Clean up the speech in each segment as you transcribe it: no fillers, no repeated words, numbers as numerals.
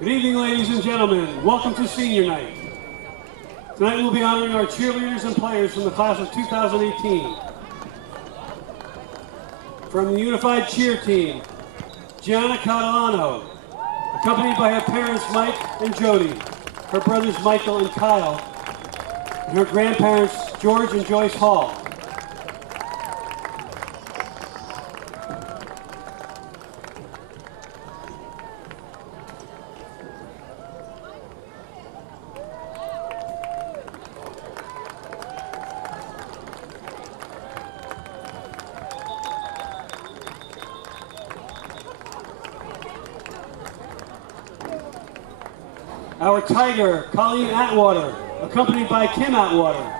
Good evening, ladies and gentlemen. Welcome to Senior Night. Tonight we'll be honoring our cheerleaders and players from the class of 2018. From the Unified Cheer Team, Gianna Catalano, accompanied by her parents Mike and Jody, her brothers Michael and Kyle, and her grandparents George and Joyce Hall. Our Tiger, Colleen Atwater, accompanied by Kim Atwater.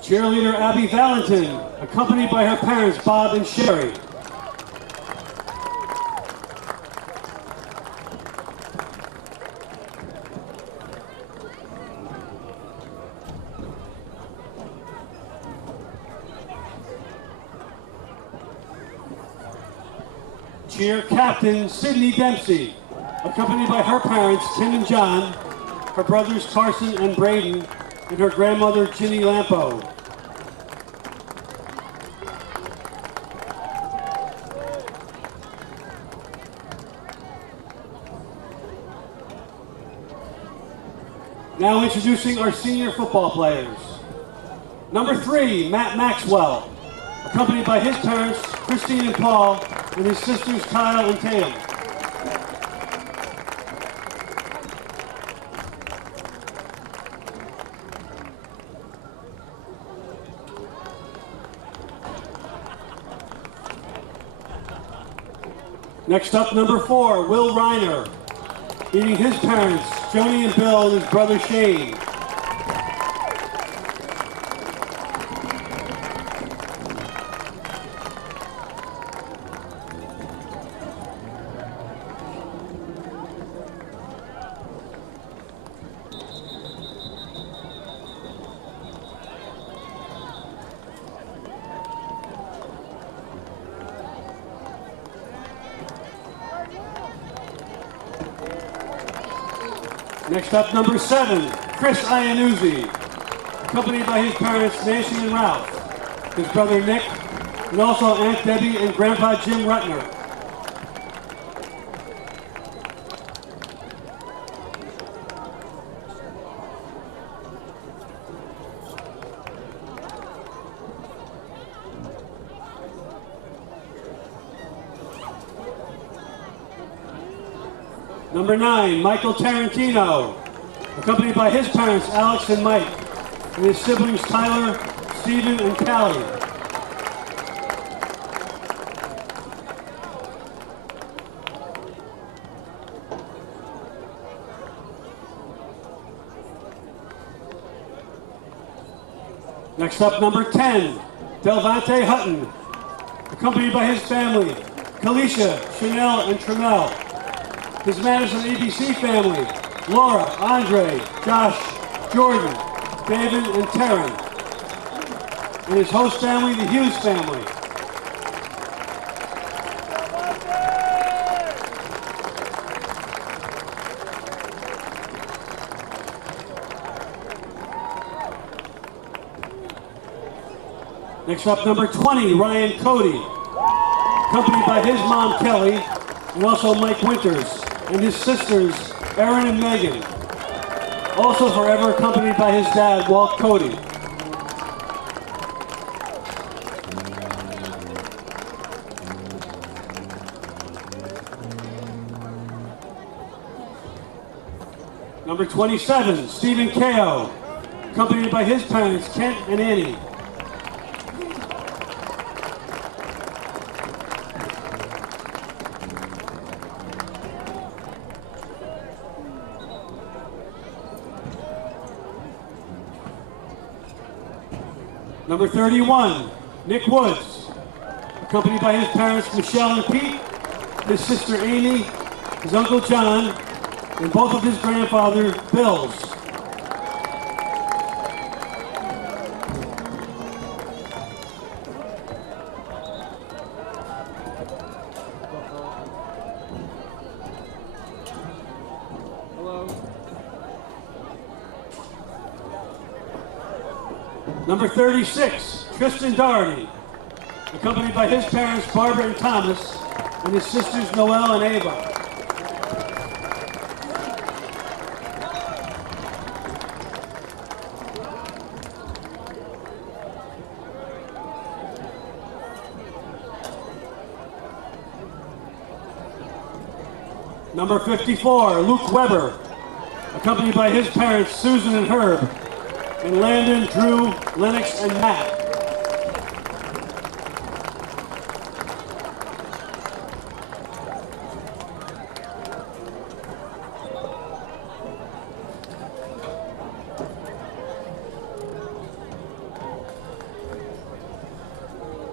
Cheerleader Abby Valentin, accompanied by her parents Bob and Sherry. Cheer Captain Sydney Dempsey, accompanied by her parents Tim and John, her brothers Carson and Braden, and her grandmother Ginny Lampo. Now introducing our senior football players. Number 3, Matt Maxwell, accompanied by his parents Christine and Paul, and his sisters Kyle and Tatum. Next up, number 4, Will Reiner, meeting his parents, Joni and Bill, and his brother Shane. Next up, number 7, Chris Iannuzzi, accompanied by his parents Nancy and Ralph, his brother Nick, and also Aunt Debbie and Grandpa Jim Rutner. Number 9, Michael Tarantino, accompanied by his parents, Alex and Mike, and his siblings, Tyler, Stephen, and Callie. Next up, number 10, Delvante Hutton, accompanied by his family, Kalisha, Chanel, and Tremel. His Madison ABC family, Laura, Andre, Josh, Jordan, David, and Taryn. And his host family, the Hughes family. Next up, number 20, Ryan Cody, accompanied by his mom, Kelly, and also Mike Winters, and his sisters, Erin and Megan. Also forever accompanied by his dad, Walt Cody. Number 27, Stephen Kao, accompanied by his parents, Kent and Annie. Number 31, Nick Woods, accompanied by his parents Michelle and Pete, his sister Amy, his Uncle John, and both of his grandfather, Bills. Number 36, Tristan Doherty, accompanied by his parents, Barbara and Thomas, and his sisters, Noelle and Ava. Number 54, Luke Weber, accompanied by his parents, Susan and Herb, and Landon, Drew, Lennox, and Matt.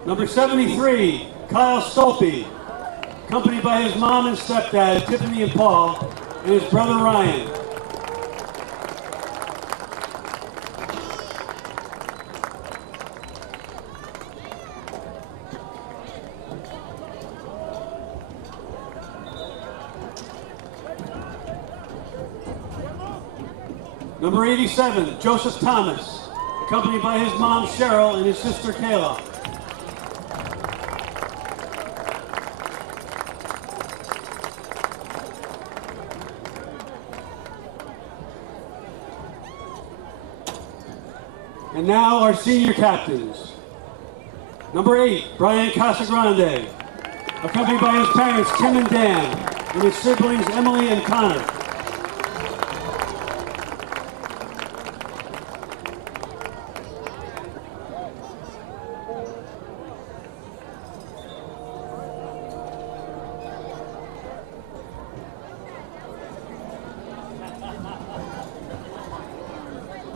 Number 73, Kyle Stolpe, accompanied by his mom and stepdad, Tiffany and Paul, and his brother Ryan. Number 87, Joseph Thomas, accompanied by his mom Cheryl and his sister Kayla. And now our senior captains. Number 8, Brian Casagrande, accompanied by his parents Tim and Dan, and his siblings Emily and Connor.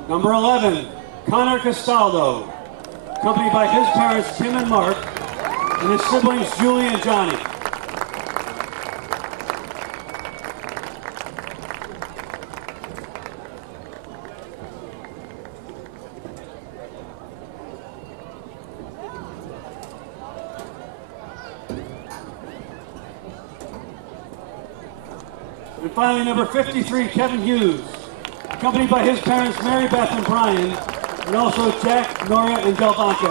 Number 11, Connor Castaldo, accompanied by his parents Tim and Mark, and his siblings Julie and Johnny. And finally, number 53, Kevin Hughes, accompanied by his parents Mary Beth and Brian, and also Jack, Nora, and Delvante.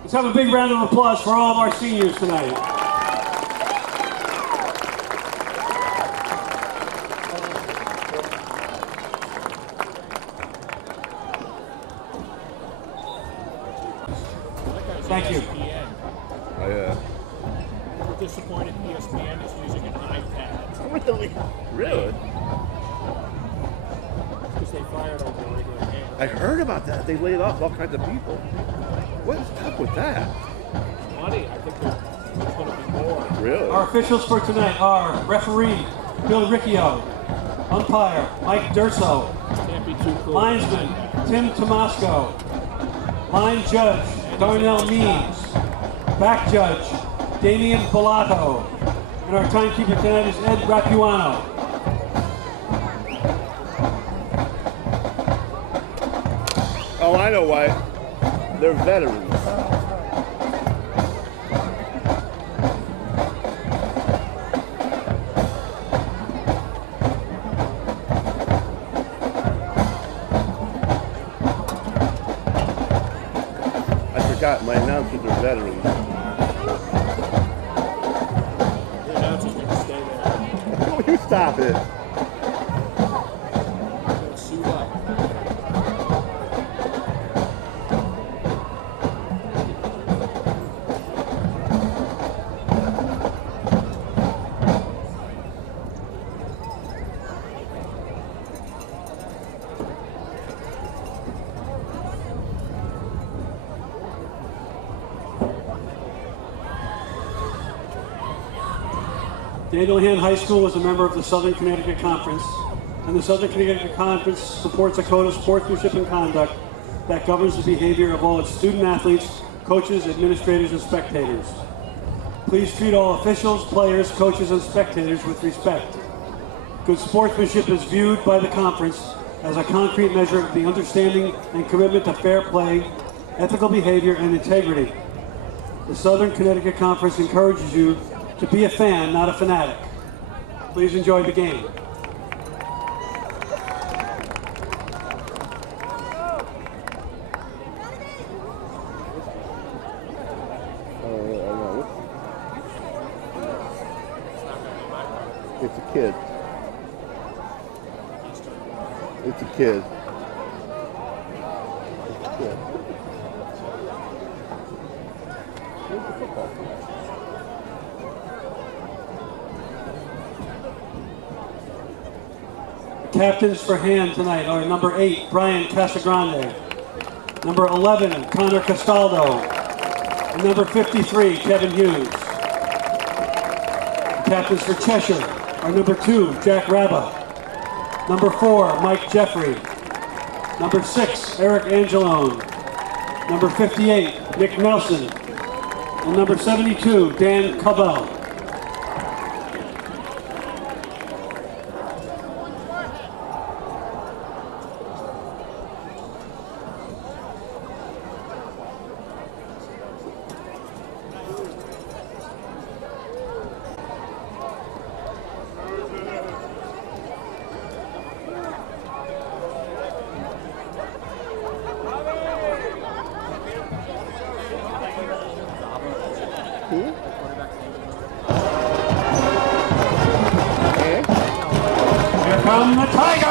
Let's have a big round of applause for all of our seniors tonight. Thank you. Oh, yeah. We're disappointed ESPN is using an iPad. Really? Because they fired all the regular games. I heard about that. They laid off all kinds of people. What's up with that? Money, I think there's going to be more. Really? Our officials for tonight are referee Bill Riccio, umpire Mike Durso, Can't be too cool. linesman Tim Tomasco, line judge Darnell Means, back judge Damian Bellato, and our timekeeper tonight is Ed Rapuano. Oh, I know why. They're veterans. My announcers are veterans. The announcer's going to stay there. Oh, you stop it. They'll suit up. Daniel Hand High School is a member of the Southern Connecticut Conference, and the Southern Connecticut Conference supports a code of sportsmanship and conduct that governs the behavior of all its student athletes, coaches, administrators, and spectators. Please treat all officials, players, coaches, and spectators with respect. Good sportsmanship is viewed by the conference as a concrete measure of the understanding and commitment to fair play, ethical behavior, and integrity. The Southern Connecticut Conference encourages you to be a fan, not a fanatic. Please enjoy the game. It's a kid. It's a kid. It's a kid. Where's the football? Captains for Hand tonight are number 8, Brian Casagrande, number 11, Connor Castaldo, and number 53, Kevin Hughes. The captains for Cheshire are number 2, Jack Rabba, number 4, Mike Jeffrey, number 6, Eric Angelone, number 58, Nick Nelson, and number 72, Dan Cobell. Here come the Tigers!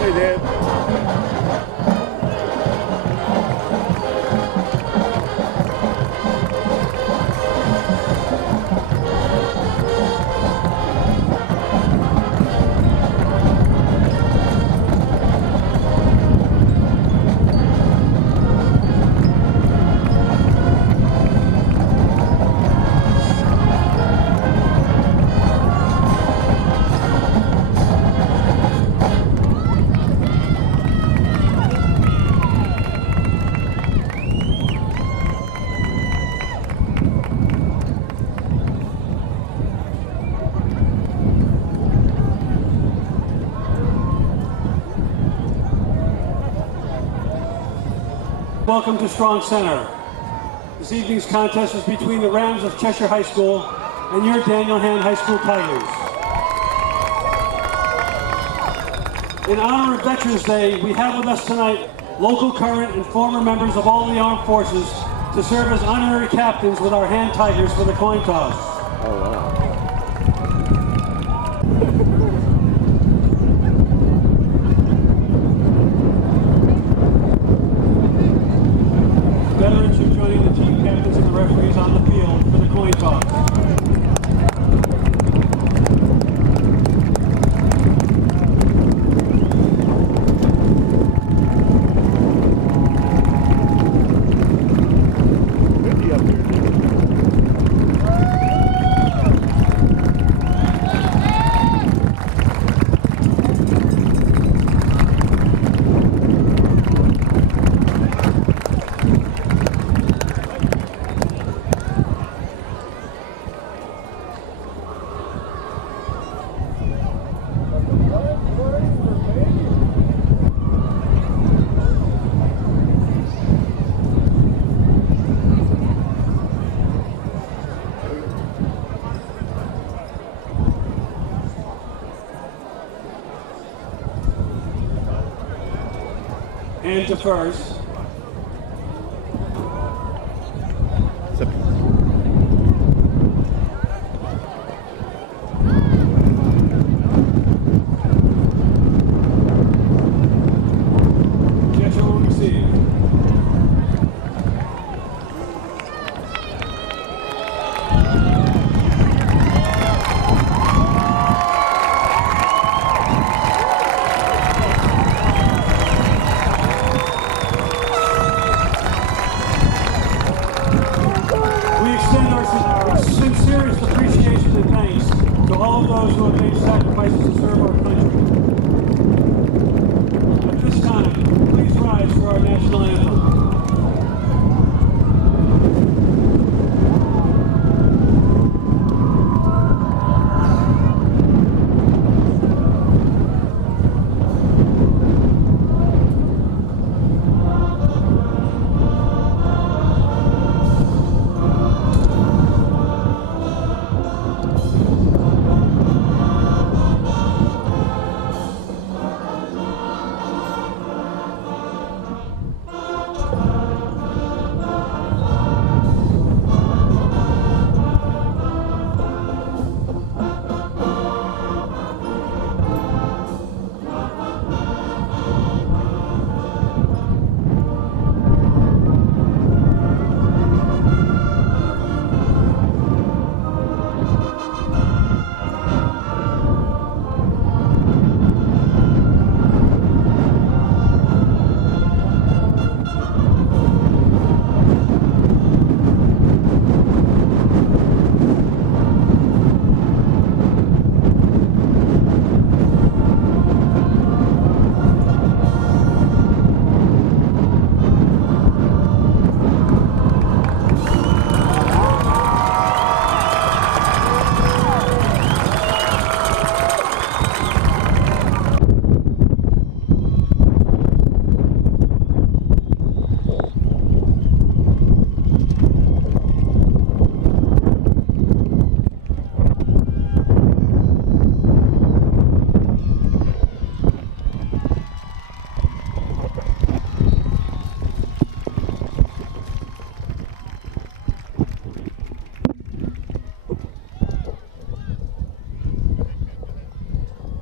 Hey, Dad. Welcome to Strong Center. This evening's contest is between the Rams of Cheshire High School and your Daniel Hand High School Tigers. In honor of Veterans Day, we have with us tonight local, current, and former members of all the armed forces to serve as honorary captains with our Hand Tigers for the coin toss. Oh, wow. Veterans are joining the team captains and the referees on the field for the coin toss. Windy up here. And defers.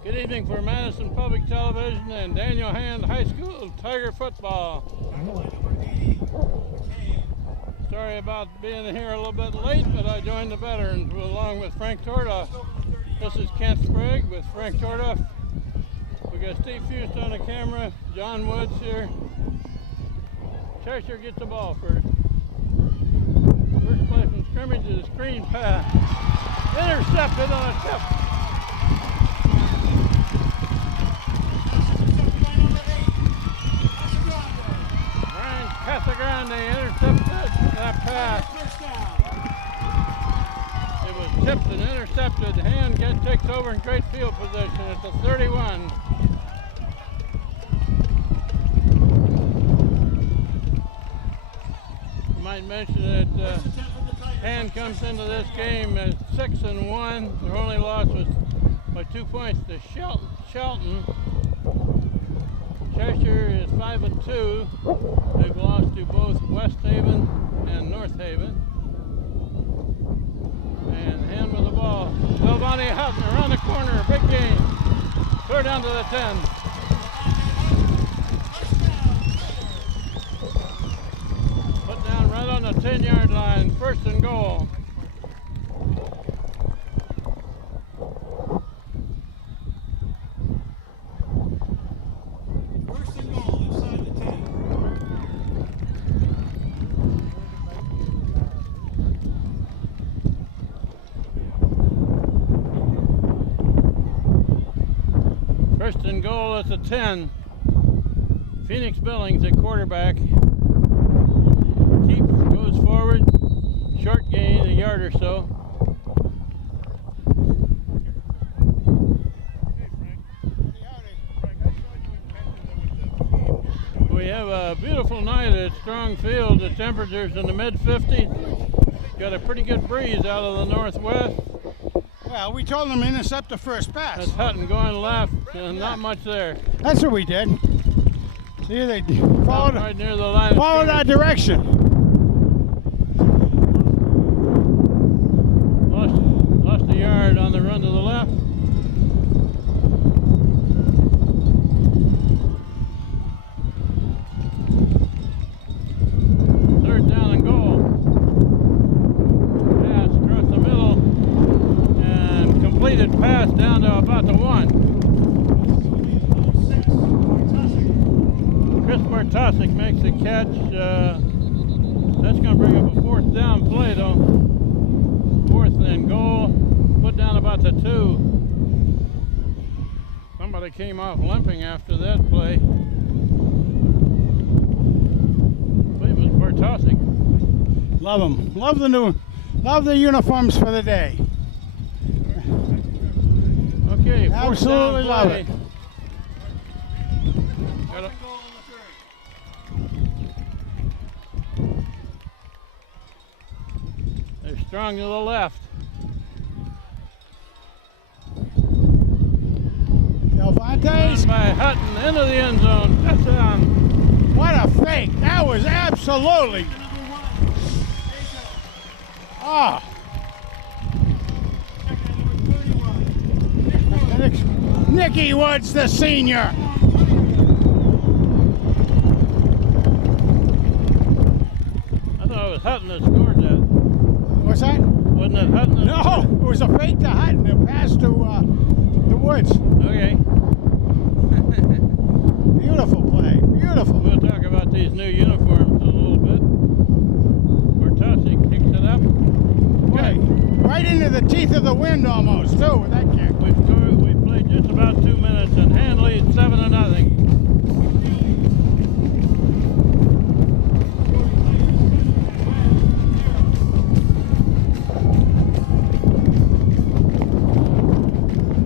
Good evening for Madison Public Television and Daniel Hand High School Tiger football. Sorry about being here a little bit late, but I joined the veterans along with Frank Tordoff. This is Kent Sprague with Frank Tordoff. We got Steve Fust on the camera, John Woods here. Cheshire gets the ball first. First play from scrimmage is a screen pass. Intercepted on a tip. Brian Casagrande intercepted that pass. It was tipped and intercepted. Hand takes over in great field position at the 31. I might mention that Hand comes into this game at 6-1. Their only loss was by 2 points to Shelton. Cheshire is 5-2. They've lost to both West Haven and North Haven. And Hand with the ball. Delvante Hutton around the corner. Big gain. Third down to the 10. Put down right on the 10-yard line. First and goal. First and goal inside the 10. First and goal at the 10. Phoenix Billings at quarterback. Goes forward. Short gain, a yard or so. We have a beautiful night at Strong Field. The temperature's in the mid-50s. Got a pretty good breeze out of the northwest. Well, we told them to intercept the first pass. That's Hutton going left, and not much there. That's what we did. See, they followed, Right near the line. followed our direction. Lost a yard on the run to the left. Third down and goal. Pass across the middle and completed pass down to about the 1. Chris Bartosik makes the catch. That's going to bring up a fourth down play though. Fourth and goal. Put down about the 2. Somebody came off limping after that play. I believe it was Bartosik. Love them. Love the uniforms for the day. Okay, fourth Absolutely down love play. it. Got a- They're strong to the left. Delvante's. By Hutton into the end zone. Touchdown. What a fake. That was absolutely. Oh. Nicky Woods, the senior. I thought it was Hutton that scored that. What's that? Wasn't it Hutton? that No, scored? it was a fake to Hutton. A pass to the Woods. Okay. Beautiful play. Beautiful. We'll talk about these new uniforms in a little bit. Bartosik kicks it up. Right into the teeth of the wind almost, too, with that kick. We've played just about 2 minutes, and Hand leads 7-0.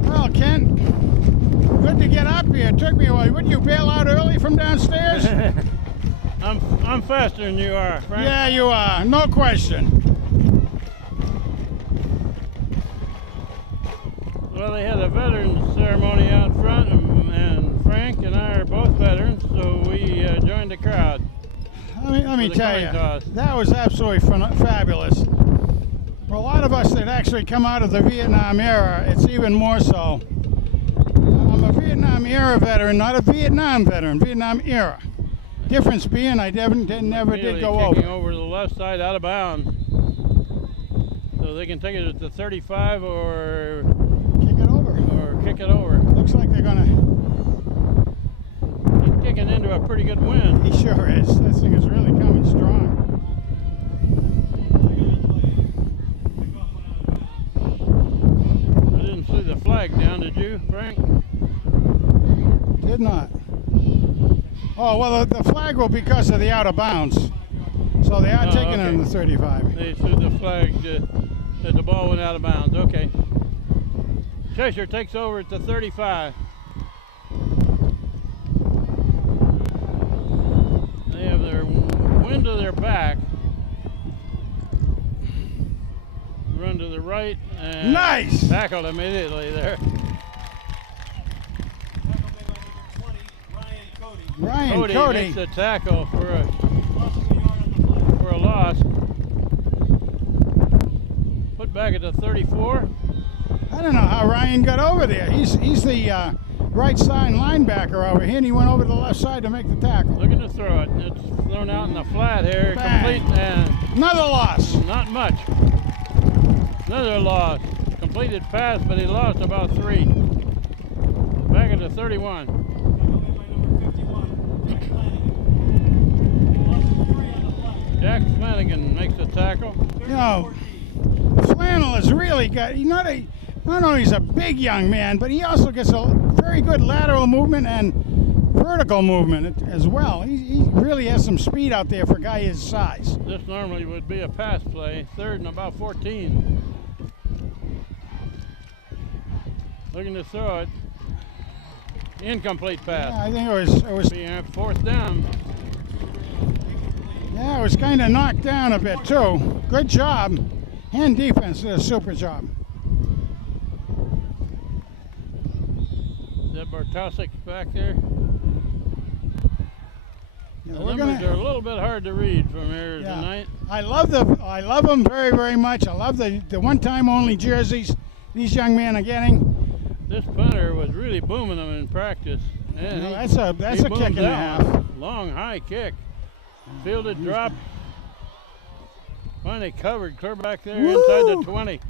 Well, Ken, good to get up here. It took me a while. Wouldn't you bail out early from downstairs? I'm faster than you are, Frank. Yeah, you are. No question. Well, they had a veterans ceremony out front, and Frank and I are both veterans, so we joined the crowd. Let me For the tell coin you, toss. that was absolutely fabulous. For a lot of us that actually come out of the Vietnam era, it's even more so. Vietnam era veteran, not a Vietnam veteran, Vietnam era. Difference being I never did go kicking over. over to the left side out of bounds. So they can take it at the 35 or Kick it over. kick it over. Looks like they're gonna. He's kicking into a pretty good wind. He sure is. This thing is really coming strong. I didn't see the flag down, did you, Frank? Did not. Oh, well, the flag will be because of the out of bounds. So they are taking it okay. in the 35. They threw the flag that the ball went out of bounds. Okay. Cheshire takes over at the 35. They have their wind to their back. Run to the right and Nice! tackled immediately there. Ryan Cody makes the tackle for a loss. Put back at the 34. I don't know how Ryan got over there. He's the right side linebacker over here, and he went over to the left side to make the tackle. Looking to throw it. It's thrown out in the flat here. Bang. Complete and Another loss. not much. Another loss. Completed pass, but he lost about 3. Back at the 31. Jack Flanagan makes the tackle. You know, Flannel has really got. Not only he's a big young man, but he also gets a very good lateral movement and vertical movement as well. He really has some speed out there for a guy his size. This normally would be a pass play. 3rd and about 14. Looking to throw it. Incomplete pass. Yeah, I think it was. Being 4th down. Yeah, it was kind of knocked down a bit too. Good job. And defense did a super job. Is that Bartosik back there? Yeah, The we're numbers gonna. are a little bit hard to read from here Yeah. tonight. I love them very, very much. I love the one-time only jerseys these young men are getting. This punter was really booming them in practice. And No, he- that's a he kick boomed and a that half. one. Long, high kick. Fielded drop. Finally covered clear back there inside the 20.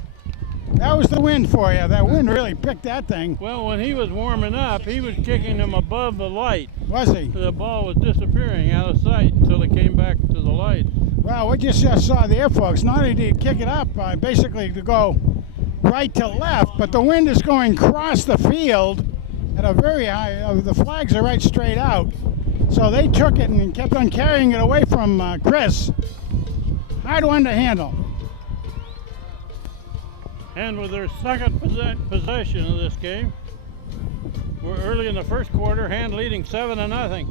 That was the wind for you. That wind really picked that thing. Well, when he was warming up, he was kicking them above the light. Was he? The ball was disappearing out of sight until it came back to the light. Well, we just saw there, folks. Not only did he kick it up, basically to go right to left, but the wind is going across the field at a very high. The flags are right straight out. So they took it and kept on carrying it away from Chris. Hard one to handle. And with their second possession of this game, we're early in the first quarter, Hand leading 7-0.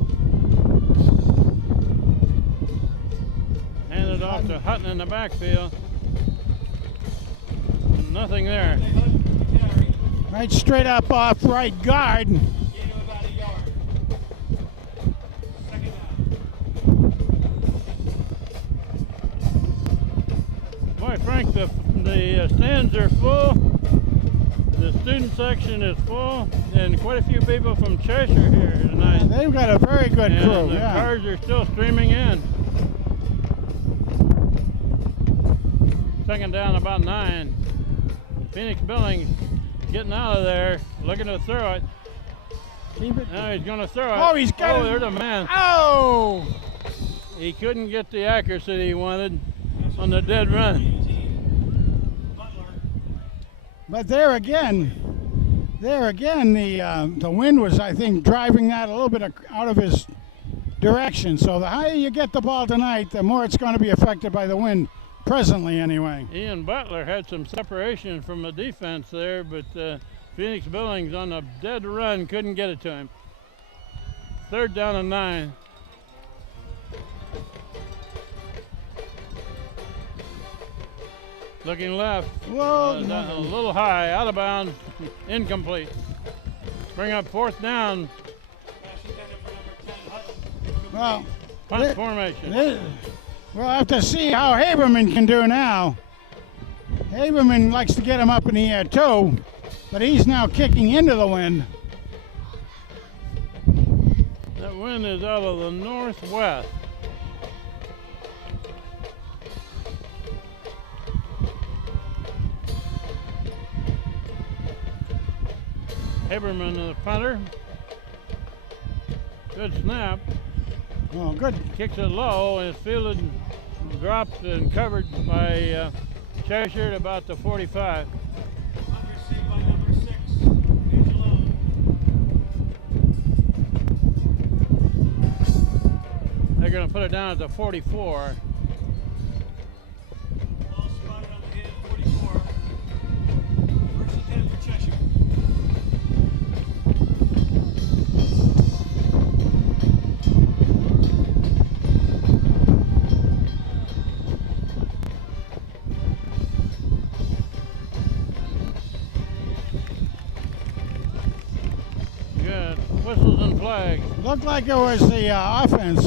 Handed off to Hutton in the backfield. And nothing there. Right straight up off right guard. Boy, Frank, the stands are full. The student section is full, and quite a few people from Cheshire here tonight. They've got a very good And crew. the Yeah. cars are still streaming in. 2nd down, about 9. Phoenix Billings getting out of there, looking to throw it. Now he's going to throw it. Oh, he's got it. There's a man. Oh! He couldn't get the accuracy he wanted on the dead run. But there again, the wind was, I think, driving that a little bit out of his direction. So the higher you get the ball tonight, the more it's going to be affected by the wind, presently anyway. Ian Butler had some separation from the defense there, but Phoenix Billings on a dead run couldn't get it to him. 3rd down and 9. Looking left. Whoa! A little high, out of bounds, incomplete. Bring up 4th down, Well, punt formation. we'll have to see how Haberman can do now. Haberman likes to get him up in the air too, but he's now kicking into the wind. wind is out of the northwest. Haberman, the punter. Good snap. Oh, good. Kicks it low and it's fielded, dropped and covered by Cheshire at about the 45. Received by number 6, Angelo. They're going to put it down at the 44. Ball spotted on the hand, 44. First and 10 for Cheshire. Good. Whistles and flags. Looked like it was the offense.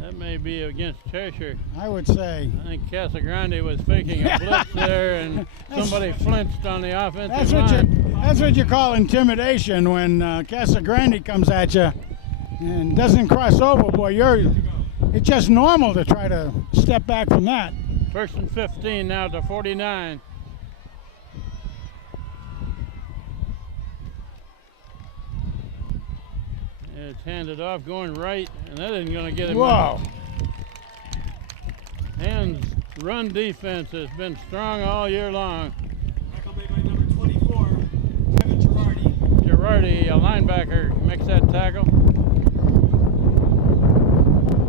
That may be against Cheshire. I would say. I think Casagrande was faking a blitz there and somebody flinched on the offensive line. That's what you call intimidation when Casagrande comes at you and doesn't cross over. Boy, it's just normal to try to step back from that. First and 15 now to 49. It's handed off, going right, and that isn't going to get him. Whoa. And run defense has been strong all year long. Tackle made by number 24, Kevin Girardi. Girardi, a linebacker, makes that tackle.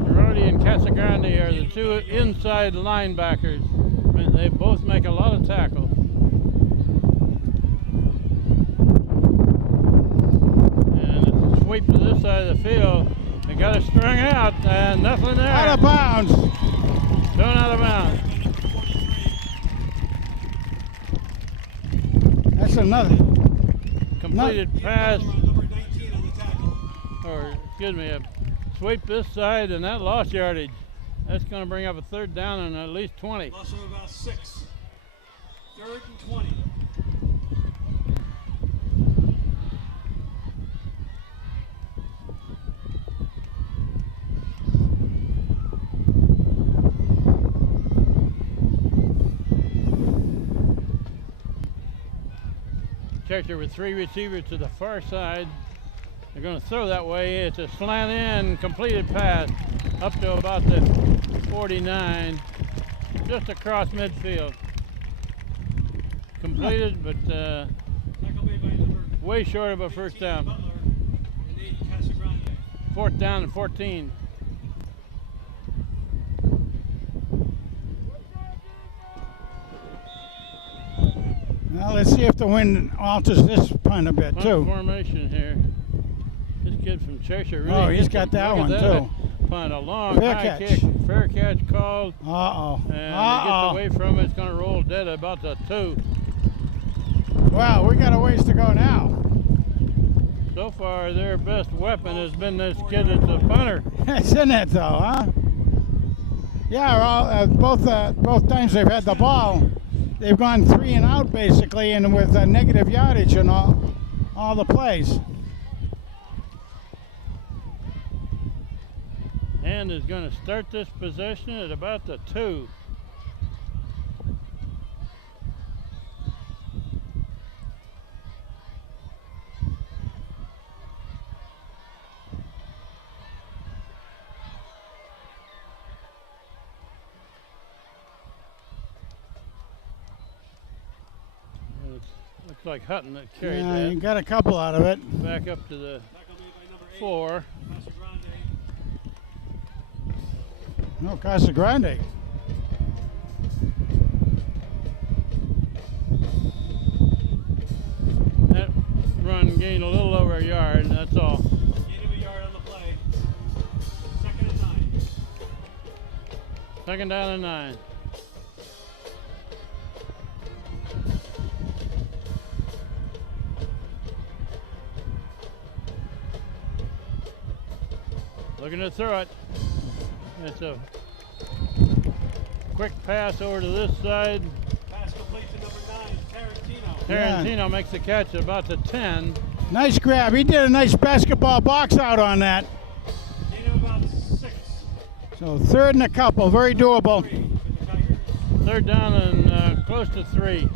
Girardi and Casagrande are the two inside linebackers. They both make a lot of tackles. Sweep to this side of the field. They got it strung out and nothing there. Out of bounds. Thrown out of bounds. That's another. Completed pass, Number 19 on the tackle. or excuse me, a sweep this side and that lost yardage. That's going to bring up a third down and at least 20. Loss of about 6. Third and 20. Cheshire with 3 receivers to the far side. They're going to throw that way. It's a slant in, completed pass up to about the 49, just across midfield. Completed, but Tackle made by number way short of a first down. Butler and Nate Casagrande. Fourth down and 14. Well, let's see if the wind alters this punt a bit, Punt too. formation here. This kid from Cheshire really. Oh, he's hits got it. that Look one, at that too. Punt, a long Fair high catch. kick. Fair catch called. Uh-oh. And it gets away from it. It's going to roll dead about the 2. Well, we got a ways to go now. So far, their best weapon has been this kid that's a punter. Isn't it, though, huh? Yeah, both times they've had the ball, they've gone 3 and out, basically, and with negative yardage and all the plays. And is going to start this possession at about the 2. Looks like Hutton that carried Yeah, that. you got a couple out of it. Back up to the Tackle made by number 8, 4. Casagrande. No, Casagrande. That run gained a little over a yard, and that's all. Gain of a yard on the play. Second and 9. Second down and 9. Looking to throw it. It's a quick pass over to this side. Pass complete to number 9, Tarantino. Tarantino makes the catch at about the 10. Nice grab. He did a nice basketball box out on that. Gain of about 6. So third and a couple, very doable. 3 for the Tigers. Third down and close to 3.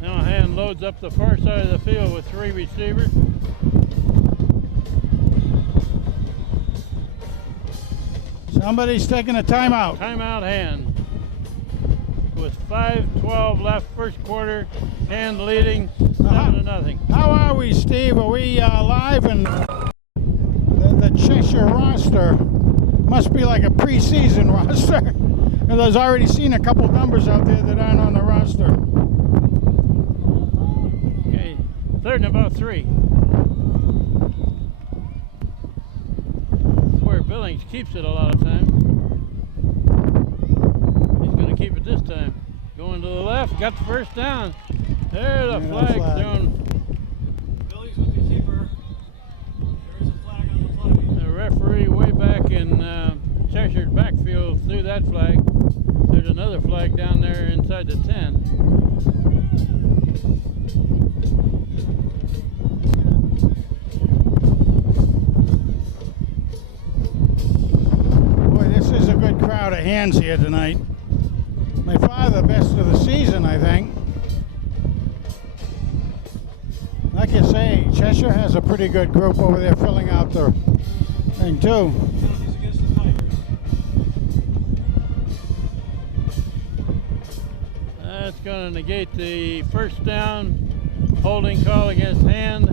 Now Hand loads up the far side of the field with 3 receivers. Somebody's taking a timeout. Timeout Hand. With 5:12 left, first quarter, Hand leading 7-0. How are we, Steve? Are we live? And the Cheshire roster must be like a preseason roster. Because I've already seen a couple numbers out there that aren't on the roster. Okay, third and about 3. That's where Billings keeps it a lot of time. He's going to keep it this time. Going to the left, got the first down. There's a flag thrown. Billings with the keeper. There is a flag on the play. The referee way back in Cheshire's backfield threw that flag. There's another flag down there inside the 10. Boy, this is a good crowd of Hands here tonight. My father, best of the season, I think. Like you say, Cheshire has a pretty good group over there filling out the thing too. Penalties against the Tigers. That's going to negate the first down holding call against Hand.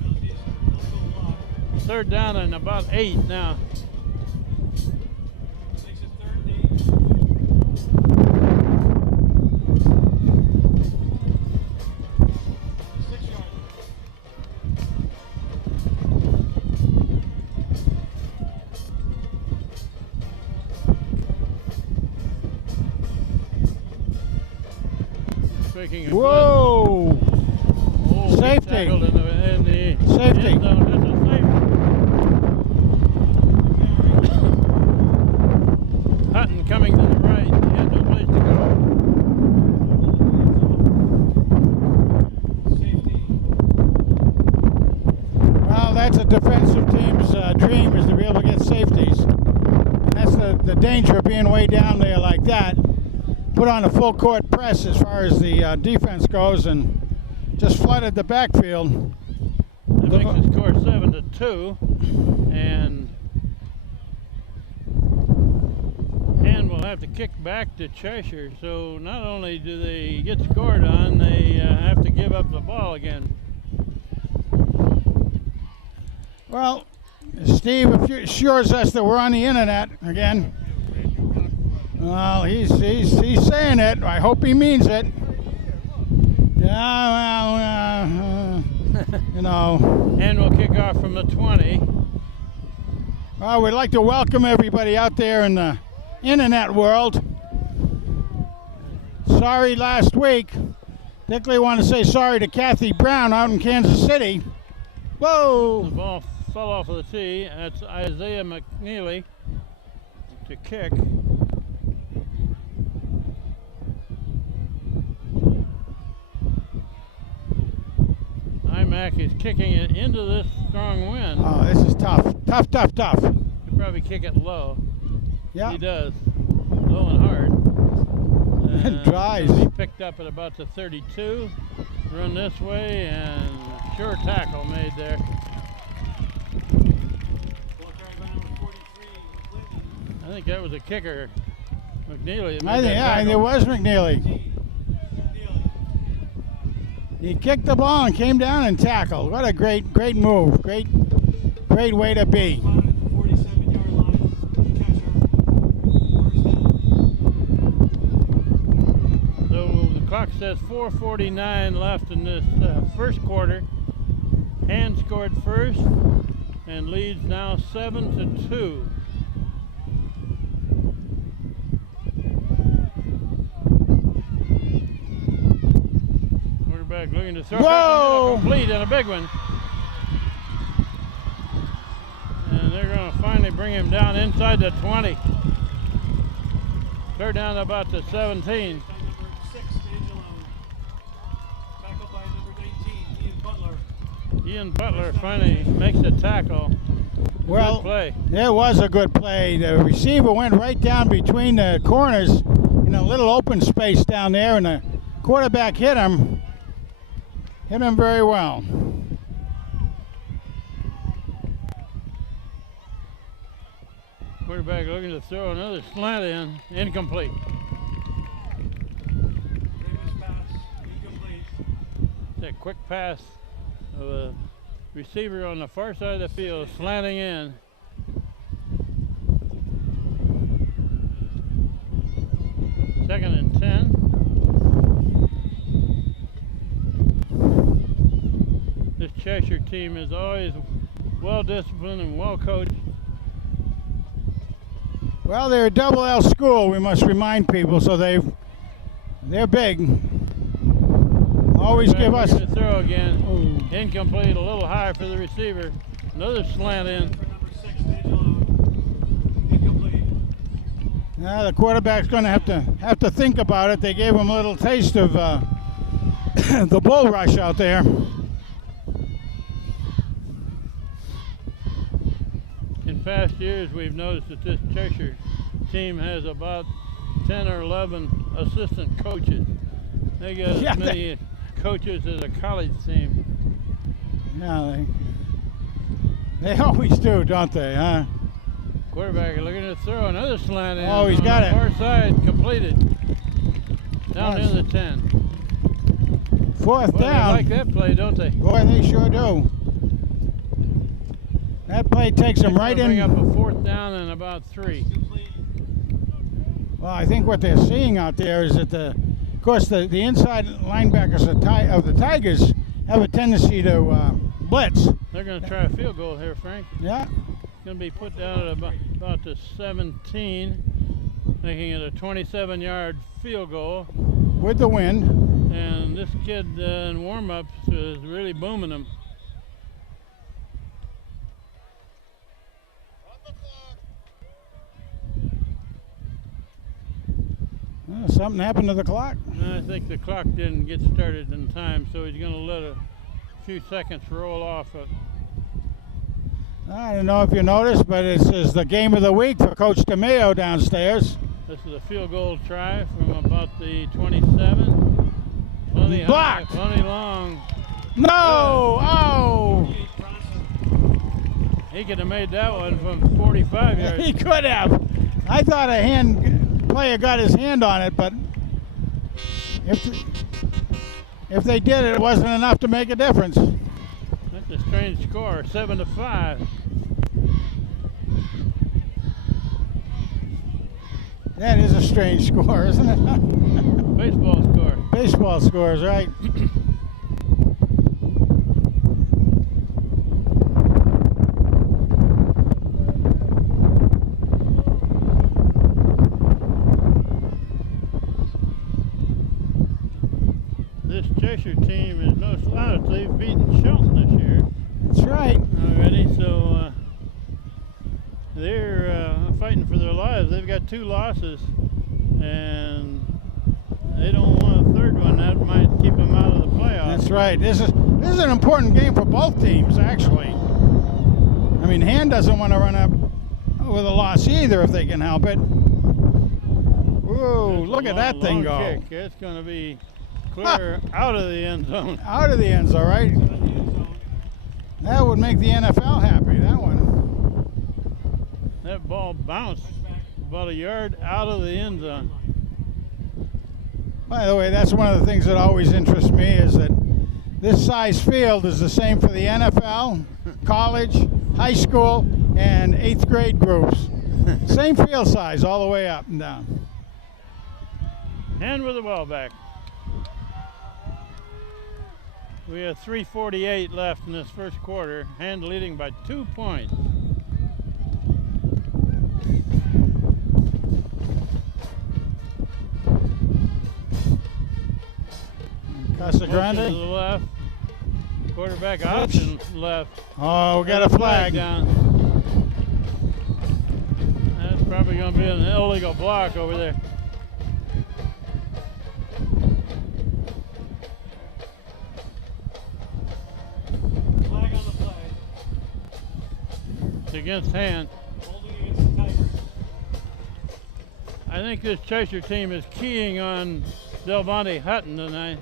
Penalties, illegal block. Third down and about 8 now. Makes it 3rd and 8. 6-yard. Speaking of Whoa! oh, Safety. tackled in the Safety. end zone. That's a safety. Hutton coming to the right. He had no place to go. Safety. Well, that's a defensive team's dream, is to be able to get safeties. And that's the danger of being way down there like that. Put on a full court press as far as the defense goes and just flooded the backfield. That makes the score 7-2, and Hand will have to kick back to Cheshire. So not only do they get scored on, they have to give up the ball again. Well, Steve assures us that we're on the internet again. Well, he's saying it. I hope he means it. Yeah, well, you know. Hand will kick off from the 20. Well, we'd like to welcome everybody out there in the internet world. Sorry last week. Particularly want to say sorry to Kathy Brown out in Kansas City. The Whoa! ball fell off of the tee. That's Isaiah McNeely to kick. IMAC is kicking it into this strong wind. Oh, this is tough. Tough. He'll probably kick it low. Yeah. He does. Low and hard. It dries. He picked up at about the 32. Run this way, and sure tackle made there. Ball carried by number 43, Clinton. I think that was a kicker. McNeely. that I made think, that yeah, tackle. it was McNeely. Neely. He kicked the ball and came down and tackled. What a great move. Great way to be. Spotted at the 47-yard line. Cheshire. First down. So the clock says 4:49 left in this first quarter. Hand scored first and leads now 7-2. Quarterback looking to throw. Whoa! Complete and a big one. And they're going to finally bring him down inside the 20. Third down about the 17. Number 6, Angelo. Tackled by number 19, Ian Butler. Ian Butler finally makes a tackle. Well, Good play. it was a good play. The receiver went right down between the corners in a little open space down there, and the quarterback hit him very well. Quarterback looking to throw another slant in. Incomplete. Davis pass, incomplete. That quick pass of a receiver on the far side of the field slanting in. Second and 10. This Cheshire team is always well disciplined and well coached. Well, they're a double L school, we must remind people, so they're big. Always give us. To throw again. Incomplete, a little high for the receiver. Another slant in. For number 6, Angelo. Incomplete. Now the quarterback's going to have to think about it. They gave him a little taste of the bull rush out there. In past years, we've noticed that this Cheshire team has about 10 or 11 assistant coaches. They got as many coaches as a college team. Yeah, they always do, don't they, huh? Quarterback looking to throw another slant in. Oh, he's got on it. the far side, completed. Down Yes. in the 10. Fourth Boy, they down. like that play, don't they? Boy, they sure do. That play takes them right Bring up in. a fourth down and about 3. Well, I think what they're seeing out there is that of course, the inside linebackers of the Tigers have a tendency to blitz. They're going to try a field goal here, Frank. Yeah. Going to be put down at about the 17, making it a 27-yard field goal. With the wind. And this kid in warm-ups is really booming them. Well, something happened to the clock. I think the clock didn't get started in time, so he's going to let a few seconds roll off. I don't know if you noticed, but this is the game of the week for Coach DeMeo downstairs. This is a field goal try from about the 27. Plenty Blocked. high, plenty long. No! Oh! He could have made that one from 45 yards. He could have. I thought a player got his hand on it, but if they did, it wasn't enough to make a difference. That's a strange score, 7-5. That is a strange score, isn't it? Baseball score. Baseball scores, right? This Cheshire team is no slouch. They've beaten Shelton this year That's right. already, so they're fighting for their lives. They've got 2 losses, and they don't want a third one. That might keep them out of the playoffs. That's right. This is an important game for both teams, actually. I mean, Hand doesn't want to run up with a loss either if they can help it. Whoa, look at that thing go. Kick. It's going to be clear out of the end zone. Out of the end zone, right? That would make the NFL happy, that one. That ball bounced about a yard out of the end zone. By the way, that's one of the things that always interests me is that this size field is the same for the NFL, college, high school, and 8th grade groups. Same field size all the way up and down. And with the ball back. We have 3:48 left in this first quarter. Hand leading by 2 points. Casa Motion to Grande. the left. Quarterback option left. Oh, we got a flag. down. That's probably going to be an illegal block over there. against hand. Holding against the Tigers. I think this Cheshire team is keying on Delmonte Hutton tonight.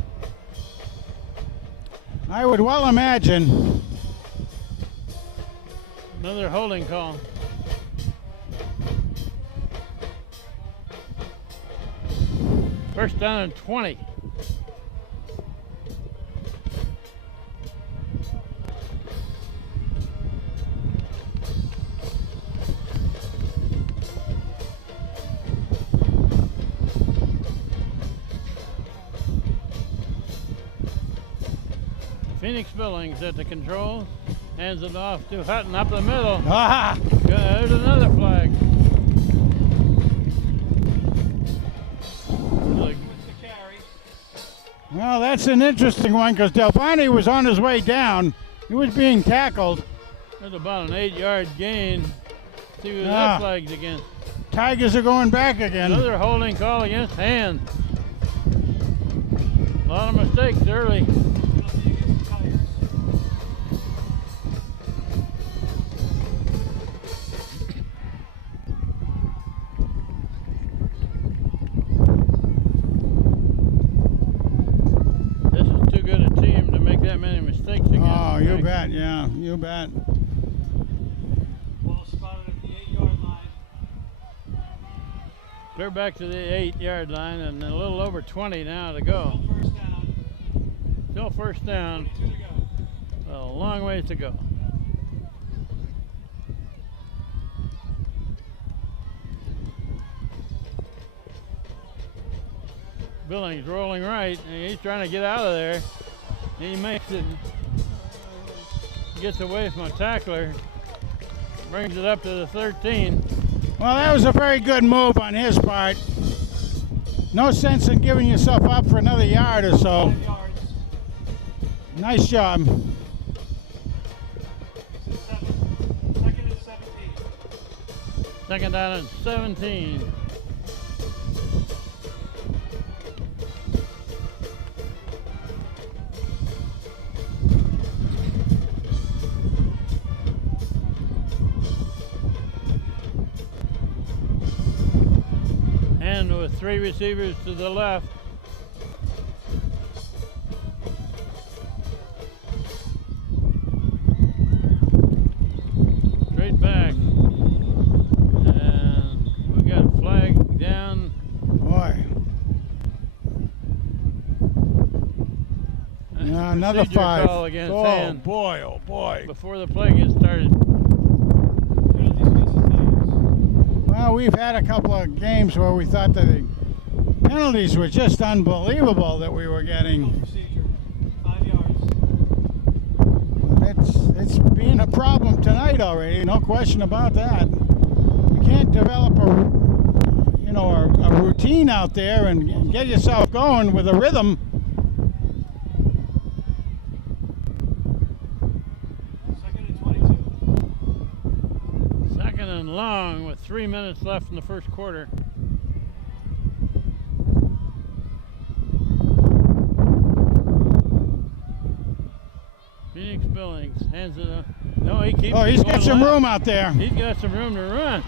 I would well imagine. Another holding call. First down and 20. Phoenix Billings at the controls, hands it off to Hutton up the middle. Ah! There's another flag. Well, that's an interesting one because Delmonte was on his way down. He was being tackled. There's about an 8-yard gain. See who Ah. that flag's against. Tigers are going back again. Another holding call against hand. A lot of mistakes early. This is too good a team to make that many mistakes against. Oh, you Frank. bet, yeah, you bet. Ball spotted at the 8-yard line. Clear back to the 8-yard line and a little over 20 now to go. First down. Still first down. 2 to go. A long ways to go. Billings rolling right, and he's trying to get out of there. He makes it, gets away from a tackler, brings it up to the 13. Well, that was a very good move on his part. No sense in giving yourself up for another yard or so. 5 yards. Nice job. 7. Second and 17. Second down and 17. And with 3 receivers to the left. Straight back. And we got a flag down. Boy. Yeah, another Procedure 5. call against Oh, hand boy, oh, boy. before the play gets started. Penalties against the Tigers. Well, we've had a couple of games where we thought that the penalties were just unbelievable that we were getting. Procedure. 5 yards. It's been a problem tonight already, no question about that. You can't develop a routine out there and get yourself going with a rhythm. Second and 22. Second and long with 3 minutes left in the first quarter. Phoenix Billings hands it up. No, he keeps Oh, it he's going got some left. room out there. He's got some room to run.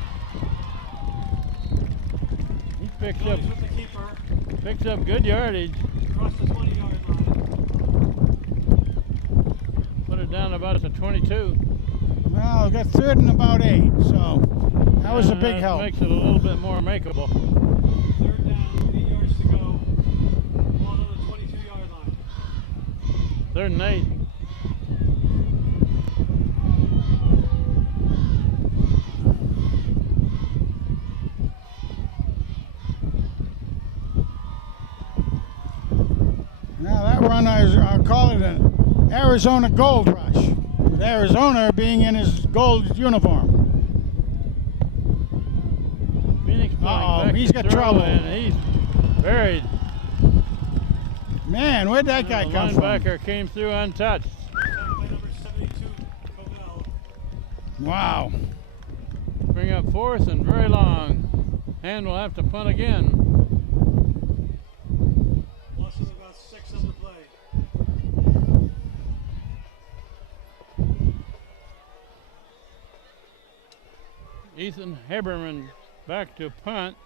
He Billings with the keeper. picks up good yardage. Across the 20-yard line. Put it down about the 22. Well, got 3rd and about 8, so that was a big That help. Makes it a little bit more makeable. 3rd down. 8 yards to go. Ball on the 22-yard line. 3rd and 8. Now that run, I'll call it an Arizona gold rush, with Arizona being in his gold uniform. Phoenix Billings Uh-oh, back he's to got throw, trouble. and he's buried. Man, where'd that guy The come from? linebacker came through untouched. Taken by number 72, Covell. Wow. Bring up 4th and very long. And will have to punt again. Loss of about 6 on the play. Ethan Haberman back to punt.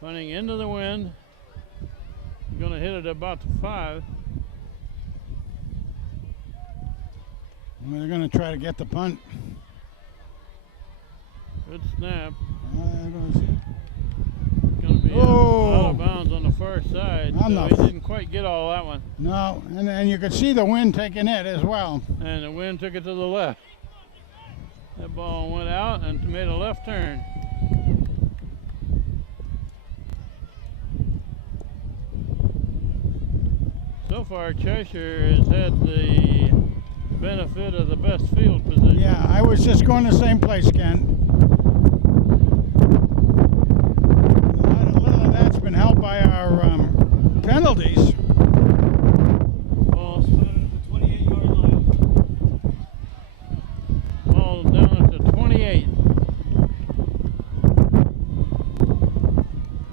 Punting into the wind. Going to hit it about the 5. They're going to try to get the punt. Good snap. Goes. Going to be out of bounds on the far side. On So the he didn't quite get all that one. No, and you could see the wind taking it as well. And the wind took it to the left. That ball went out and made a left turn. So far, Cheshire has had the benefit of the best field position. Yeah, I was just going the same place, Ken. A little of that's been helped by our penalties. Ball Spotted at the 28-yard line. Ball down at the 28.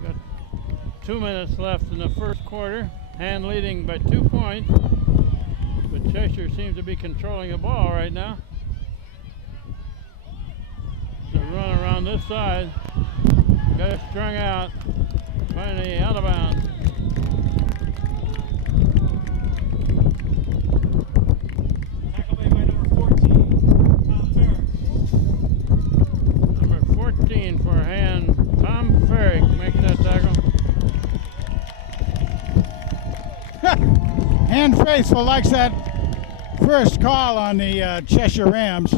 Got 2 minutes left in the first quarter. Hand leading by 2 points. But Cheshire seems to be controlling the ball right now. It's a run around this side. Got it strung out. Finally out of bounds. Tackle made by number 14, Tom Ferrick. Number 14 for hand. Tom Ferrick makes that tackle. And Faithful likes that first call on the Cheshire Rams.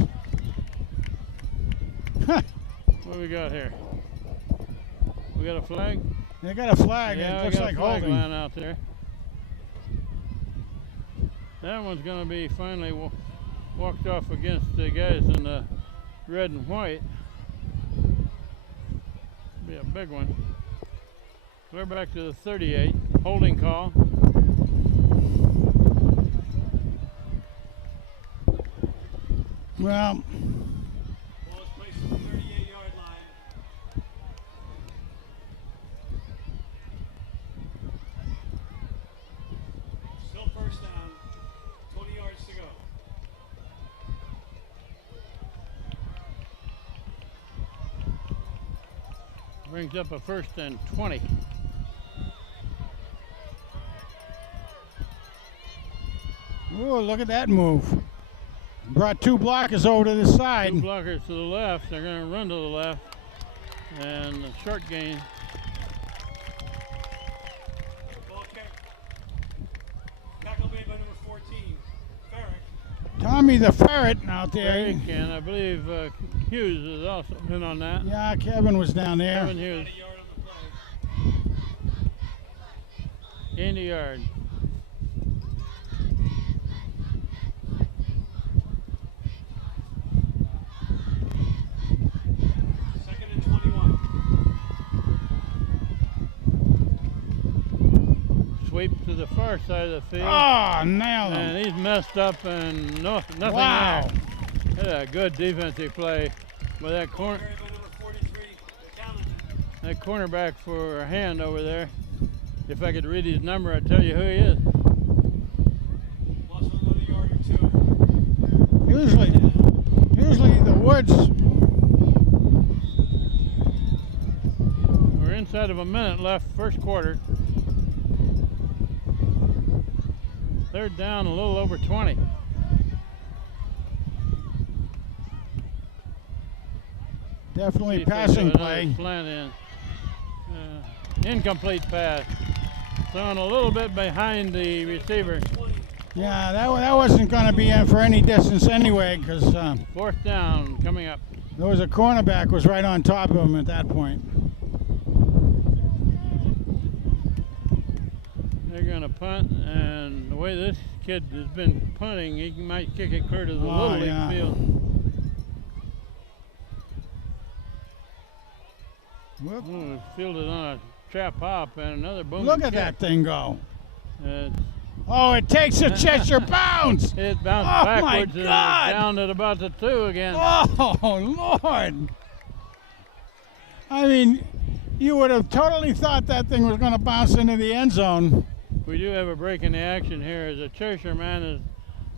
What do we got here? We got a flag? They got a flag. Yeah, It looks we got like a flag holding. line out there. That one's going to be finally walked off against the guys in the red and white. Be a big one. We're back to the 38. Holding call. Well, Ball is placed at the 38-yard line. Still first down. 20 yards to go. Brings up a 1st and 20. oh, look at that move. Brought 2 blockers over to the side. 2 blockers to the left. They're going to run to the left. And a short gain. Ball kick. Tackle made by number 14, Ferrick. Tommy the Ferret out there. Ferrick, and I believe Hughes has also been on that. Yeah, Kevin was down there. Kevin Hughes. About a yard on the play. Gained a yard. Second and 21. Sweep to the far side of the field. Oh, nailed him. And he's messed up and nothing Wow. there. That's a good defensive play by that corner. Carried by number 43, Gallant. That cornerback for a hand over there. If I could read his number, I'd tell you who he is. Lost another yard or 2. Usually the Woods. We're inside of a minute left, first quarter. 3rd down, a little over 20. Definitely See if they passing do another play. slant in. Incomplete pass. Thrown a little bit behind the receiver. Yeah, that wasn't going to be in for any distance anyway, because 4th down coming up. there was a cornerback was right on top of him at that point. They're going to punt, and the way this kid has been punting, he might kick it clear to the Oh, Little League yeah. field. Whoop. Ooh, fielded on a trap hop and another booming Look at kick. that thing go. Uh, Oh, it takes a Cheshire bounce. it bounced Oh, my backwards and God. down at about the 2 again. Oh, Lord. I mean, you would have totally thought that thing was going to bounce into the end zone. We do have a break in the action here as a Cheshire man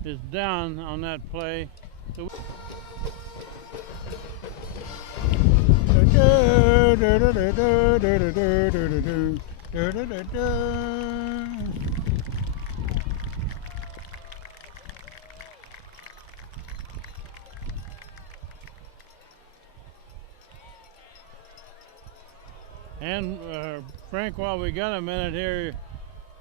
is down on that play. So And Frank, while we got a minute here,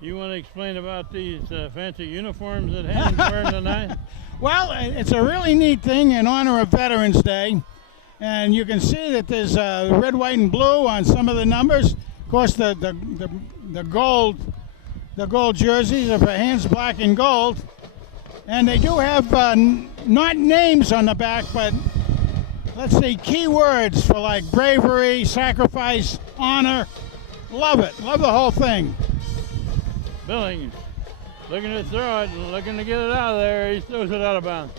you want to explain about these fancy uniforms that Hannon's wearing tonight? Well, it's a really neat thing in honor of Veterans Day. And you can see that there's red, white, and blue on some of the numbers. Of course, the gold jerseys are for Hands Black and Gold. And they do have not names on the back, but let's see, keywords for like bravery, sacrifice, honor. Love it. Love the whole thing. Billings looking to throw it, looking to get it out of there. He throws it out of bounds.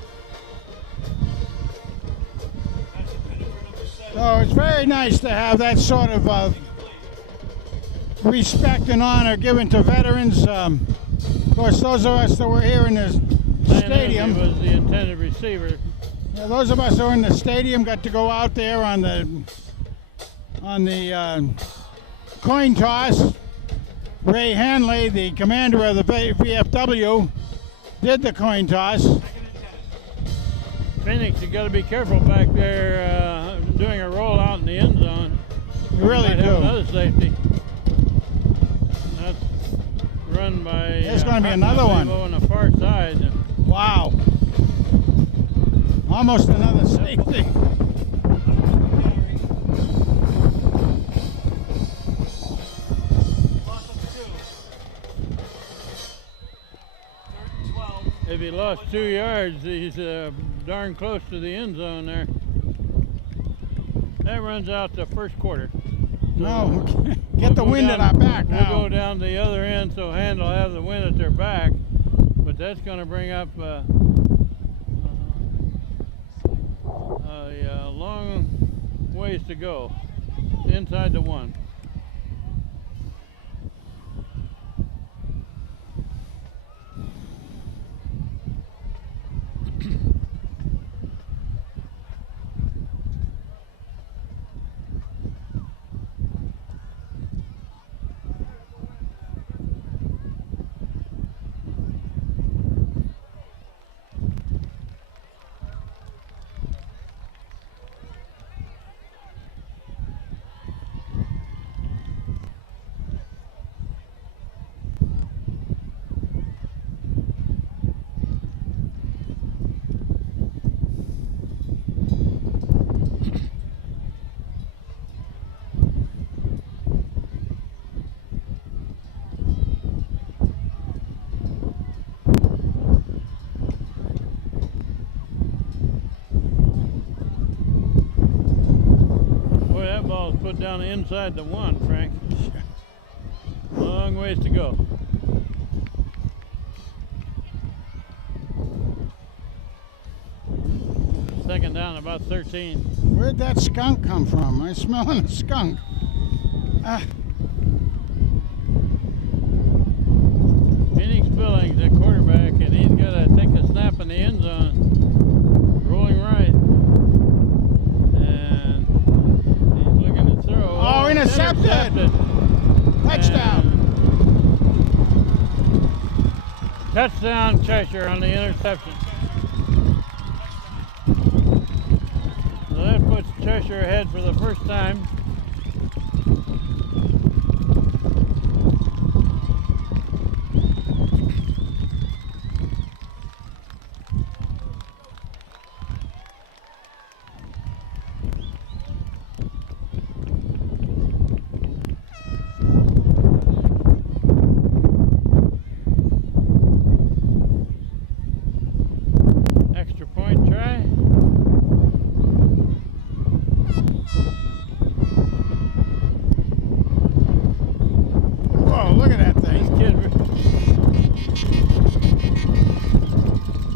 So it's very nice to have that sort of respect and honor given to veterans. Of course, those of us that were here in the stadium. He was the intended receiver. Yeah, those of us who were in the stadium got to go out there on the coin toss. Ray Hanley, the commander of the VFW, did the coin toss. Phoenix, you got to be careful back there doing a rollout in the end zone. You really might do. have another safety. That's run by. There's going to be another one on the far side. Wow. Almost another safety. If he lost 2 yards, he's darn close to the end zone there. That runs out the first quarter. No, get the wind at our back now. We'll go down the other end so Hand will have the wind at their back. But that's going to bring up a long ways to go inside the one. Put down inside the one, Frank. Long ways to go. Second down, about 13. Where'd that skunk come from? I'm smelling a skunk. Phoenix Billings, the quarterback, and he's got to take a snap in the end zone. Rolling right. Oh, intercepted. Touchdown. Touchdown, Cheshire on the interception. So that puts Cheshire ahead for the first time.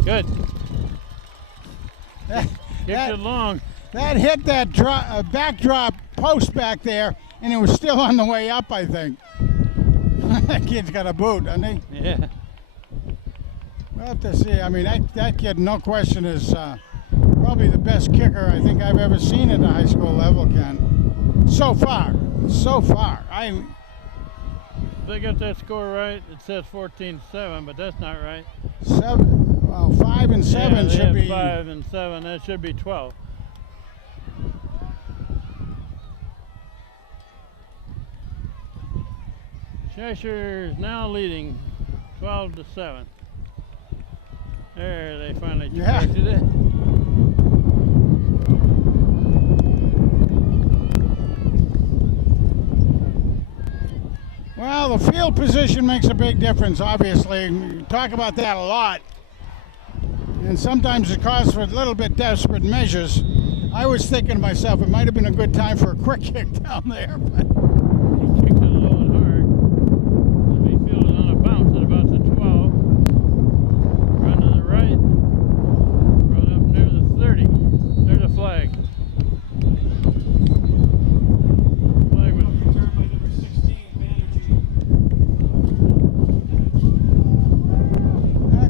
Good. Kicked it long. That hit that backdrop post back there, and it was still on the way up, I think. That kid's got a boot, doesn't he? Yeah. We'll have to see. I mean, that kid, no question, is probably the best kicker I think I've ever seen at the high school level, Ken. So far. So far. If they get that score right, it says 14-7, but that's not right. 5 and 7 yeah, they should have be 5 and 7. That should be 12. Cheshire is now leading 12-7. There, they finally corrected it. Well, the field position makes a big difference, obviously. We talk about that a lot. And sometimes it calls for a little bit desperate measures. I was thinking to myself, it might have been a good time for a quick kick down there. But He kicked it low and hard. It'll be fielded on a bounce at about the 12. Run to the right. Run up near the 30. There's a flag. Flag was Returned by number 16, Banerjee.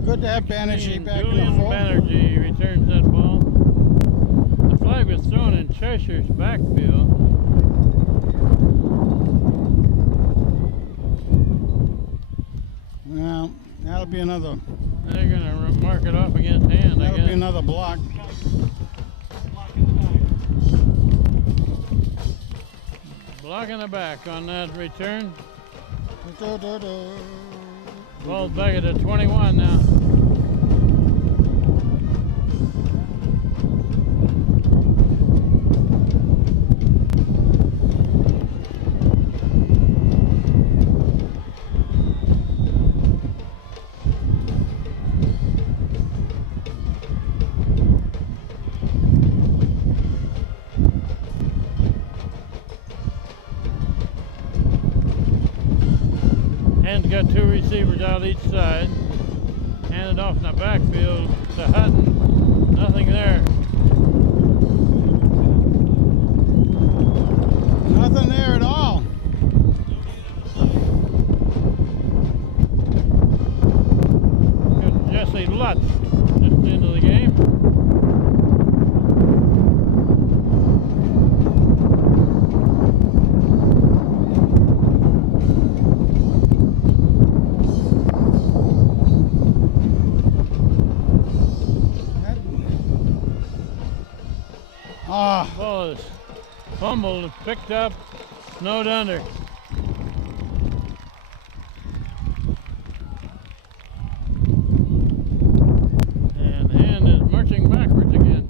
good to have Banerjee back in Julian the fold. Banerjee returns that ball. The flag was thrown in Cheshire's backfield. Well, that'll be another. They're going to mark it off against hand, I That'll guess. be another block. Block in the back on that return. Ball's back at the 21 now. And got two receivers out each side. Handed off in the backfield to Hutton. Nothing there. Nothing there at all. Got Jesse Lutz just into the game. Ball is fumbled, picked up, snowed under. And the hand is marching backwards again.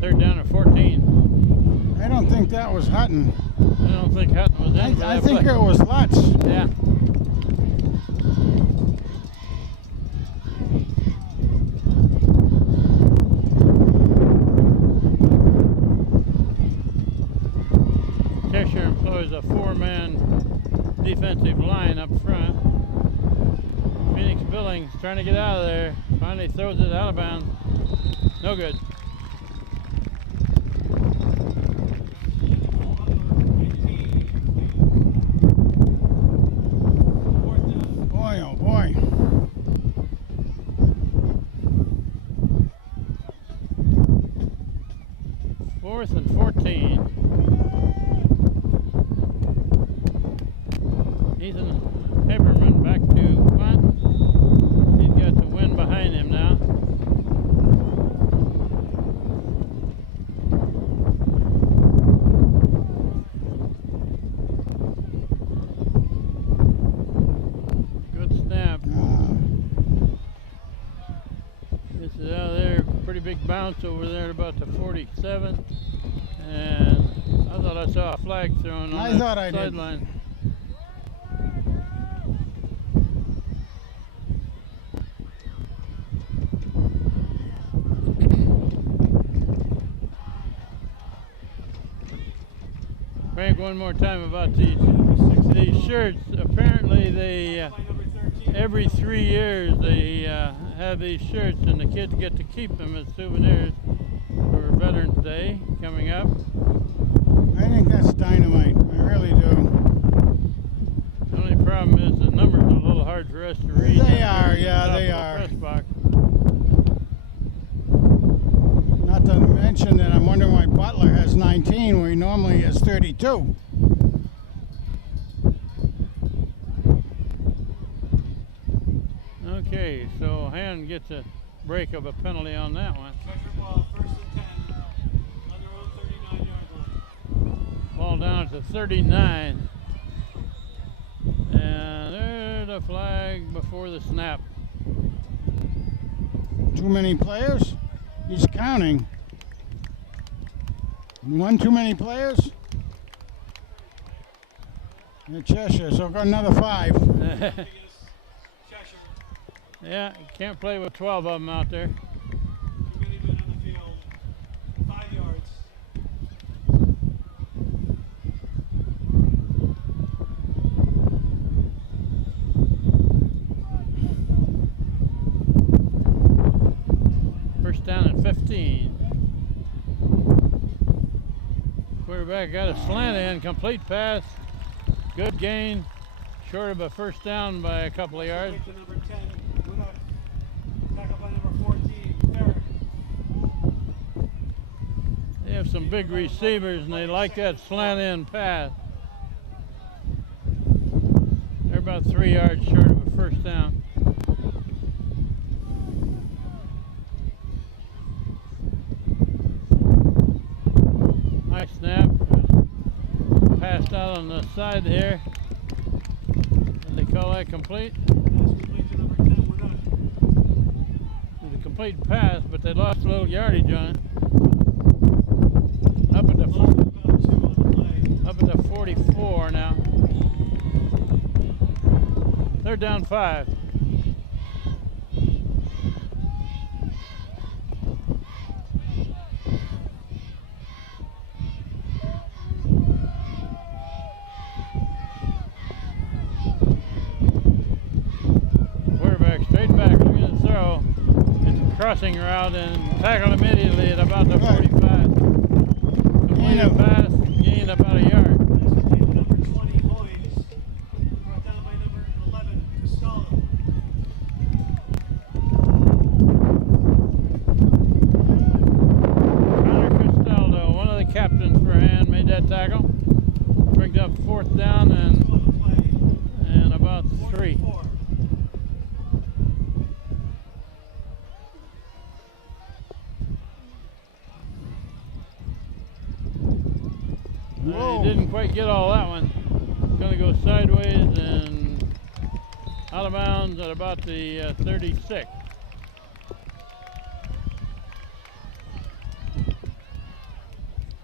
Third down at 14. I don't think that was Hutton. I don't think Hutton was in for I that think play. it was Lutz. Yeah. Cheshire employs a four-man defensive line up front. Phoenix Billings trying to get out of there. Finally throws it out of bounds. No good. Boy, oh boy. Fourth and 14. Ethan Haberman back to punt. He's got the wind behind him now. Good snap. This is out of there. Pretty big bounce over there at about the 47. And I thought I saw a flag thrown on I that thought I did. sideline. Frank, one more time about these shirts. Apparently, they every 3 years they have these shirts, and the kids get to keep them as souvenirs for Veterans Day coming up. I think that's dynamite. I really do. The only problem is the numbers are a little 32. Okay, so Hand gets a break of a penalty on that one. Cheshire ball, 1st and 10, on their own 39-yard line. Ball down to 39. And there's a flag before the snap. Too many players? He's counting. One too many players? Yeah, Cheshire, so got another 5. Cheshire. Yeah, can't play with 12 of them out there. Too many men on the field. 5 yards. First down and 15. Quarterback got a slant in, complete pass, good gain, short of a first down by a couple of yards. To number 10, Woodhuck. Tackle by number 14, Derek. They have some big receivers and they like that slant in pass. They're about 3 yards short of a first down. Nice snap. Passed out on the side here. And they call that complete. Pass complete to number 10, Woodhuck. It was a complete pass, but they lost a little yardage on it. Up at the About 2 on the play. up at the 44 now. They're down 5. Quarterback straight back, looking to throw. It's a crossing route and tackled immediately at about the 45. Completed pass, gained about a yard. Pass complete to number 20, Lloyds. Brought down by number 11, Costello. Connor Costello, one of the captains for Hand, made that tackle. Brings up 4th down and 2 on the play. about 3. 4. He didn't quite get all that one. Going to go sideways and out of bounds at about the 36.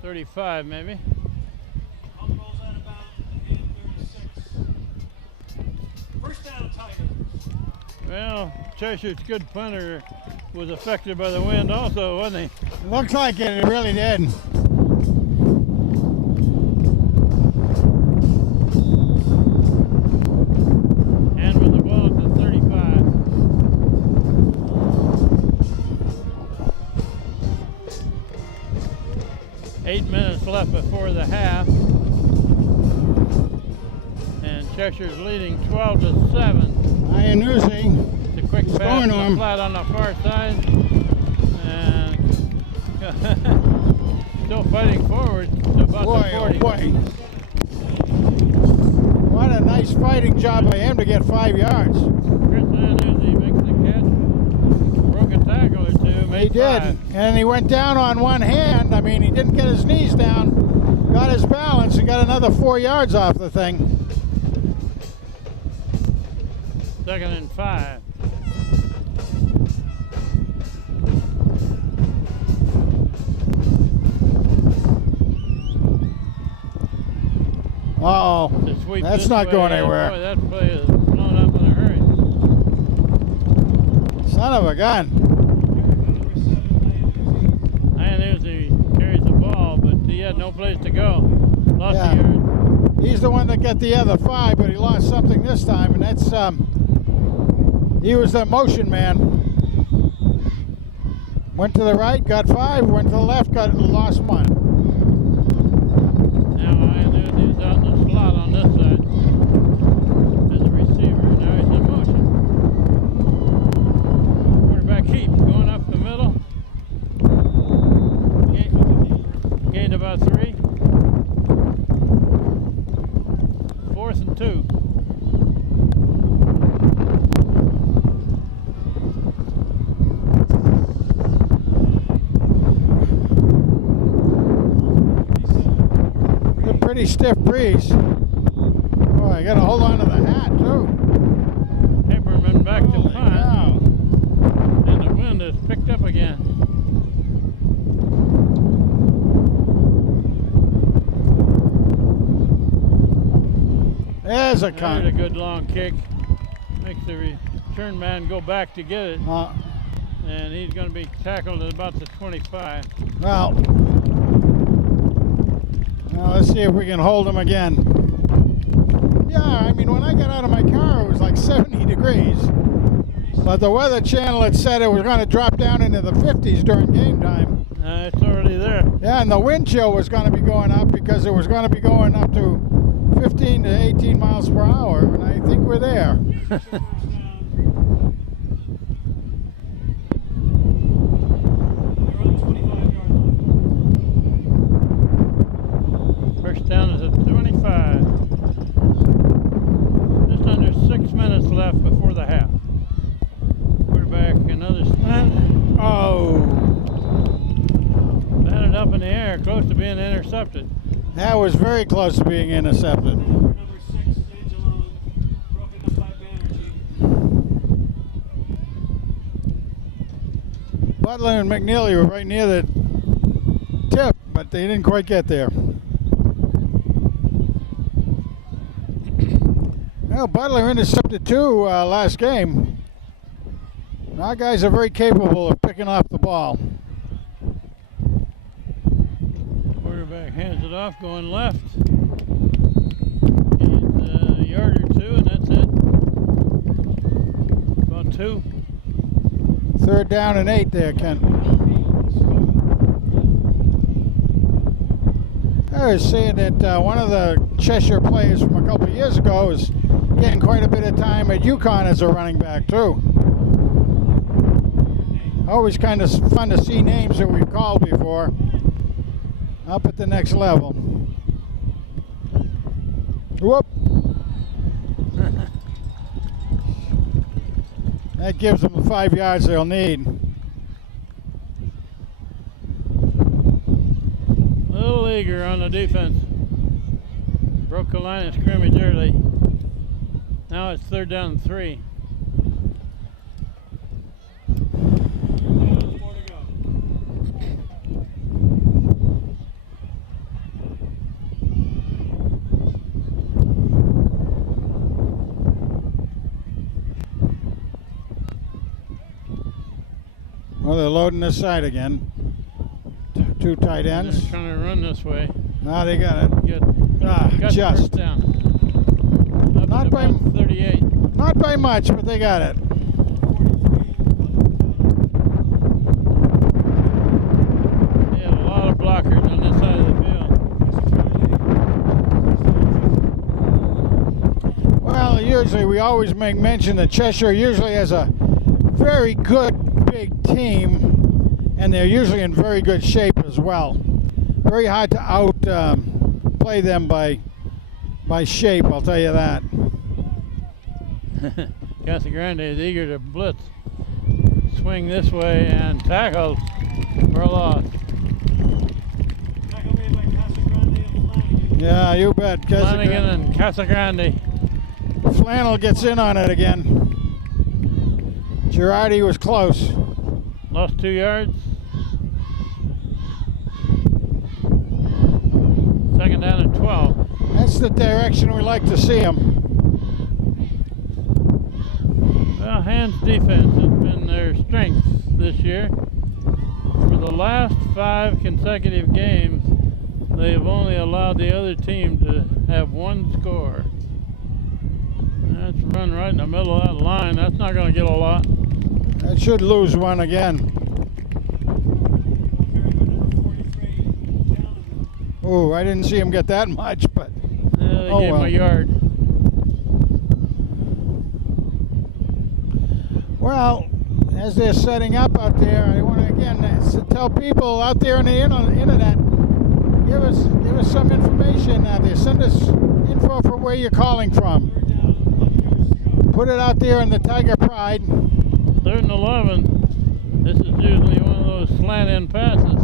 $35 maybe. Ball rolls out of bounds at the 36. First down, Tigers. Well, Cheshire's good punter was affected by the wind also, wasn't he? Looks like it really did. And with the ball at the 35. Eight minutes left before the half. And Cheshire's leading 12-7. Iannuzzi. It's a quick pass going to to the him. flat on the far side. And still fighting forward to about Boy, the oh 40. boy. What a nice fighting job by him to get 5 yards. Chris Iannuzzi makes the catch. Broke a tackle or two, made He did. 5. And he went down on one hand. I mean, he didn't get his knees down. Got his balance and got another 4 yards off the thing. 2nd and 5. Uh-oh. To sweep That's this not way. going anywhere. Boy, that play is blown up in a hurry. Son of a gun. Iannuzzi carries the ball, but he had no place to go. Lost Yeah. a yard. He's the one that got the other 5, but he lost something this time, and that's he was the motion man. Went to the right, got 5. Went to the left, lost 1. Now Iannuzzi's out in the slot on this side as a receiver. Now he's in motion. Quarterback keeps going up the middle. Gained about 3. 2. A pretty stiff breeze. Oh, I gotta hold on to the hat too. Haberman back to Holy punt, cow. and the wind has picked up again. There's a There's a con. good long kick. Makes the return man go back to get it, and he's going to be tackled at about the 25. Well, now let's see if we can hold him again. Yeah, I mean, when I got out of my car, it was like 70 degrees. But the Weather Channel had said it was going to drop down into the 50s during game time. It's already there. Yeah, and the wind chill was going to be going up because it was going to be going up to 15 to 18 miles per hour, and I think we're there. First down is at 25. Just under 6 minutes left before the half. Quarterback, another snap. Oh, Batted up in the air, close to being intercepted. that was very close to being intercepted. Number 6, Angelone, broken up by Banerjee. Butler and McNeely were right near the tip, but they didn't quite get there. Well, Butler intercepted 2 last game. Our guys are very capable of picking off the ball. Quarterback hands it off, going left. Gains a yard or 2, and that's it. About 2. 3rd down and 8 there, Kent. I was saying that one of the Cheshire players from a couple of years ago is getting quite a bit of time at UConn as a running back, too. Always kind of fun to see names that we've called before up at the next level. Whoop. That gives them the 5 yards they'll need. Little eager on the defense. Broke the line of scrimmage early. Now it's 3rd down and 3. 4 to go. Well, they're loading this side again. 2 tight They're ends. trying to run this way. Now they got it. Got the Just. first down. Up Not to by- about 38. Not by much, but they got it. They had a lot of blockers on this side of the field. Well, usually we always make mention that Cheshire usually has a very good big team, and they're usually in very good shape as well. Very hard to play them by shape, I'll tell you that. Casa Grande is eager to blitz. Swing this way and tackles for a loss. Tackle made by Casagrande and Flanagan. Yeah, you bet. Flanagan and Casa Grande. Flannel gets in on it again. Girardi was close. Lost 2 yards. 2nd down and 12. That's the direction we like to see them. Well, Hand's defense has been their strength this year. For the last 5 consecutive games, they have only allowed the other team to have 1 score. That's run right in the middle of that line. That's not going to get a lot. That should lose one again. Carried by number 43, Gallagher. Oh, I didn't see him get that much, but They Oh, gave him well. a yard. well, as they're setting up out there, I want to again tell people out there on the internet, give us some information out there. Send us info from where you're calling from. Put it out there in the Tiger Pride. 3rd and 11. This is usually one of those slant in passes.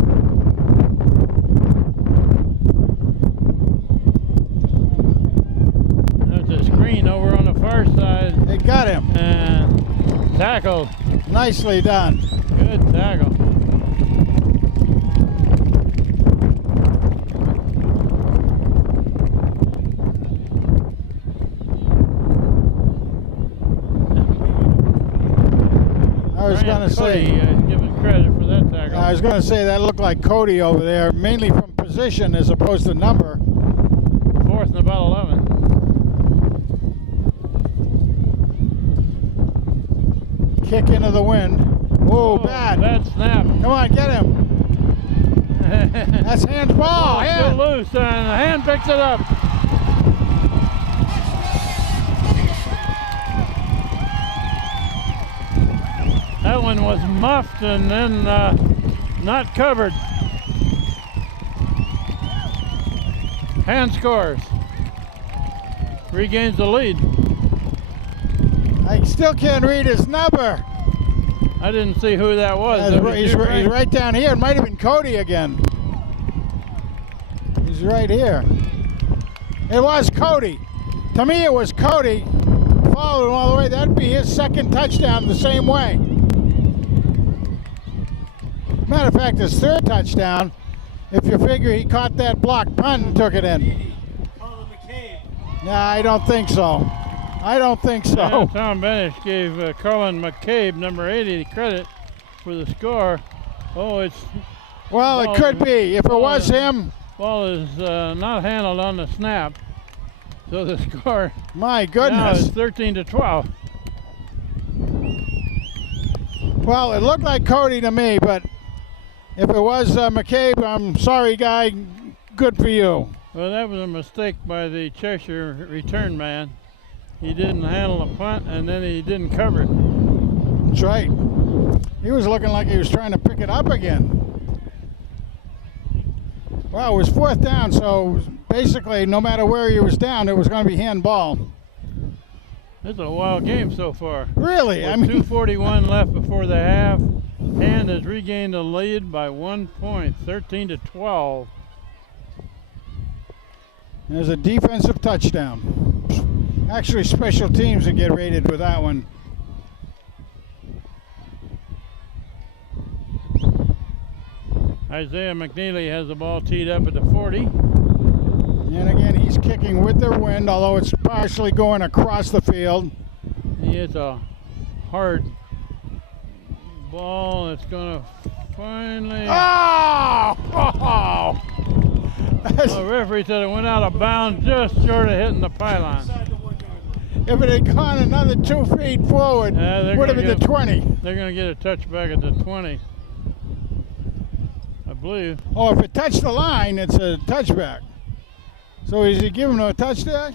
There's a screen over on the far side. They got him. And tackle. Nicely done. Good tackle. I was going to say, give him credit for that tackle. I was going to say that looked like Cody over there, mainly from position as opposed to number. 4th and about 11. Kick into the wind. Whoa, bad. Bad snap. Come on, get him. That's handball. Still loose, and the hand picks it up. That one was muffed and then not covered. Hand scores. Regains the lead. I still can't read his number. I didn't see who that was. He's right down here. It might have been Cody again. He's right here. It was Cody. To me, it was Cody. Followed him all the way. That'd be his second touchdown the same way. Matter of fact, his 3rd touchdown, if you figure he caught that block punt and took it in. Nah, I don't think so. I don't think so. Yeah, Tom Benish gave Colin McCabe, number 80, credit for the score. Oh, it's... Well, it could be. If it was him... Ball is not handled on the snap. So the score... My now goodness. is 13-12. Well, it looked like Cody to me, but if it was McCabe, I'm sorry, guy. Good for you. Well, that was a mistake by the Cheshire return man. He didn't handle the punt, and then he didn't cover it. That's right. He was looking like he was trying to pick it up again. Well, it was 4th down, so basically no matter where he was down, it was going to be handball. It's a wild game so far. Really? With I mean, 2:41 left before the half. Hand has regained the lead by 1 point, 13-12. there's a defensive touchdown. Actually, special teams would get rated with that one. Isaiah McNeely has the ball teed up at the 40. And again, he's kicking with the wind, although it's partially going across the field. He hits a hard ball. It's going to finally... Oh! The referee said it went out of bounds just short of hitting the pylon. If it had gone another 2 feet forward, it would have been the 20. They're going to get a touchback at the 20, I believe. Oh, if it touched the line, it's a touchback. So is he giving him a touchback?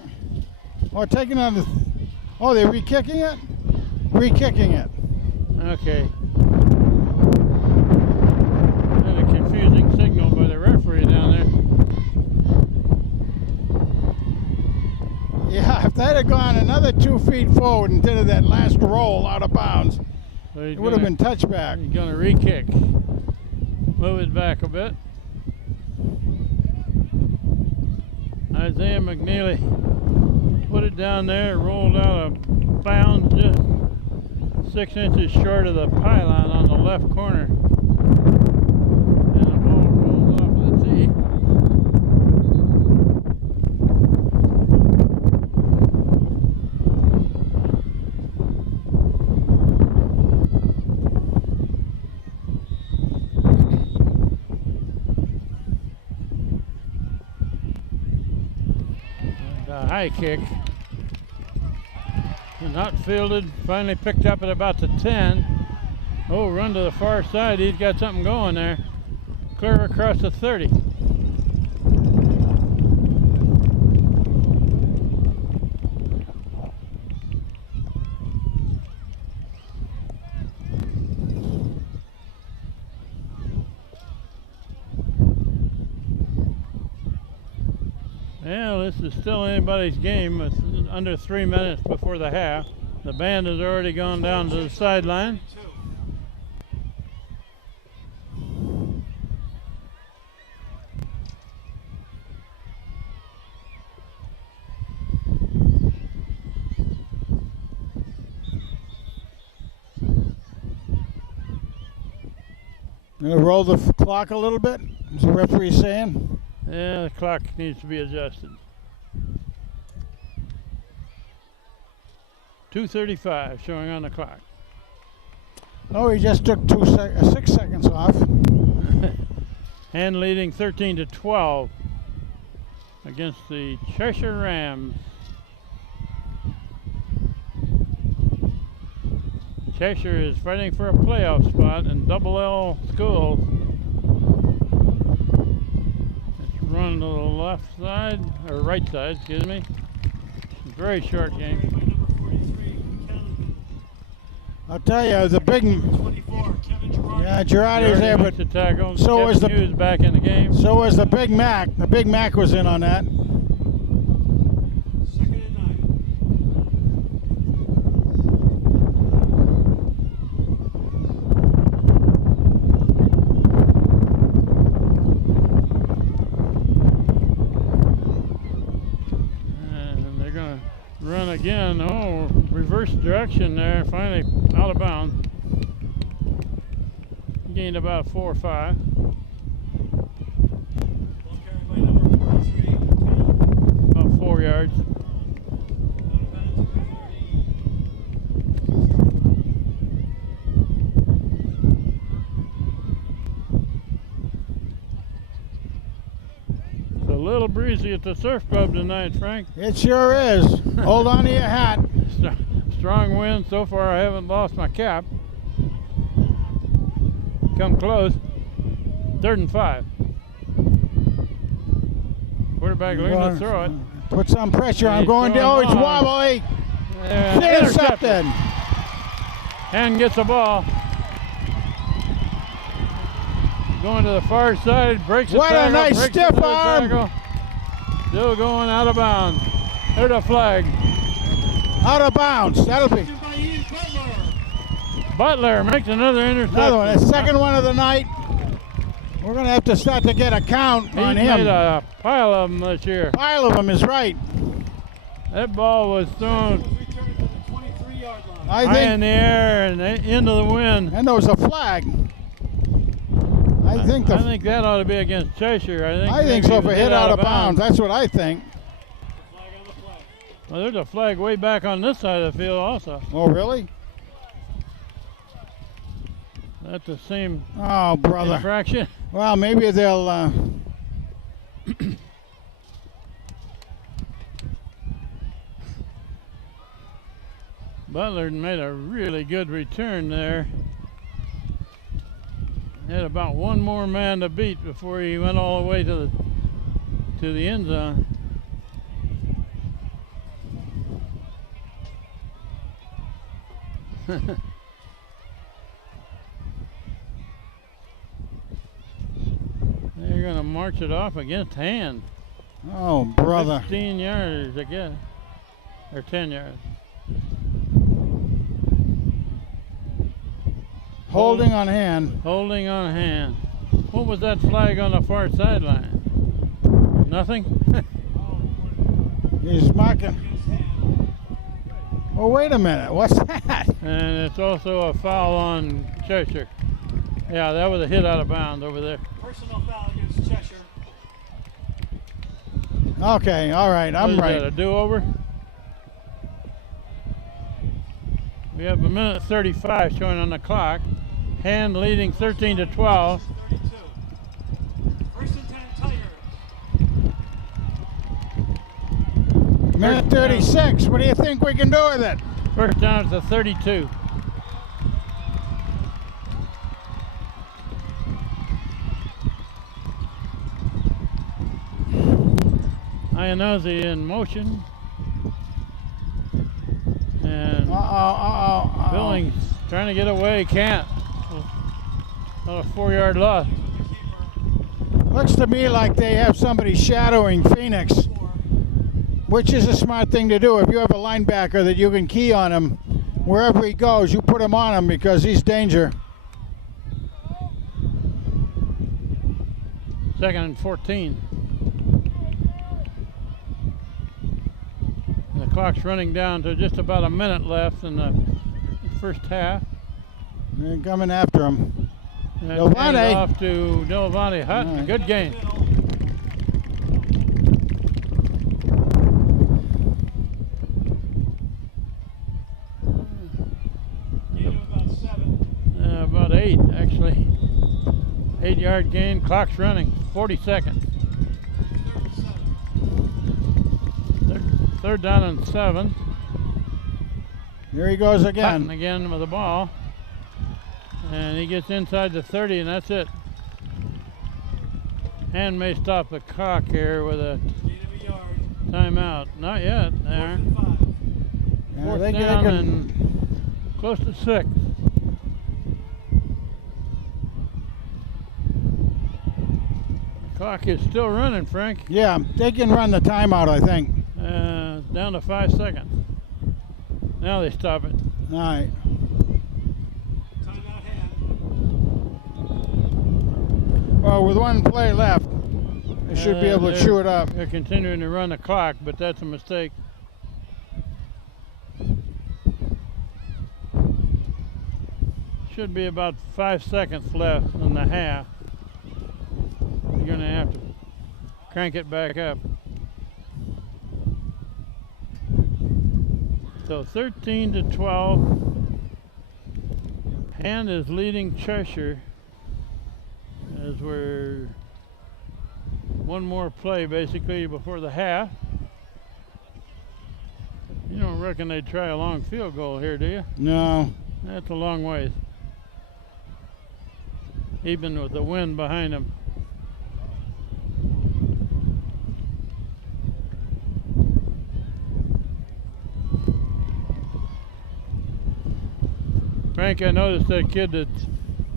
Or taking on the... Oh, they're re-kicking it? Re-kicking it. Okay. And a confusing signal by the referee down there. Yeah, if that had gone another 2 feet forward instead of that last roll out of bounds, So it would have been touchback. He's going to re-kick. Move it back a bit. Isaiah McNeely put it down there, rolled out of bounds just 6 inches short of the pylon on the left corner. And the ball rolls off of the tee. High kick. Not fielded, finally picked up at about the 10. Oh, run to the far side. He's got something going there. Clear across the 30. Well, this is still anybody's game. It's under 3 minutes before the half. The band has already gone down to the sideline. Gonna roll the clock a little bit, is the referee saying? Yeah, the clock needs to be adjusted. 2:35 showing on the clock. Oh, he just took 6 seconds off. Hand leading 13-12 against the Cheshire Rams. Cheshire is fighting for a playoff spot in Double L schools. It's run to the left side, or right side, excuse me. Very short game. I'll tell you, the big, yeah, Girardi's there, but to tackle. so was the Hughes back in the game. So was the Big Mac. The Big Mac was in on that. Second and 9. And they're going to run again. Oh, reverse direction there. Finally out of bounds. Gained about 4 or 5. About 4 yards. It's a little breezy at the surf club tonight, Frank. It sure is. Hold on to your hat. Strong wind. So far I haven't lost my cap. Come close. 3rd and 5. Quarterback looking to throw it. Put some pressure on. He's Going down. Oh, it's long. wobbly. And Intercepted. And gets the ball. Going to the far side. Breaks the What a tackle. nice breaks stiff another arm. tackle. Still going out of bounds. There's a flag. Out of bounds. That'll be Butler makes another interception. another one. The second one of the night. We're going to have to start to get a count He's on made him. a pile of them this year. Pile of them is right. That ball was thrown I high in think, the air and into the wind. and there was a flag. I think that ought to be against Cheshire. I think maybe so it for was hit out of bounds. That's what I think. Well, there's a flag way back on this side of the field also. Oh, really? That's the same Oh, brother. infraction. Well, maybe they'll. Butler made a really good return there. Had about one more man to beat before he went all the way to the end zone. They're going to march it off against hand. Oh, brother. 15 yards, I guess. Or 10 yards. Holding on hand. Holding on hand. What was that flag on the far sideline? Nothing? He's marking. Oh, wait a minute. What's that? And it's also a foul on Cheshire. Yeah, that was a hit out of bounds over there. Personal foul against Cheshire. Okay, all right. What I'm is right. that, a do-over? We have a minute 35 showing on the clock. Hand leading 13-12. 32. First and 10 Tigers. Minute 36. What do you think we can do with it? First down at the 32. Iannozzi in motion. And Billings trying to get away, can't. About a 4-yard loss. Looks to me like they have somebody shadowing Phoenix. which is a smart thing to do. If you have a linebacker that you can key on him, wherever he goes, you put him on him because he's danger. 2nd and 14. And the clock's running down to just about a minute left in the first half. They're coming after him. And Delvante. off to Delvante Hutton. All right. Good gain. About 8, actually. 8-yard gain. Clock's running. 40 seconds. Third down and 7. Here he goes Hutton again. again with the ball. And he gets inside the 30, and that's it. And may stop the clock here with a timeout. Not yet. There. Yeah, Fourth they down can- and close to 6. The clock is still running, Frank. Yeah, they can run the timeout, I think. Down to 5 seconds. Now they stop it. All right. Well, with one play left, they should be able to chew it up. They're continuing to run the clock, but that's a mistake. Should be about 5 seconds left in the half. You're going to have to crank it back up. So 13 to 12. Hand is leading Cheshire as we're one more play basically before the half. You don't reckon they'd try a long field goal here, do you? No. That's a long ways. Even with the wind behind them. Frank, I noticed that kid that's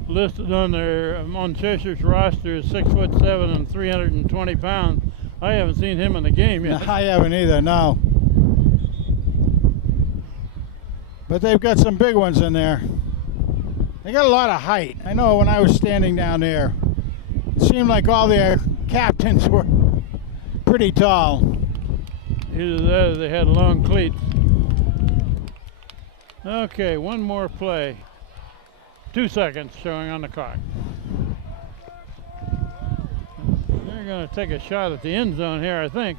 listed on Cheshire's roster is 6'7" and 320 pounds. I haven't seen him in the game yet. I haven't either, no. But they've got some big ones in there. They got a lot of height. I know when I was standing down there, it seemed like all their captains were pretty tall. Either that or they had long cleats. Okay, one more play. 2 seconds showing on the clock. They're going to take a shot at the end zone here, I think.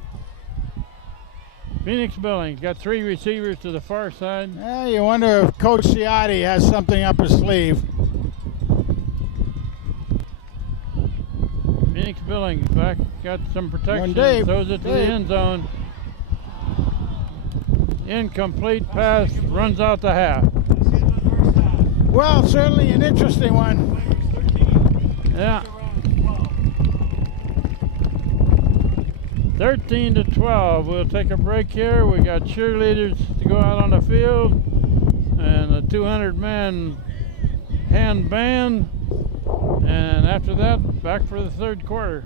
Phoenix Billings got 3 receivers to the far side. Yeah, you wonder if Coach Ciotti has something up his sleeve. Phoenix Billings back, got some protection, Dave, throws it to the end zone. Incomplete pass, runs out the half. Well, certainly an interesting one. Yeah. 13 to 12. We'll take a break here. We got cheerleaders to go out on the field and a 200-man hand band. And after that, back for the third quarter.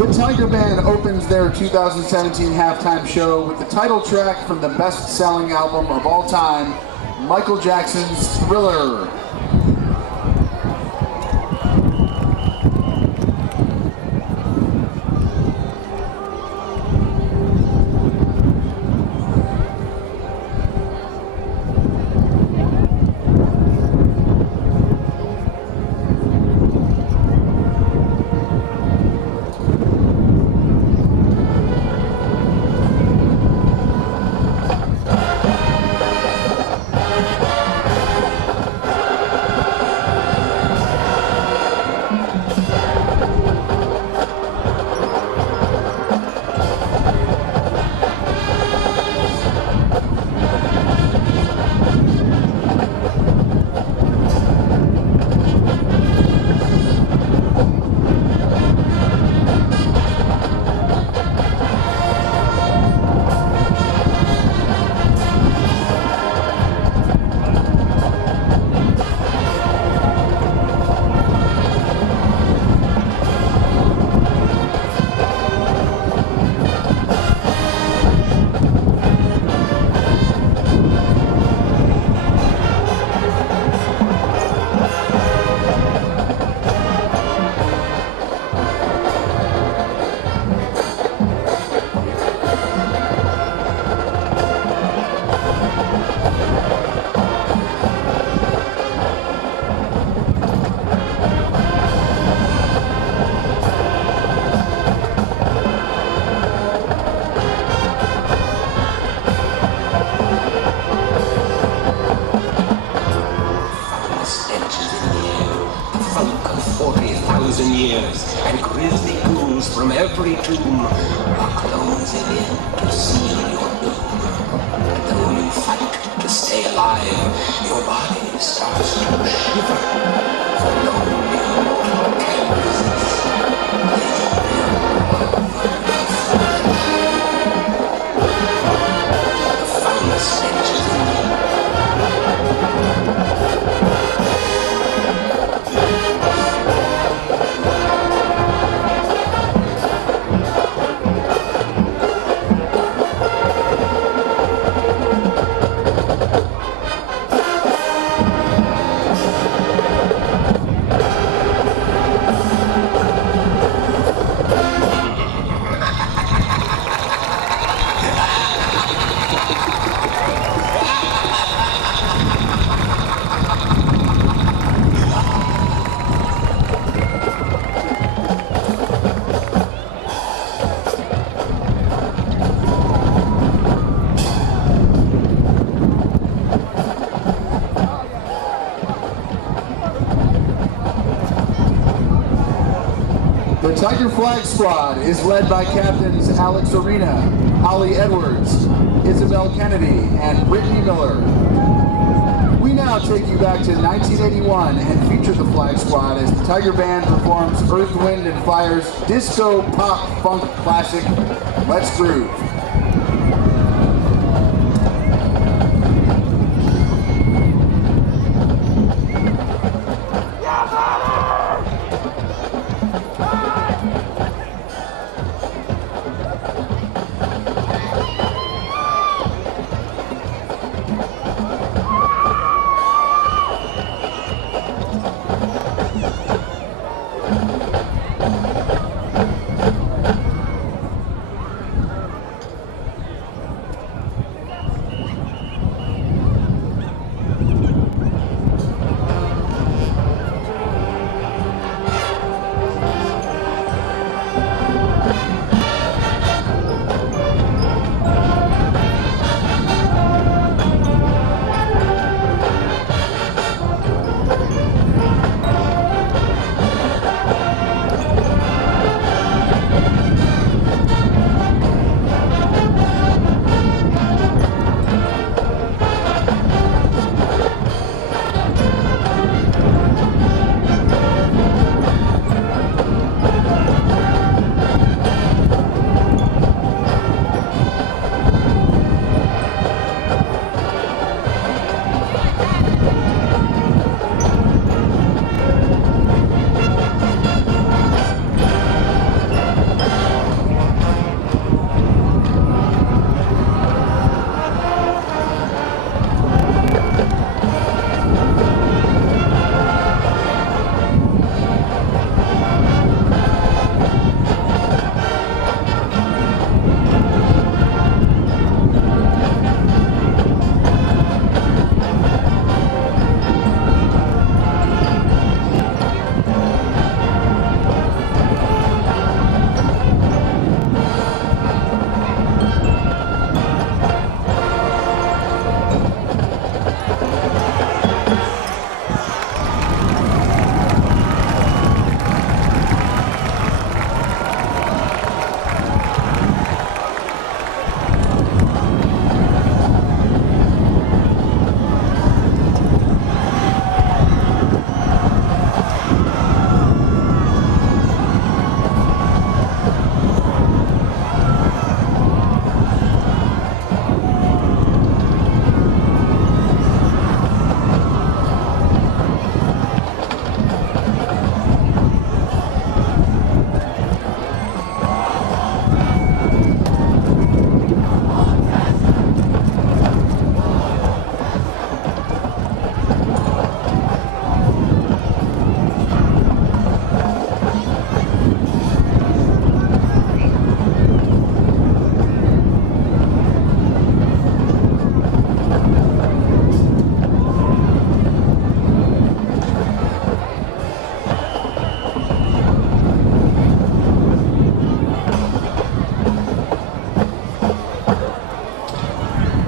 The Tiger Band opens their 2017 halftime show with the title track from the best-selling album of all time, Michael Jackson's Thriller. Years, and grisly ghouls from every tomb are closing in to seal your doom. And though you fight to stay alive, your body starts to shiver, for no mortal can resist. The foulest stench is in you. The Tiger Flag Squad is led by Captains Alex Arena, Holly Edwards, Isabel Kennedy, and Brittany Miller. We now take you back to 1981 and feature the Flag Squad as the Tiger Band performs Earth, Wind & Fire's disco pop funk classic, Let's Groove.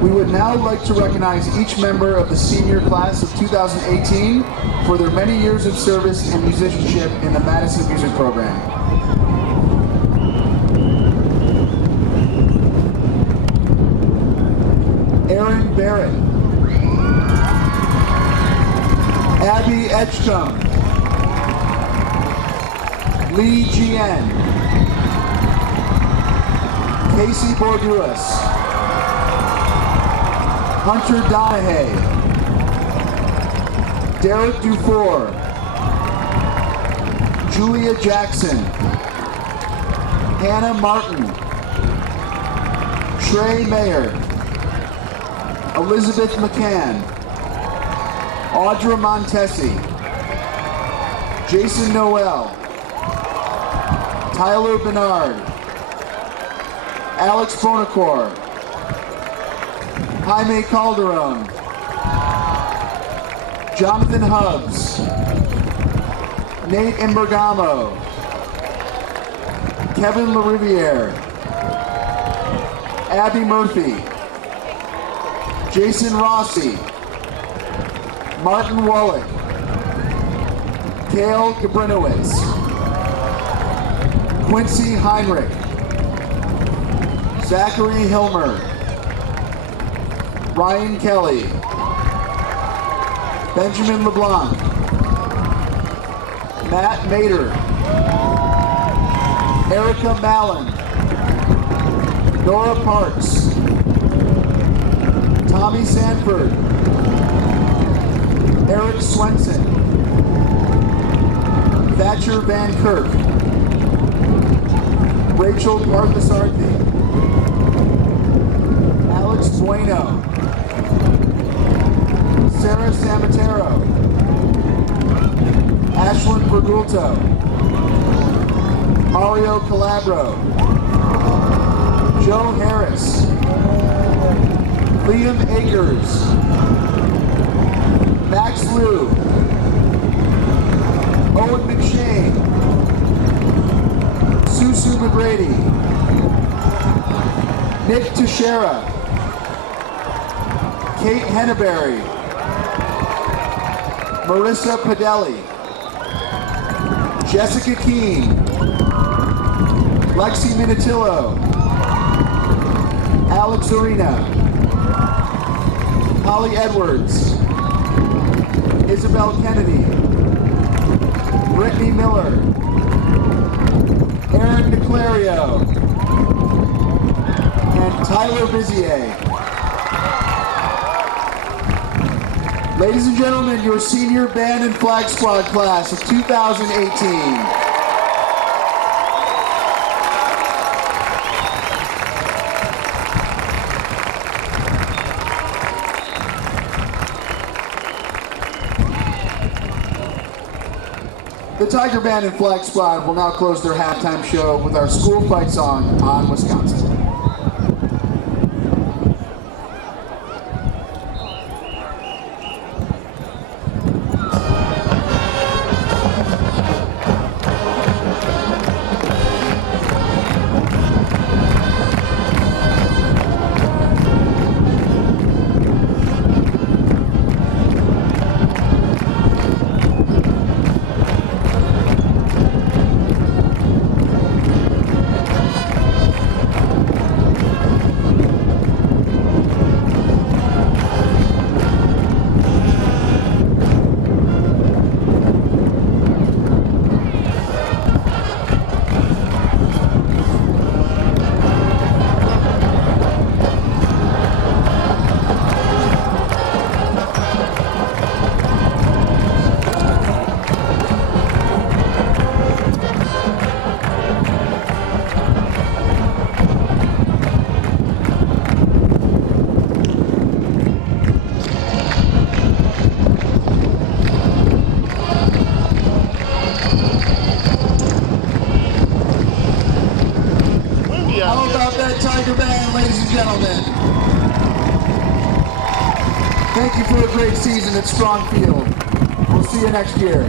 We would now like to recognize each member of the senior class of 2018 for their many years of service and musicianship in the Madison Music Program. Aaron Barrett, Abby Edgecombe, Lee Gien, Casey Borduas, Hunter Donahue, Derek Dufour, Julia Jackson, Hannah Martin, Trey Mayer, Elizabeth McCann, Audra Montesi, Jason Noel, Tyler Bernard, Alex Bonacore, Jaime Calderon, Jonathan Hubbs, Nate Imbergamo, Kevin LaRiviere, Abby Murphy, Jason Rossi, Martin Wallach, Kale Gabrinowitz, Quincy Heinrich, Zachary Hilmer, Ryan Kelly, Benjamin LeBlanc, Matt Mader, Erica Mallon, Nora Parks, Tommy Sanford, Eric Swenson, Thatcher Van Kirk, Rachel Parthasarthi, Alex Bueno, Sarah Samatero, Ashlyn Vergulto, Mario Calabro, Joe Harris, Liam Akers, Max Liu, Owen McShane, Susu McGrady, Nick Teixeira, Kate Henneberry, Marissa Padelli, Jessica Keene, Lexi Minatillo, Alex Arena, Holly Edwards, Isabel Kennedy, Brittany Miller, Aaron DeClario, and Tyler Bizier. Ladies and gentlemen, your senior band and flag squad class of 2018. The Tiger Band and Flag Squad will now close their halftime show with our school fight song on Wisconsin. How about that Tiger Band, ladies and gentlemen? Thank you for a great season at Strong Field. We'll see you next year.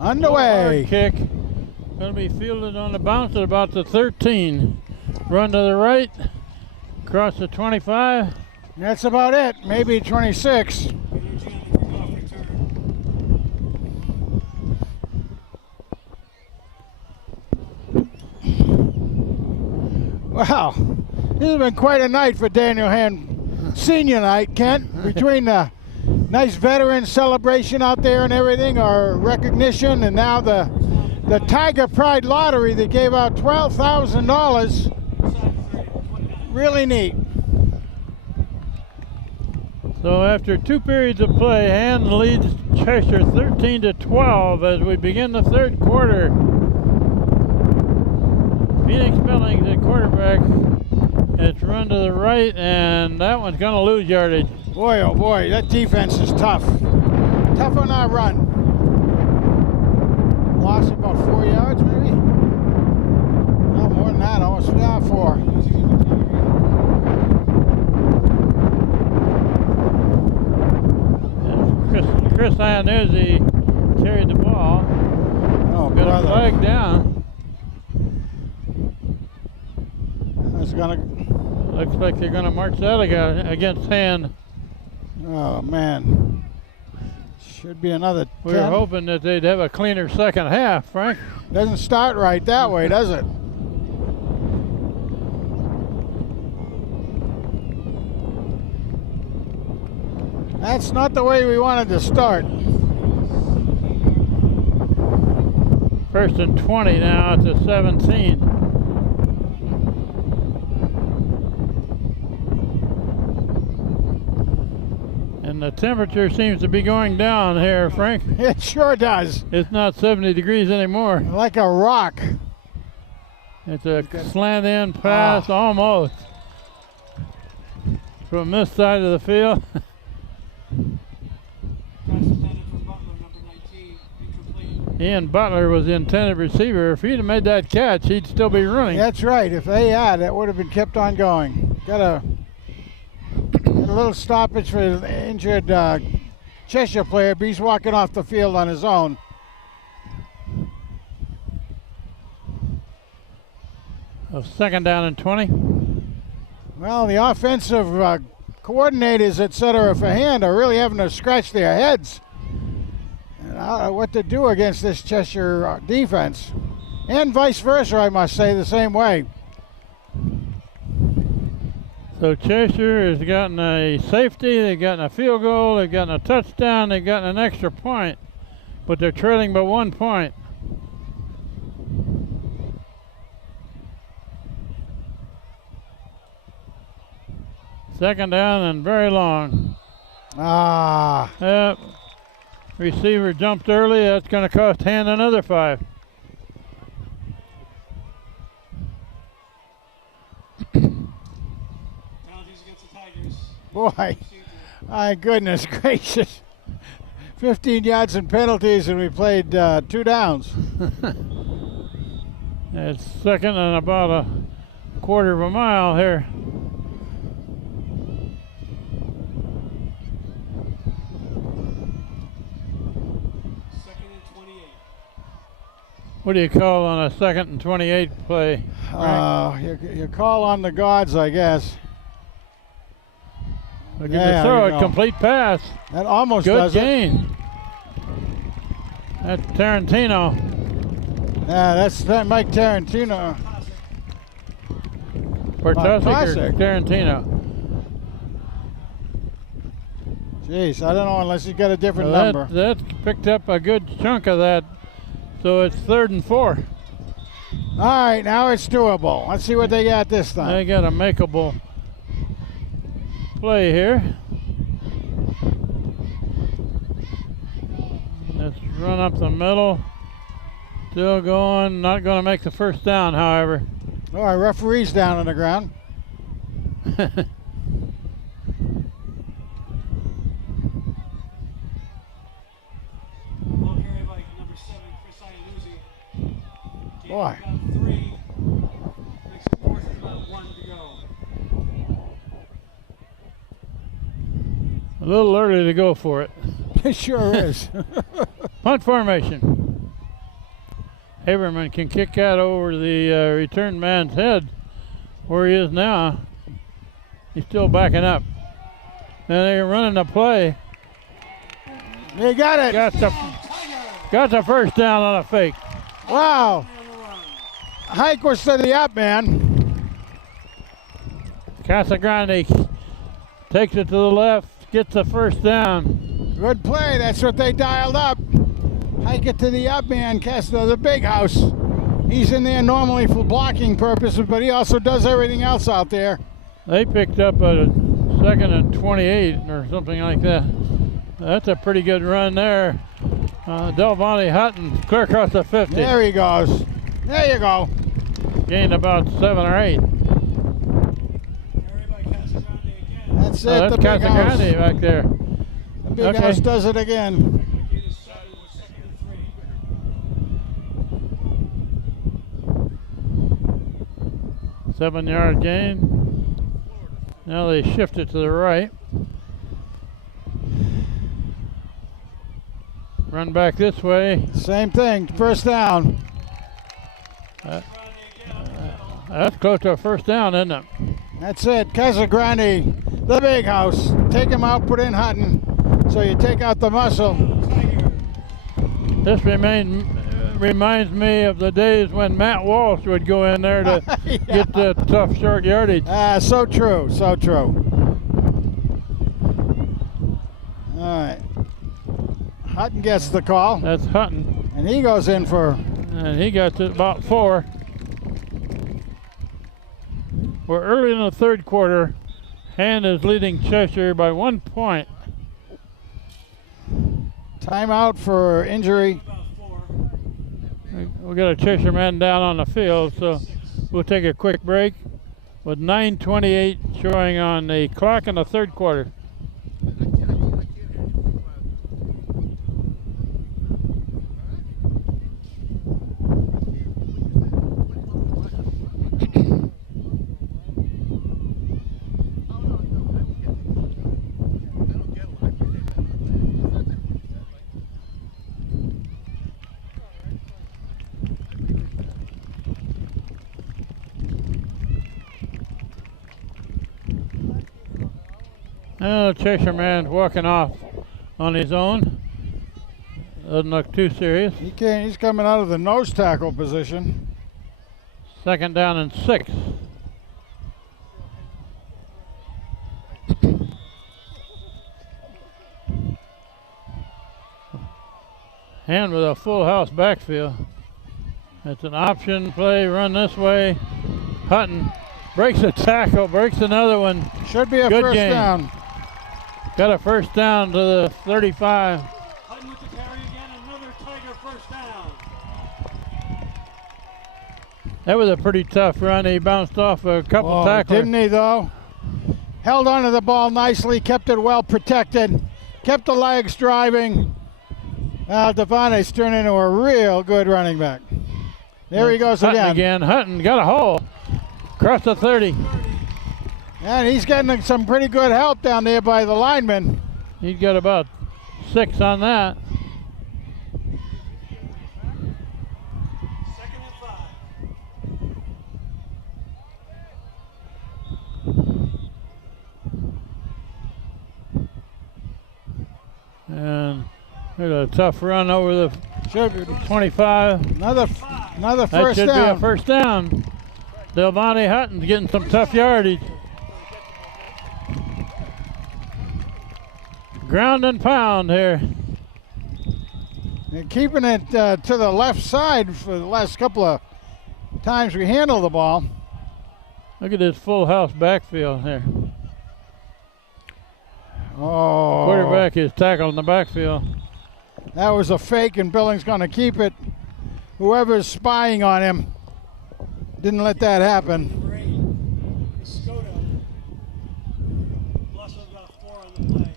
Underway. Hard kick. Going to be fielded on the bounce at about the 13. Run to the right. Across the 25. That's about it. Maybe 26. Wow, this has been quite a night for Daniel Hand Senior Night, Kent. Between the nice veteran celebration out there and everything, our recognition, and now the Tiger Pride Lottery that gave out $12,000. Really neat. So after 2 periods of play, Hand leads Cheshire 13-12 as we begin the third quarter. Phoenix Billings at quarterback. It's run to the right, and that one's going to lose yardage. Boy, oh boy, that defense is tough. Tough on our run. Lost about 4 yards, maybe? No, more than that, almost 4. Chris Iannuzzi carried the ball. Oh, Got a brother. flag down. That's gonna. Looks like they're going to march that against Hand. Oh man. Should be another 10. We were hoping that they'd have a cleaner second half, Frank. Doesn't start right that way, does it? That's not the way we wanted to start. 1st and 20 now at the 17. And the temperature seems to be going down here, Frank. It sure does. It's not 70 degrees anymore. Like a rock. It's a slant in pass almost from this side of the field. Ian Butler was the intended receiver. If he'd have made that catch, he'd still be running. That's right. If they had, it would have been kept on going. Got a little stoppage for the injured Cheshire player, but he's walking off the field on his own. So 2nd down and 20. Well, the offensive coordinators, etc., for Hand are really having to scratch their heads and what to do against this Cheshire defense, and vice versa, I must say, the same way. So Cheshire has gotten a safety, they've gotten a field goal, they've gotten a touchdown, they've gotten an extra point, but they're trailing by 1 point. Second down and very long. Yep. Receiver jumped early. That's going to cost Hand another 5. Boy, my goodness gracious. 15 yards and penalties, and we played 2 downs. It's 2nd and about a quarter of a mile here. What do you call on a 2nd and 28 play? You call on the gods, I guess. Look at the throw, a complete pass. That almost Good does gain. it. That's Tarantino. Yeah, that's Mike Tarantino. Bartosik or Tarantino? Jeez, I don't know unless he's got a different Well, number. That's picked up a good chunk of that. So it's 3rd and 4. All right, now it's doable. Let's see what they got this time. They got a makeable play here. Let's run up the middle. Still going. Not going to make the 1st down, however. All right, referee's down on the ground. Boy. A little early to go for it. It sure is. Punt formation. Haberman can kick that over the return man's head where he is now. He's still backing up. And they're running the play. They got it. Got the first down on a fake. Wow. Hike was to the up, man. Casagrande takes it to the left, gets the first down. Good play. That's what they dialed up. Hike it to the up man, Kessler, the big house. He's in there normally for blocking purposes, but he also does everything else out there. They picked up a 2nd and 28 or something like that. That's a pretty good run there. Delvante Hutton clear across the 50. There he goes. There you go. Gained about 7 or 8. That's it. That's the big house. Casagrande back there. The big house does it again. Seven-yard gain. Now they shift it to the right. Run back this way. Same thing. First down. That's close to a first down, isn't it? That's it. Casagrande, the big house. Take him out, put in Hutton. So you take out the muscle. This reminds me of the days when Matt Walsh would go in there to Yeah. get the tough short yardage. So true. So true. All right. Hutton gets the call. That's Hutton. And he goes in for. And he got to about 4. We're early in the third quarter. Hand is leading Cheshire by 1 point. Timeout for injury. We got a Cheshire man down on the field, so we'll take a quick break with 9:28 showing on the clock in the third quarter. The Cheshire man's walking off on his own. Doesn't look too serious. He can't. He's coming out of the nose tackle position. 2nd down and 6. Hand with a full house backfield. It's an option play, run this way. Hutton breaks a tackle, breaks another one. Should be a Good first game. down. Got a first down to the 35. Hutton with the carry again, another Tiger first down. That was a pretty tough run. He bounced off a couple tacklers. Didn't he though? Held onto the ball nicely, kept it well protected, kept the legs driving. Devante's turned into a real good running back. There he goes again. Hutton got a hole. Across the 30. And he's getting some pretty good help down there by the lineman. He's got about 6 on that. 2nd and 5. And there's a tough run over the 25. Another That first should down. be a first down. Delvante Hutton's getting some tough yardage. Ground and pound here. And keeping it to the left side for the last couple of times we handle the ball. Look at this full house backfield here. Oh, Quarterback is tackled in the backfield. that was a fake, and Billings going to keep it. Whoever's spying on him didn't let that happen.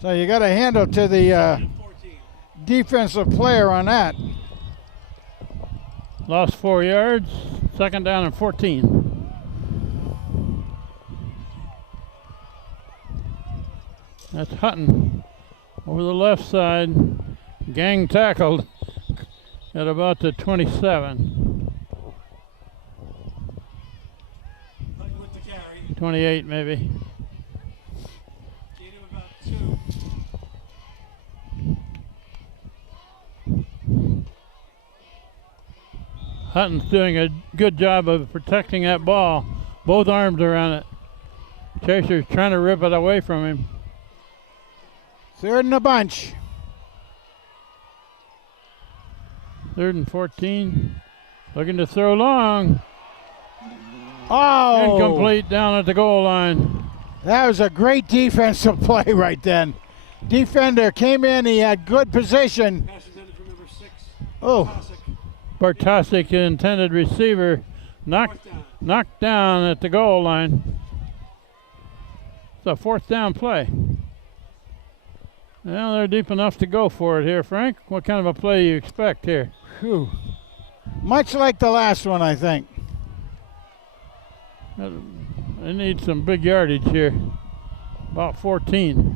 So you got to hand it to the defensive player on that. Lost 4 yards. 2nd down and 14. That's Hutton over the left side. Gang tackled at about the 27. 28 maybe. Gain of about 2. Hutton's doing a good job of protecting that ball. Both arms are on it. Cheshire's trying to rip it away from him. Third in a bunch. 3rd and 14. Looking to throw long. Oh! Incomplete down at the goal line. That was a great defensive play right then. Defender came in, he had good position. Pass intended for number 6. Oh, Bartosik, intended receiver, knocked down at the goal line. It's a 4th down play. Well, they're deep enough to go for it here, Frank. What kind of a play you expect here? phew. Much like the last one, I think. They need some big yardage here. About 14.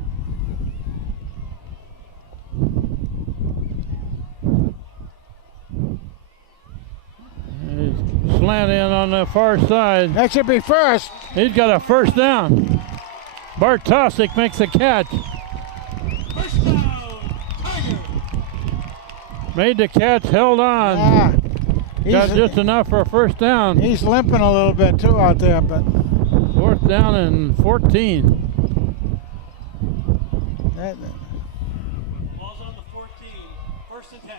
He's slant in on the far side. That should be first. He's got a 1st down. Bartosik makes the catch. First down, Tiger. Made the catch, held on. Ah, Got just enough for a 1st down. he's limping a little bit too out there, but 4th down and 14. that, Ball's on the 14. 1st and 10.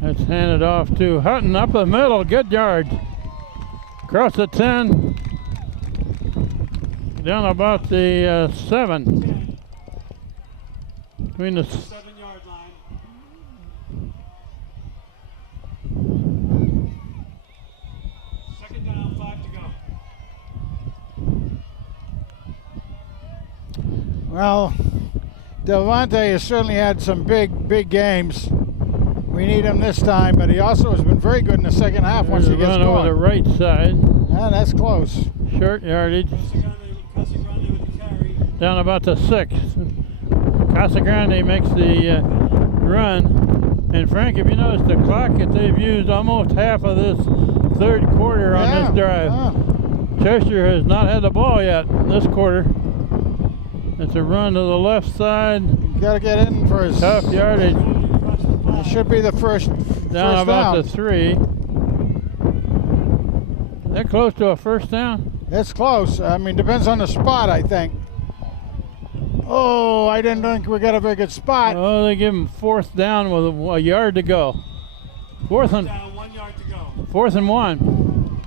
That's handed off to Hutton up the middle. Good yard. Across the 10. Down about the 7. Between the 7-yard line. Second down, 5 to go. well, Delvante has certainly had some big games. We need him this time, but he also has been very good in the second half once he there's a gets run over the going. right side. Ah, that's close. Short yardage. Casagrande with the carry. Down about the 6. Casagrande makes the run. And Frank, if you notice the clock that they've used almost half of this 3rd quarter on this drive. Ah. Cheshire has not had the ball yet this quarter. It's a run to the left side. Got to get in for his Tough yardage. It should be the first Down about down. the 3. They're close to a 1st down. It's close. I mean, depends on the spot, I think. Oh, I didn't think we got a very good spot. Oh, they give him 4th down with a yard to go. 4th and Down, 1 yard to go. 4th and 1.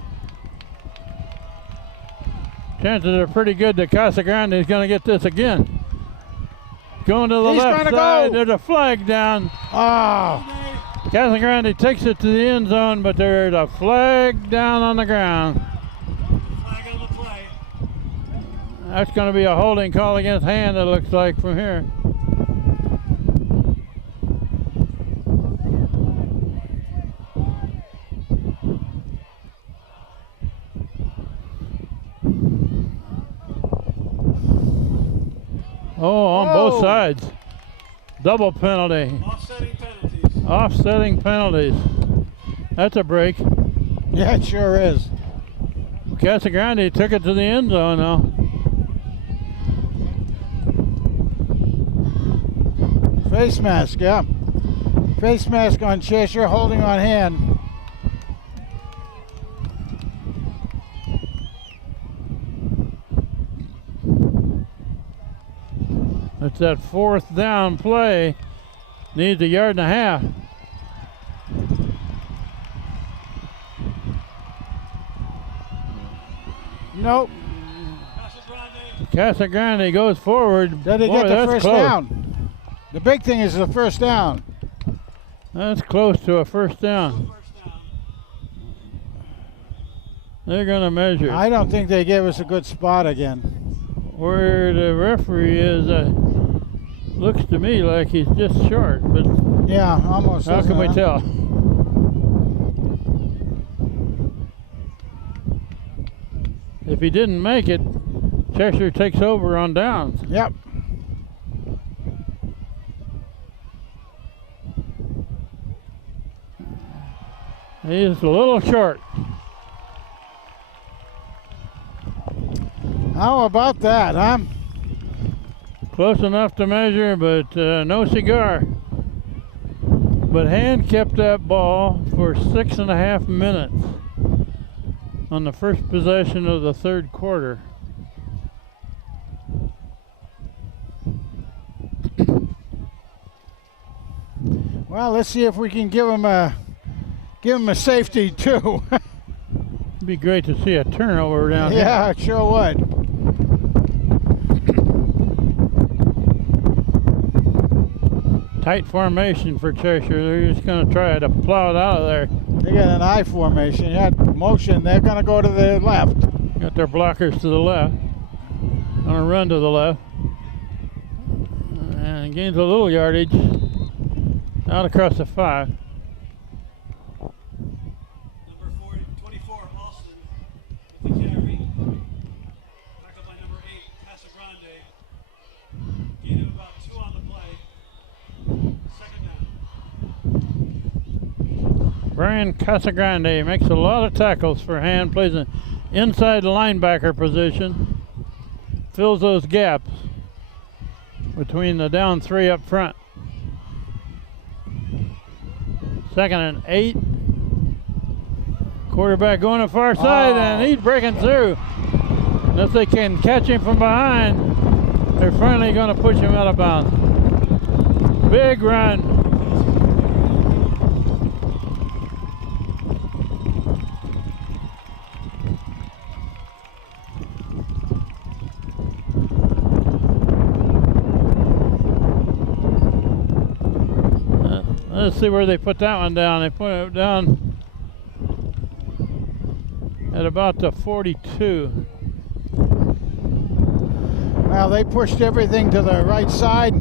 Chances are pretty good that Casagrande is going to get this again. Going to the He's left gonna side. go. There's a flag down. Oh, Casagrande takes it to the end zone, but there's a flag down on the ground. Flag on the play. That's going to be a holding call against Hand, it looks like, from here. Oh, on both Whoa. sides. Double penalty. Offsetting penalties. Offsetting penalties. That's a break. yeah, it sure is. Casagrande took it to the end zone now. Face mask, yeah. Face mask on Cheshire, holding on Hand. It's that 4th down play. Needs a yard and a half. Nope. Casagrande goes forward. Did he Boy, get the that's first close. down? The big thing is the first down. That's close to a 1st down. They're going to measure. I don't think they gave us a good spot again. Where the referee is, looks to me like he's just short, but Yeah, almost. how can we isn't it? tell? If he didn't make it, Cheshire takes over on downs. Yep. He's a little short. How about that, huh? Close enough to measure, but no cigar. But Hand kept that ball for 6.5 minutes on the first possession of the third quarter. Well, let's see if we can give him a safety too. It'd be great to see a turnover down here. Yeah, it sure would. Tight formation for Cheshire. They're just going to try to plow it out of there. They got an I formation. Yeah, motion. They're going to go to the left. Got their blockers to the left. Going to run to the left. And gains a little yardage. Out across the 5. Number 24, Austin with the carry. Tackled by number 8, Casagrande. Gain of about 2 on the play. Second down. Brian Casagrande makes a lot of tackles for Hand. Plays an inside linebacker position. Fills those gaps between the down 3 up front. 2nd and 8. Quarterback going to far side, and he's breaking through. And if they can catch him from behind, they're finally going to push him out of bounds. Big run. Let's see where they put that one down. They put it down at about the 42. Well, they pushed everything to the right side.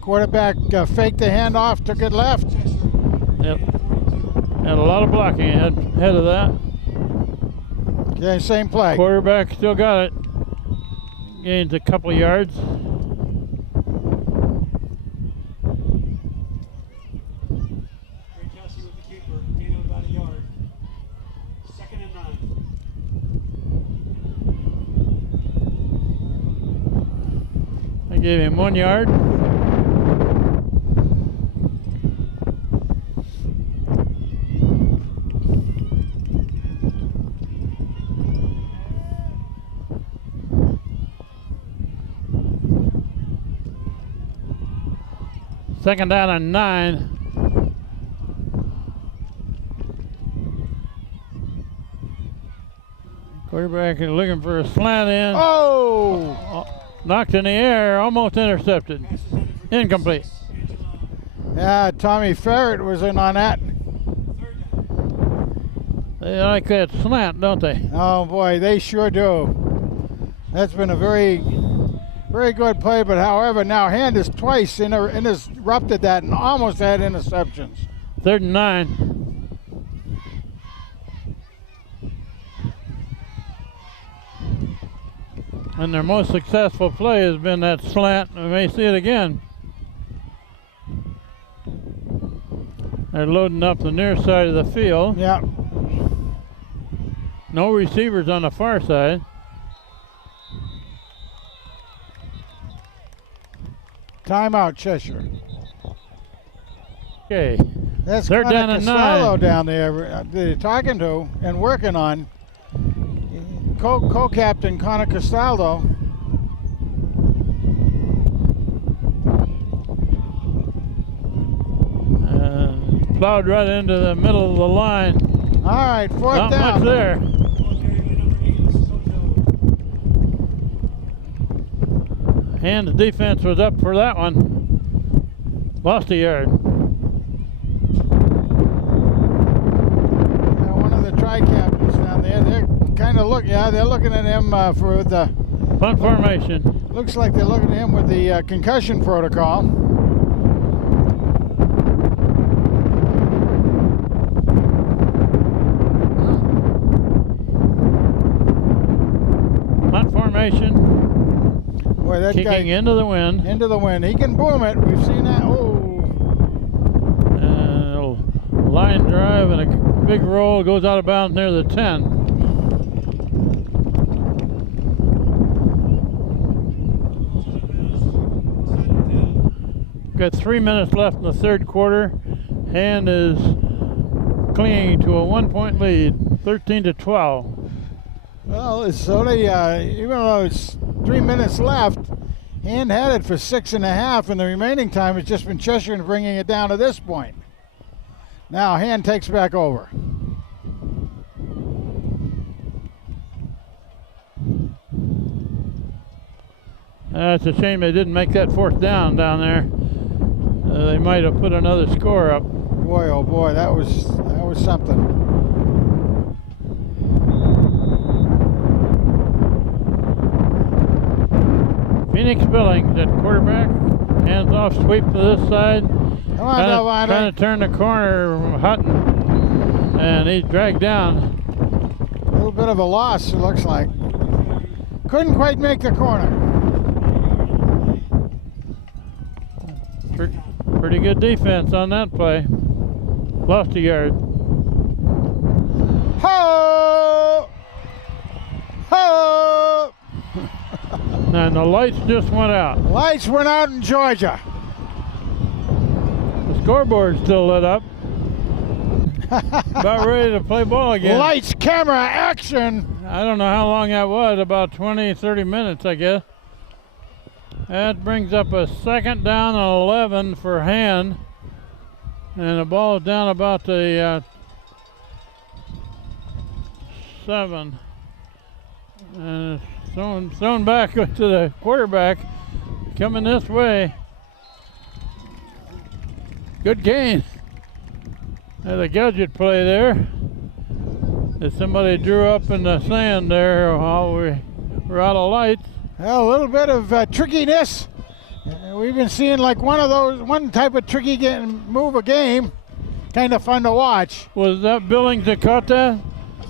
Quarterback faked the handoff, took it left. Yep. And a lot of blocking ahead of that. Okay, same play. Quarterback still got it. Gains a couple of yards. With the keeper, gain of about a yard. 2nd and 9. I gave him 1 yard. Second down and 9. Quarterback is looking for a slant in. Oh! Knocked in the air, almost intercepted. Incomplete. Yeah, Tommy Ferret was in on that. They like that slant, don't they? Oh boy, they sure do. That's been a very, very good play, but however, now Hand is twice interrupted that and almost had interceptions. 3rd and 9. And their most successful play has been that slant. We may see it again. They're loading up the near side of the field. Yeah. No receivers on the far side. Timeout, Cheshire. Okay. That's They're Connor down to Costello 9. down there they're talking to and working on. Co-captain Connor Castaldo. Plowed right into the middle of the line. All right, 4th Not down. much there. Hand's defense was up for that one. Lost a yard. One of the tri-captains down there, they're kind of they're looking at him for the Punt formation. Looks like they're looking at him with the concussion protocol. Punt formation. Boy, that Kicking guy into the wind. into the wind. He can boom it. We've seen that. Oh, Line drive and a big roll, goes out of bounds near the 10. Got 3 minutes left in the third quarter. Hand is clinging to a 1-point lead, 13-12. Well, it's only, even though it's 3 minutes left, Hand had it for 6.5, and the remaining time has just been Cheshire bringing it down to this point. Now Hand takes back over. It's a shame they didn't make that fourth down there. They might have put another score up. Boy, oh boy, that was something. Phoenix Billings at quarterback. Hands off, sweep to this side. Come on, Delvante. Trying to turn the corner, Hutton, and he's dragged down. A little bit of a loss, it looks like. Couldn't quite make the corner. Pretty good defense on that play. Lost a yard. Ho! Ho! And the lights just went out. Lights went out in Georgia. The scoreboard's still lit up. About ready to play ball again. Lights, camera, action. I don't know how long that was, about 20, 30 minutes, I guess. That brings up a second down and 11 for Hand. And the ball is down about the 7. And it's thrown back to the quarterback. Coming this way. Good gain. There's a gadget play there. That somebody drew up in the sand there while we were out of lights. Well, a little bit of trickiness. We've been seeing like one type of tricky move a game. Kind of fun to watch. Was that Billings that caught that?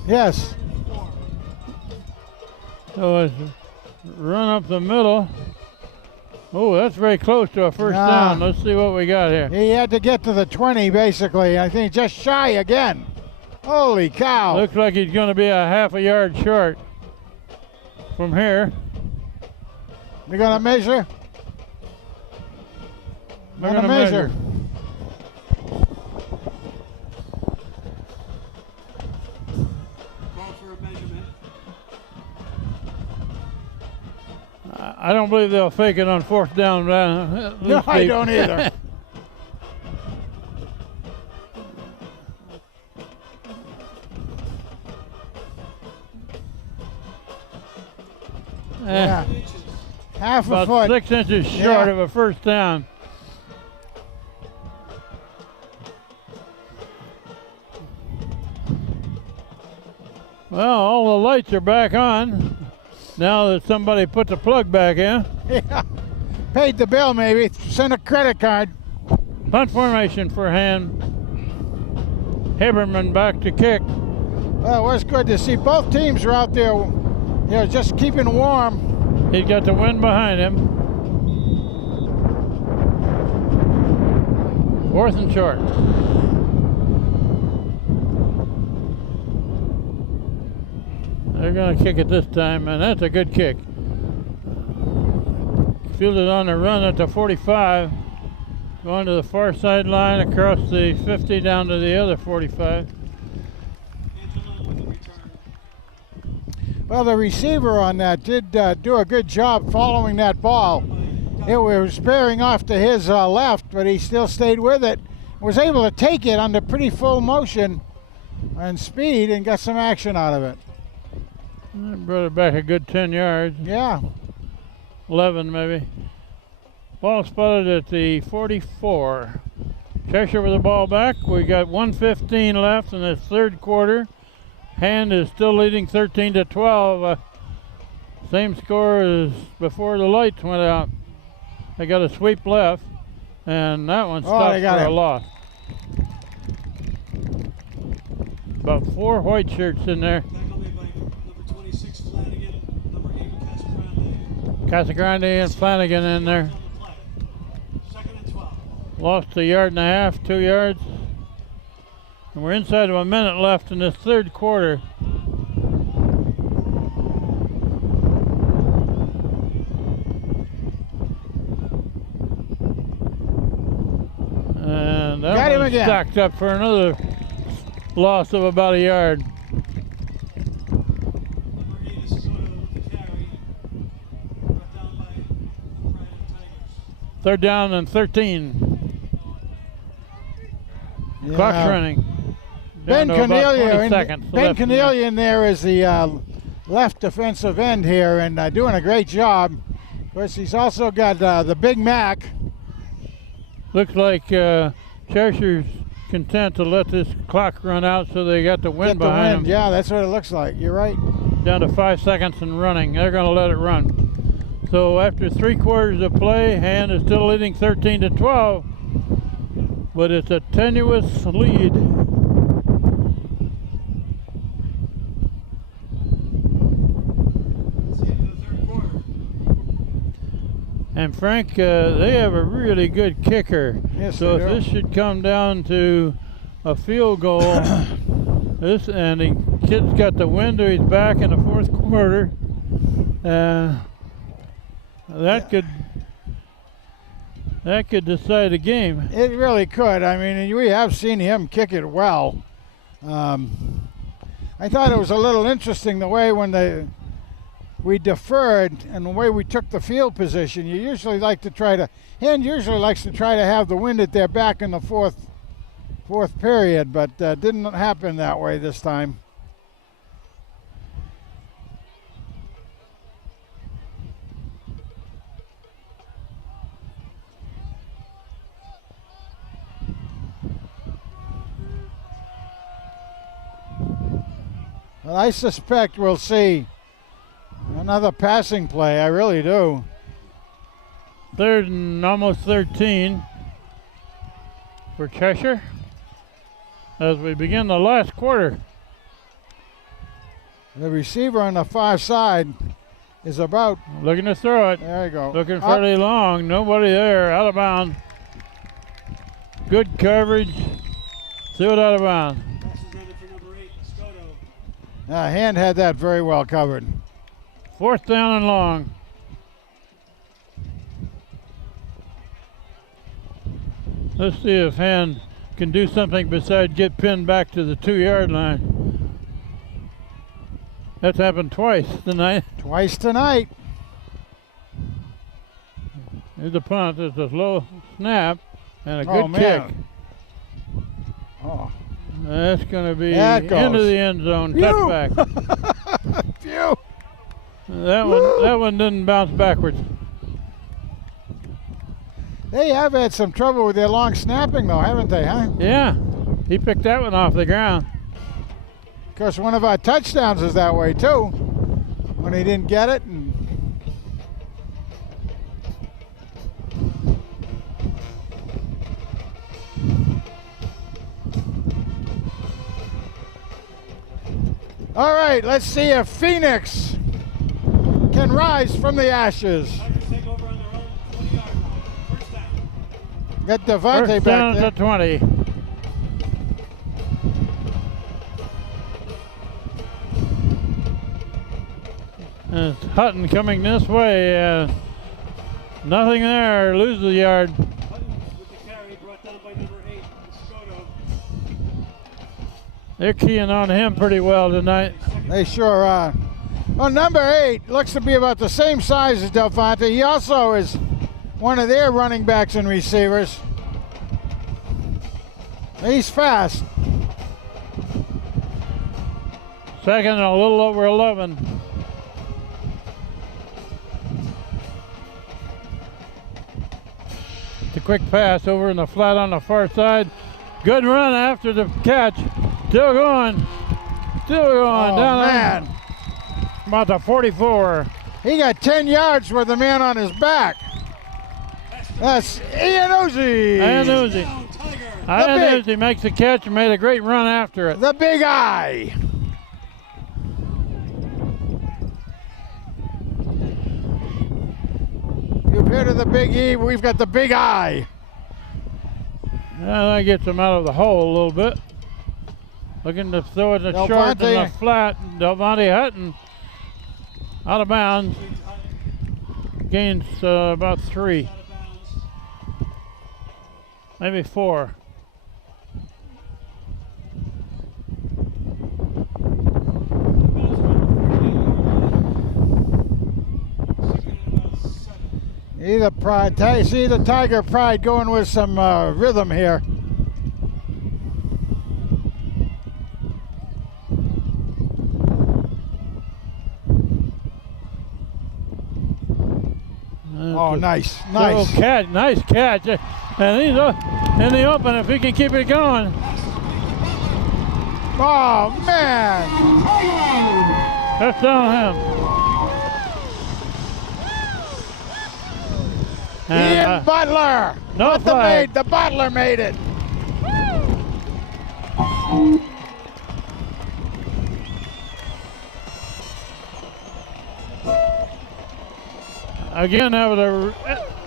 Yes. So it's run up the middle. Oh, that's very close to a first down. Let's see what we got here. He had to get to the 20, basically. I think just shy again. Holy cow. Looks like he's going to be a half a yard short from here. You're going to measure? We're going to measure. I don't believe they'll fake it on fourth down. No, I don't either. Yeah. Half a about foot. 6 inches short of a first down. Well, all the lights are back on now that somebody put the plug back in. Yeah. Paid the bill, maybe. Sent a credit card. Punt formation for Hand. Haberman back to kick. Well, it was good to see both teams are out there, just keeping warm. He's got the wind behind him. 4th and short. They're going to kick it this time, and that's a good kick. Fielded on the run at the 45, going to the far sideline across the 50 down to the other 45. Well, the receiver on that did do a good job following that ball. It was bearing off to his left, but he still stayed with it. Was able to take it under pretty full motion and speed and got some action out of it. Brought it back a good 10 yards. Yeah. 11 maybe. Ball spotted at the 44. Cheshire with the ball back. We got 1:15 left in the third quarter. Hand is still leading 13-12. Same score as before the lights went out. They got a sweep left, and that one stopped for a loss. About 4 white shirts in there. Casagrande and Flanagan in there. Lost a yard and a half, 2 yards. And we're inside of a minute left in this third quarter. And Got that him one's again. stacked up for another loss of about a yard. Number 8 is Soto with the carry. Brought down by the Pride of Tigers. Third down and 13. Clock's running. Ben Down to about 20 Cornelia, seconds Ben left in that. Cornelia in there is the left defensive end here, and doing a great job. Of course, he's also got the Big Mac. Looks like Cheshire's content to let this clock run out so they got the wind Get the behind wind. them. Yeah, that's what it looks like. You're right. Down to 5 seconds and running. They're going to let it run. So after 3 quarters of play, Hand is still leading 13-12, but it's a tenuous lead. It's the end of the third quarter. And Frank, they have a really good kicker. Yes, So they if do. this should come down to a field goal, the kid's got the wind to his back in the fourth quarter. That could decide a game. It really could. I mean, we have seen him kick it well. I thought it was a little interesting the way when we deferred and the way we took the field position. You usually like to Hand usually likes to try to have the wind at their back in the fourth period, but didn't happen that way this time. Well, I suspect we'll see another passing play. I really do. Third and almost 13 for Cheshire as we begin the last quarter. The receiver on the far side is about. Looking to throw it. There you go. Looking Up. fairly long. Nobody there. Out of bounds. Good coverage. Threw it out of bounds. Pass is intended for number 8, Scoto. Hand had that very well covered. Fourth down and long. Let's see if Hand can do something besides get pinned back to the 2-yard line. That's happened twice tonight. Twice tonight. Here's a punt. It's a slow snap and a Oh, good kick. man. Oh. That's going to be That into goes. the end zone. Phew. Touchback. Phew. That one didn't bounce backwards. They have had some trouble with their long snapping, though, haven't they, huh? Yeah, he picked that one off the ground. Of course, one of our touchdowns is that way, too. When he didn't get it. All right, let's see if Phoenix can rise from the ashes. Tigers take over on their own 20-yard line. First down. Got Devontae First back down there. to 20. And it's Hutton coming this way. Nothing there. Loses the yard. Hutton with the carry, brought down by number 8, Scoto. They're keying on him pretty well tonight. They sure are. Well, number 8 looks to be about the same size as Delfonte. He also is one of their running backs and receivers. He's fast. Second and a little over 11. It's a quick pass over in the flat on the far side. Good run after the catch. Still going. Still going. Oh, down man. about the 44. He got 10 yards with the man on his back. That's Ian Uzi. And Uzi. Down, Tiger. Ian Uzi makes the catch and made a great run after it. The big eye. You've heard of the big E, we've got the big eye. That gets him out of the hole a little bit. Looking to throw it in the Del short and the Ponte. flat. Delmonte Hutton out of bounds. Gains about 3. Maybe 4. See the Tiger Pride going with some rhythm here. Oh, nice. Nice catch. Nice catch. And he's in the open if he can keep it going. Oh, man. That's on him. Ian Butler. No Not flag. the Butler made it. Again, that was an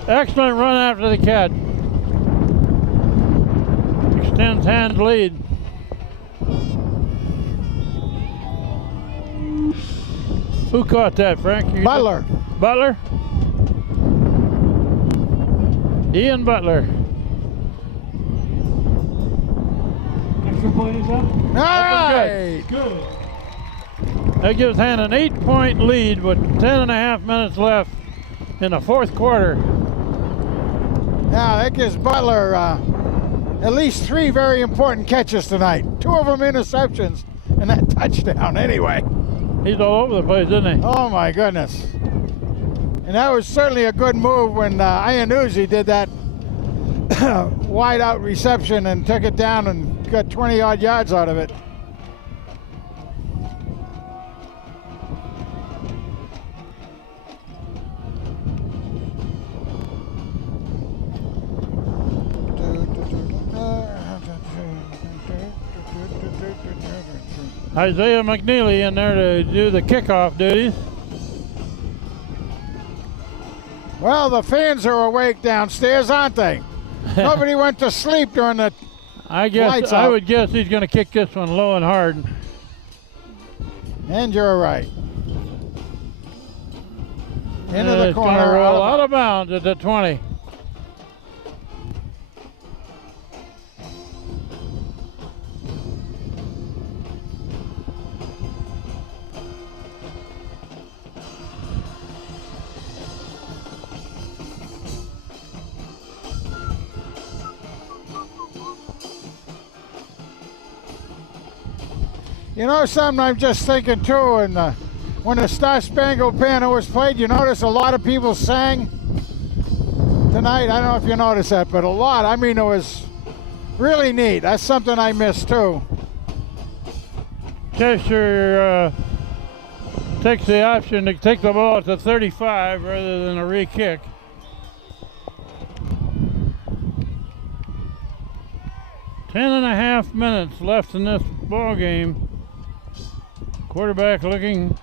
excellent run after the catch. Extends Hand's lead. Who caught that, Frank? Butler. Butler? Ian Butler. Extra point is up. All right. Good. That gives Hand an 8-point lead with 10.5 minutes left in the fourth quarter. Now that gives Butler at least 3 very important catches tonight. 2 of them interceptions and that touchdown anyway. He's all over the place, isn't he? Oh my goodness. And that was certainly a good move when Iannuzzi did that wide out reception and took it down and got 20 odd yards out of it. Isaiah McNeely in there to do the kickoff duties. Well, the fans are awake downstairs, aren't they? Nobody went to sleep during the lights out. I would guess he's going to kick this one low and hard. And you're right. Into the It's corner. gonna roll out of bounds at the 20. You know something I'm just thinking too, and when the Star Spangled Banner was played, you notice a lot of people sang tonight. I don't know if you noticed that, but a lot. I mean, it was really neat. That's something I missed too. Cheshire takes the option to take the ball at the 35 rather than a re-kick. Ten and a half minutes left in this ball game. Quarterback looking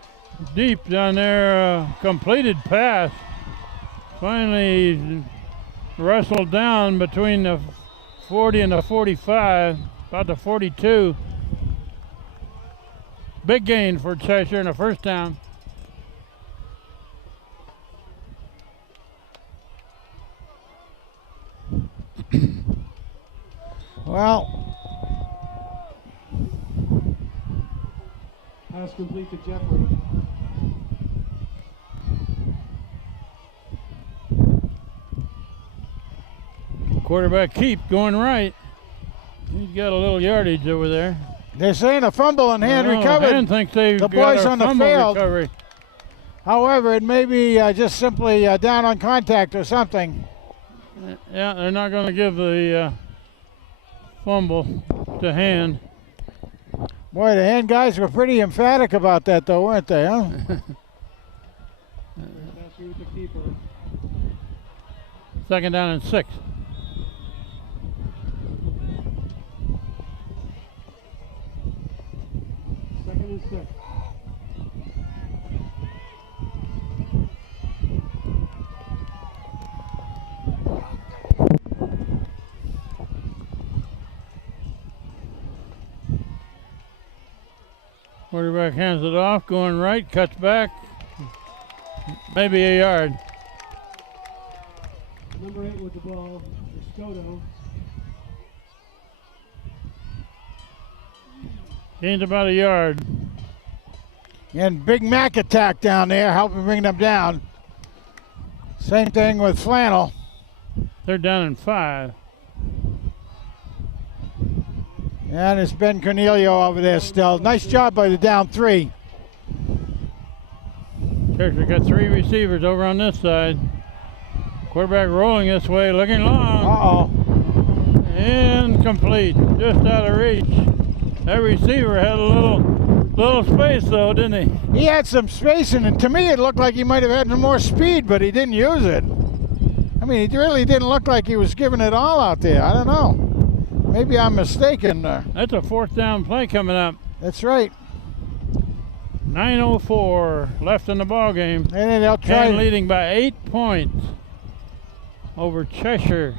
deep down there. Completed pass. Finally wrestled down between the 40 and the 45, about the 42. Big gain for Cheshire in the first down. Well, Pass complete to Jeffrey. Quarterback keep going right. He's got a little yardage over there. they're saying a fumble and Hand recovered. Hand thinks they've The got boys a on the fumble field. recovery. However, it may be just simply down on contact or something. Yeah, they're not going to give the fumble to Hand. Boy, the Hand guys were pretty emphatic about that though, weren't they, huh? Pass through with the keeper. Second down and 6. Second and 6. Quarterback hands it off, going right, cuts back, maybe a yard. Number 8 with the ball is Scoto. Gains about a yard. And Big Mac attack down there, helping bring them down. Same thing with Flannel. They're down in 5. And it's Ben Cornelio over there still. Nice job by the down 3. Cheshire got 3 receivers over on this side. Quarterback rolling this way, looking long. Uh-oh. Incomplete, just out of reach. That receiver had a little space though, didn't he? He had some spacing, and to me it looked like he might have had some more speed, but he didn't use it. I mean, he really didn't look like he was giving it all out there. I don't know. Maybe I'm mistaken. That's a 4th down play coming up. That's right. 9:04 left in the ball game. And then they'll try. And leading by 8 points over Cheshire.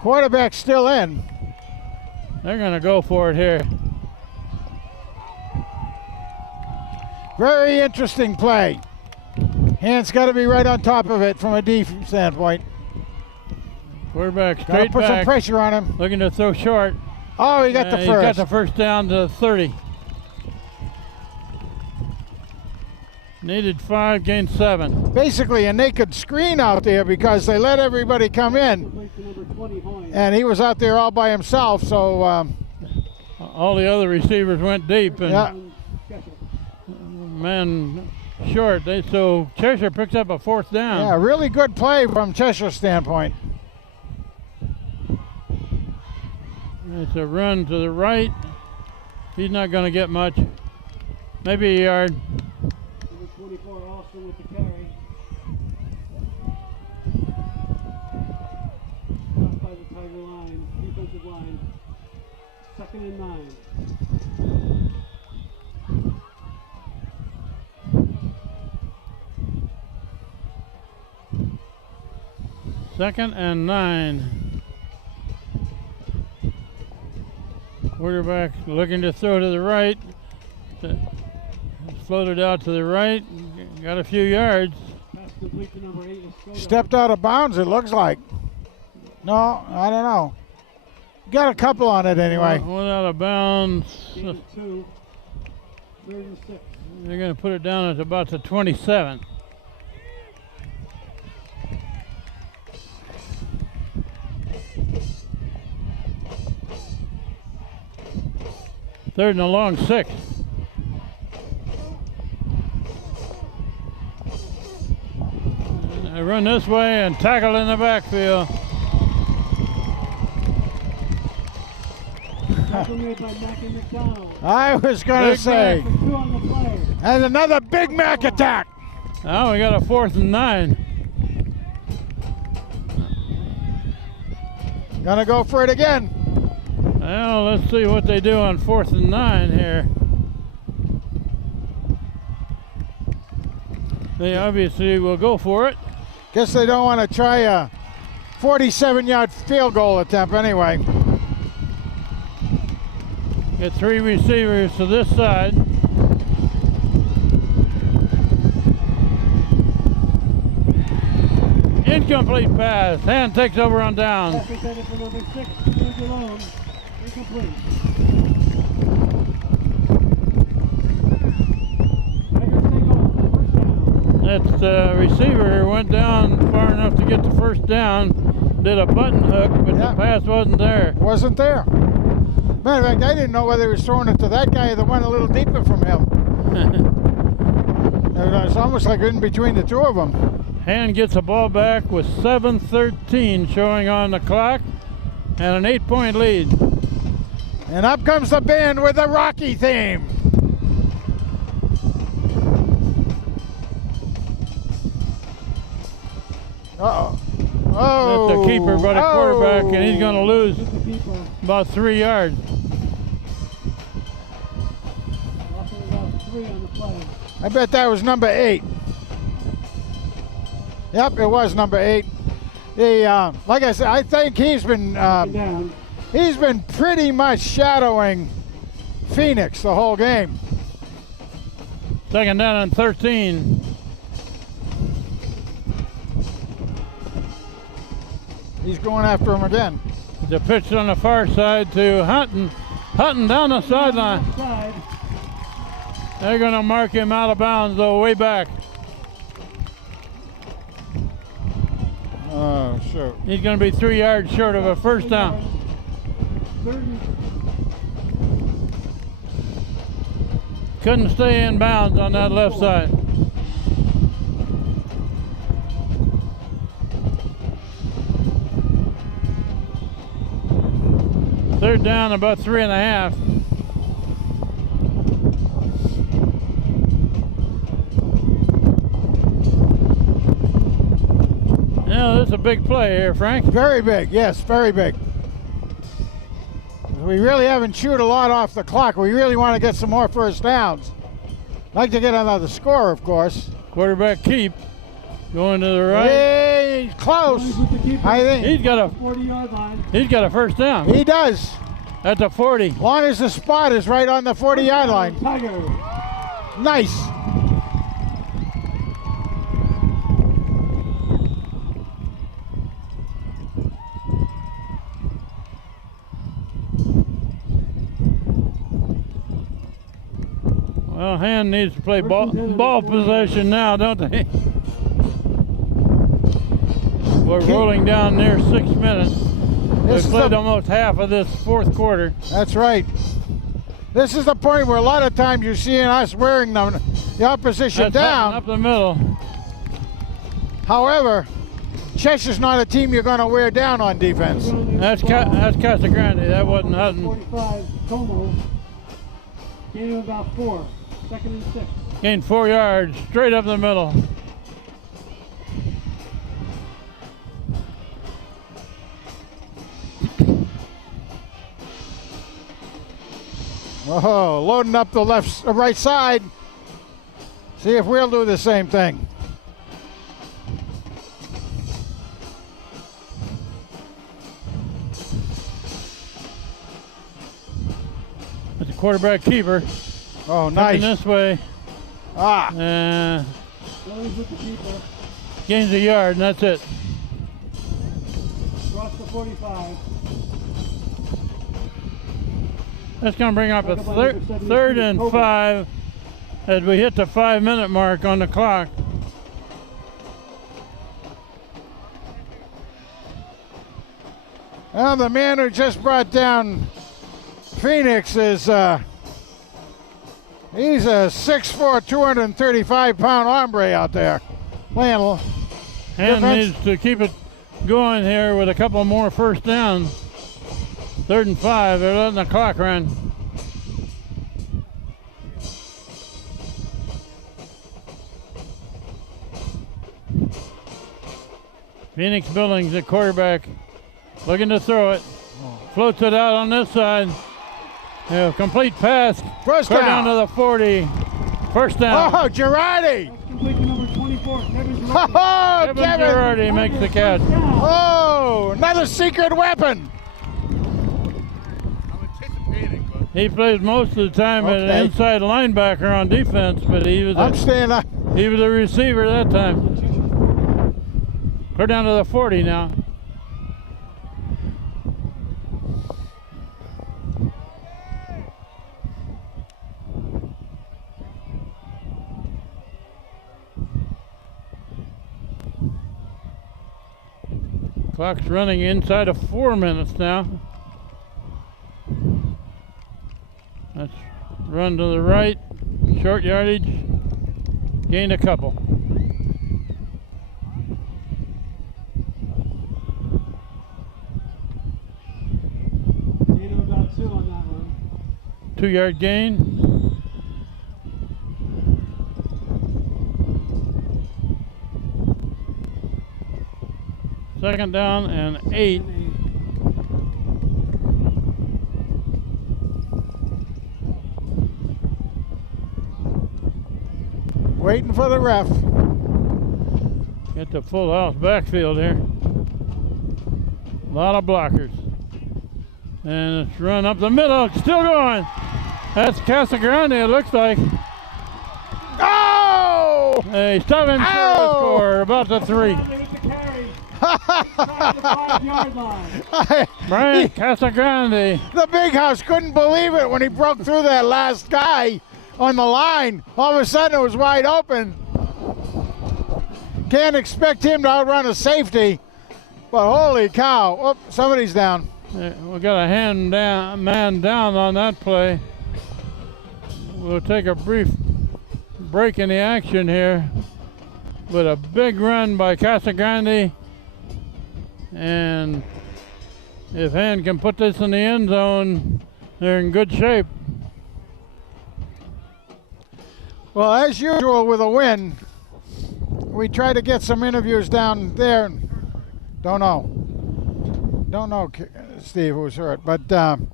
Quarterback still in. They're going to go for it here. Very interesting play. Hands got to be right on top of it from a defense standpoint. Quarterback Got to straight put some back, pressure on him. looking to throw short. Oh, he got the He first. got the first down to 30. Needed 5, gained 7. Basically a naked screen out there because they let everybody come in. And he was out there all by himself, so All the other receivers went deep, and yeah. man short. So Cheshire picks up a 4th down. Yeah, really good play from Cheshire's standpoint. It's a run to the right. He's not going to get much. Maybe a yard. Number 24 Austin with the carry. Stopped by the Tiger line, defensive line. 2nd and 9. Second and 9. Quarterback looking to throw to the right. Floated out to the right. Got a few yards. Pass complete to number 8 is Scoto. Stepped out of bounds, it looks like. No, I don't know. Got a couple on it anyway. Went out of bounds. Gain of 2. 3rd and 6. They're going to put it down at about the 27. Third and a long 6. They run this way and tackle in the backfield. Tackle made by Mack and McDonald. I was going to say. For 2 on the play. And another Big Mac attack. Now we got a 4th and 9. Gonna go for it again. Well, let's see what they do on 4th and 9 here. They obviously will go for it. Guess they don't want to try a 47-yard field goal attempt anyway. Get 3 receivers to this side. Incomplete pass. Hand takes over on down. Pass intended for number 6, George alone. Incomplete. Tigers take over. First down. That receiver went down far enough to get the first down. Did a button hook, but Yeah. the pass wasn't there. Wasn't there. Matter of fact, I didn't know whether he was throwing it to that guy or the one a little deeper from him. It's almost like in between the two of them. Hand gets a ball back with 7:13 showing on the clock and an 8-point lead. And up comes the band with the Rocky theme. Uh-oh. Oh. That's a keeper, but a quarterback, and he's going to lose With the keeper. about 3 yards. Also about 3 on the play. I bet that was number 8. Yep, it was number 8. Like I said, I think he's been Down. pretty much shadowing Phoenix the whole game. Second down and 13. He's going after him again. The pitch on the far side to Hutton. Hutton down the sideline. Side. They're going to mark him out of bounds, though, way back. Oh, shoot. He's going to be 3 yards short of a first down. 30. Couldn't stay in bounds on that left side. Third down, about 3.5. Yeah, this is a big play here, Frank. Very big, yes, very big. We really haven't chewed a lot off the clock. We really want to get some more first downs. Like to get another score, of course. Quarterback keep going to the right. Hey, close. I think He's got a 40-yard line. he's got a first down he does. at the 40. As long as the spot is right on the 40-yard line. Tiger. Nice. Well, Hand needs to play ball possession now, don't they? We're rolling down near 6 minutes. We've played almost half of this fourth quarter. That's right. This is the point where a lot of times you're seeing us wearing the opposition That's down. up the middle. However, Cheshire's not a team you're going to wear down on defense. That's Casa Grande. That wasn't Hutton. 45, Como. Gain of about 4. Second and 6. Gained 4 yards, straight up the middle. Oh, loading up the right side. See if we'll do the same thing. That's a quarterback keeper. Oh, Coming nice. this way. Ah, Goes with the keeper. Gains a yard, and that's it. Across the 45. That's going to bring up a third and 5 as we hit the 5-minute mark on the clock. well, the man who just brought down Phoenix is, he's a 6'4", 235-pound hombre out there. Playing And defense. needs to keep it going here with a couple more first downs. 3rd and 5, they're letting the clock run. Phoenix Billings, the quarterback, looking to throw it. Floats it out on this side. Yeah, complete pass. First Clear down. down to the 40. First down. Oh, Girardi. That's complete to number 24, Kevin Girardi. Oh, Kevin Kevin. Girardi makes the catch. Oh, another secret weapon. He plays most of the time as an inside linebacker on defense, but he was I'm staying up. he was a receiver that time. We're down to the 40 now. Clock's running inside of 4 minutes now. Let's run to the right, short yardage, gained a couple. Gain of about 2 on that one. 2-yard gain. Second down and 8. Waiting for the ref. Get the full house backfield here. A lot of blockers. And it's run up the middle, still going. That's Casa Grande, it looks like. Oh, A 7-0 score, about the 3. With the carry. Back to the 5-yard line. Brian Casagrande. The big house couldn't believe it when he broke through that last guy on the line. All of a sudden it was wide open. Can't expect him to outrun a safety, but holy cow. Oh, somebody's down. We got a man down on that play. We'll take a brief break in the action here with a big run by Casagrande. And if Hand can put this in the end zone, they're in good shape. Well, as usual with a win, we try to get some interviews down there. Don't know, Steve, who's hurt. But I'm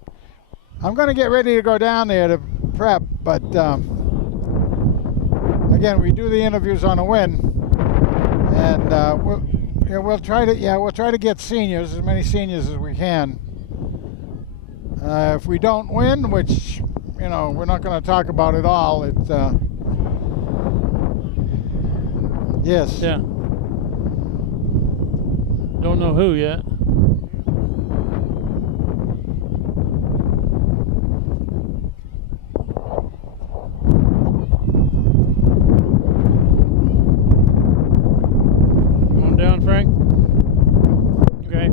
going to get ready to go down there to prep. But again, we do the interviews on a win, and we'll try to get seniors, as many seniors as we can. If we don't win, which we're not going to talk about it all. Yes. Yeah. Don't know who yet. Going down, Frank? Okay.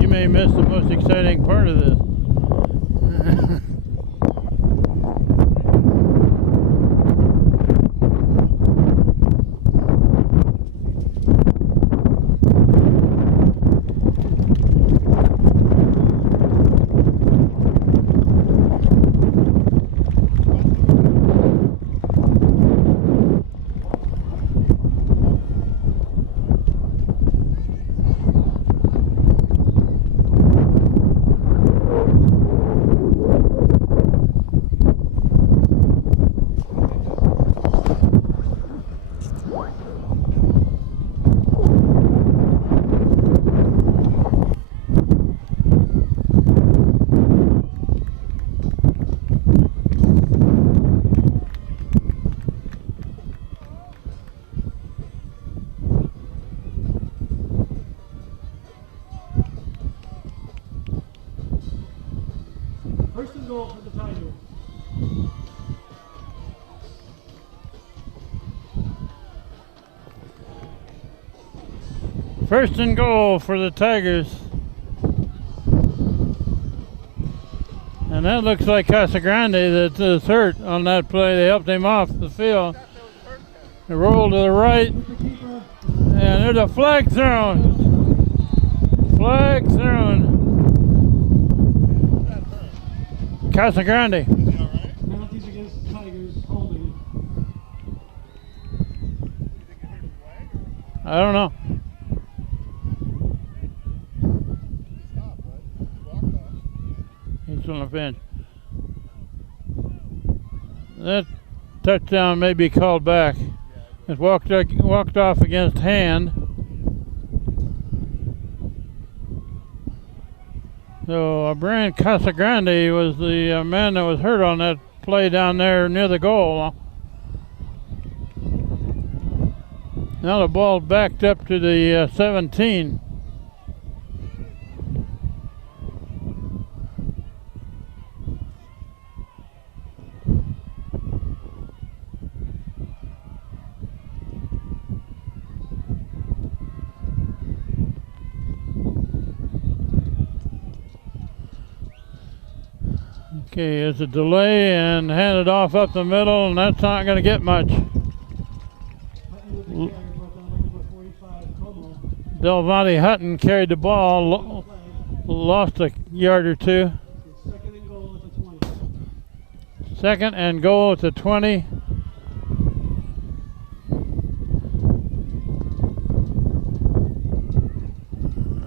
You may miss the most exciting part of this. First and goal for the Tigers. First and goal for the Tigers. And that looks like Casagrande that is hurt on that play. They helped him off the field. They roll to the right. And there's a flag thrown. Flag thrown. Casagrande. Penalties against the Tigers holding. I don't know. He's on the bench. That touchdown may be called back. It walked off against Hand. So Brian Casagrande was the man that was hurt on that play down there near the goal. Now the ball backed up to the 17. Okay, it's a delay and handed off up the middle, and that's not going to get much. Delvante Hutton carried the ball, lost a yard or two. Second and goal at the 20. Second and goal at the 20.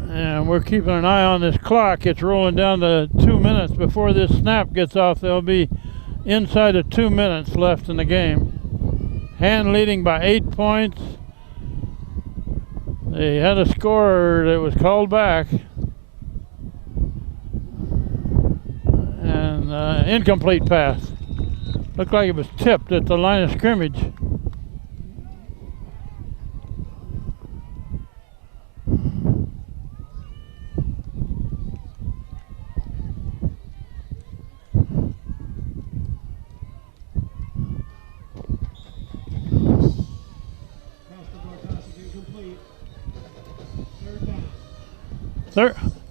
And we're keeping an eye on this clock. It's rolling down to 2 minutes before this snap gets off. There'll be inside of 2 minutes left in the game. Hand leading by 8 points. They had a score that was called back. And incomplete pass. Looked like it was tipped at the line of scrimmage.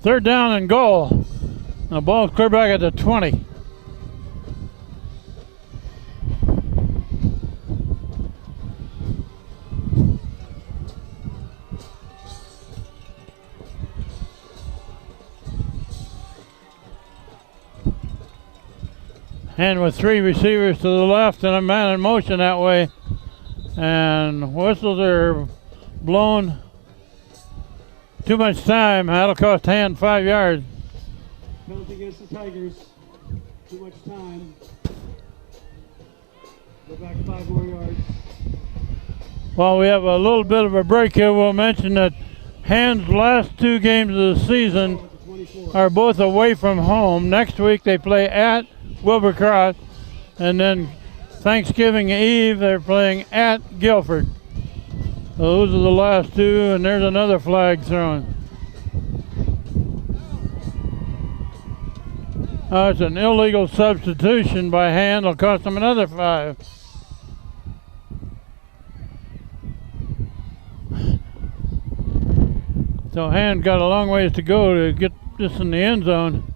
Third down and goal. The ball's clear back at the 20. And with 3 receivers to the left and a man in motion that way. And whistles are blown. Too much time. That'll cost Hand 5 yards. Penalty against the Tigers. Too much time. Go back 5 more yards. While we have a little bit of a break here, we'll mention that Hand's last 2 games of the season are both away from home. Next week they play at Wilbur-Cross, and then Thanksgiving Eve they're playing at Guilford. So those are the last 2, and there's another flag thrown. It's an illegal substitution by Hand. It'll cost them another 5. So Hand got a long ways to go to get this in the end zone.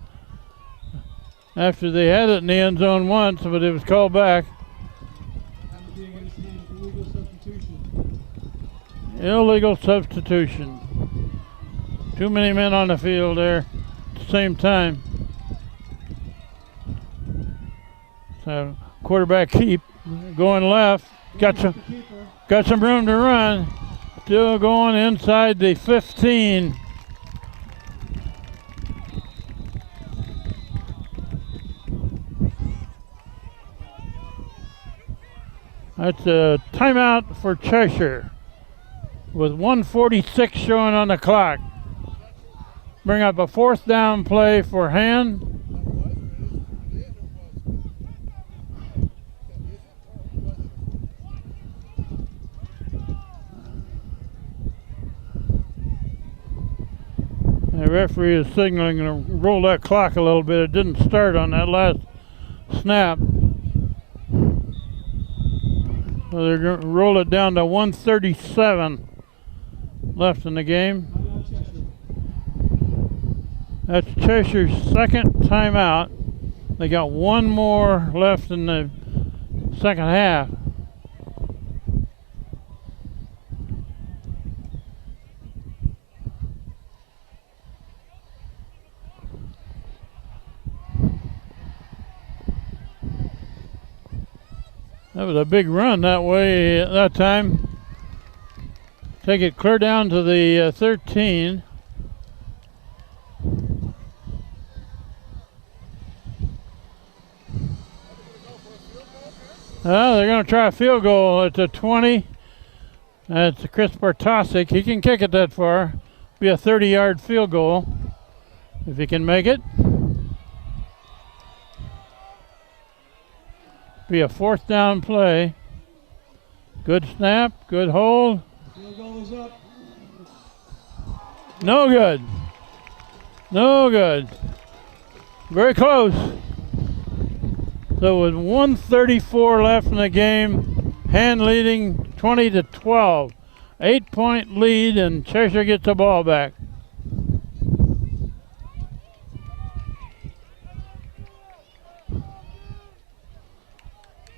After they had it in the end zone once, but it was called back. Illegal substitution. Too many men on the field there at the same time. So quarterback keep going left. Got some room to run. Still going inside the 15. That's a timeout for Cheshire with 1:46 showing on the clock. Bring up a 4th down play for Hand. The referee is signaling to roll that clock a little bit. It didn't start on that last snap. So they're going to roll it down to 1:37 left in the game. That's Cheshire's 2nd timeout. They got 1 more left in the second half. That was a big run that way at that time. Take it clear down to the 13. They're going to try a field goal at the 20. That's Chris Bartosik. He can kick it that far. Be a 30-yard field goal if he can make it. Be a 4th down play. Good snap, good hold. Field goal is up. No good. No good. Very close. So with 1:34 left in the game, Hand leading 20-12. 8-point lead, and Cheshire gets the ball back.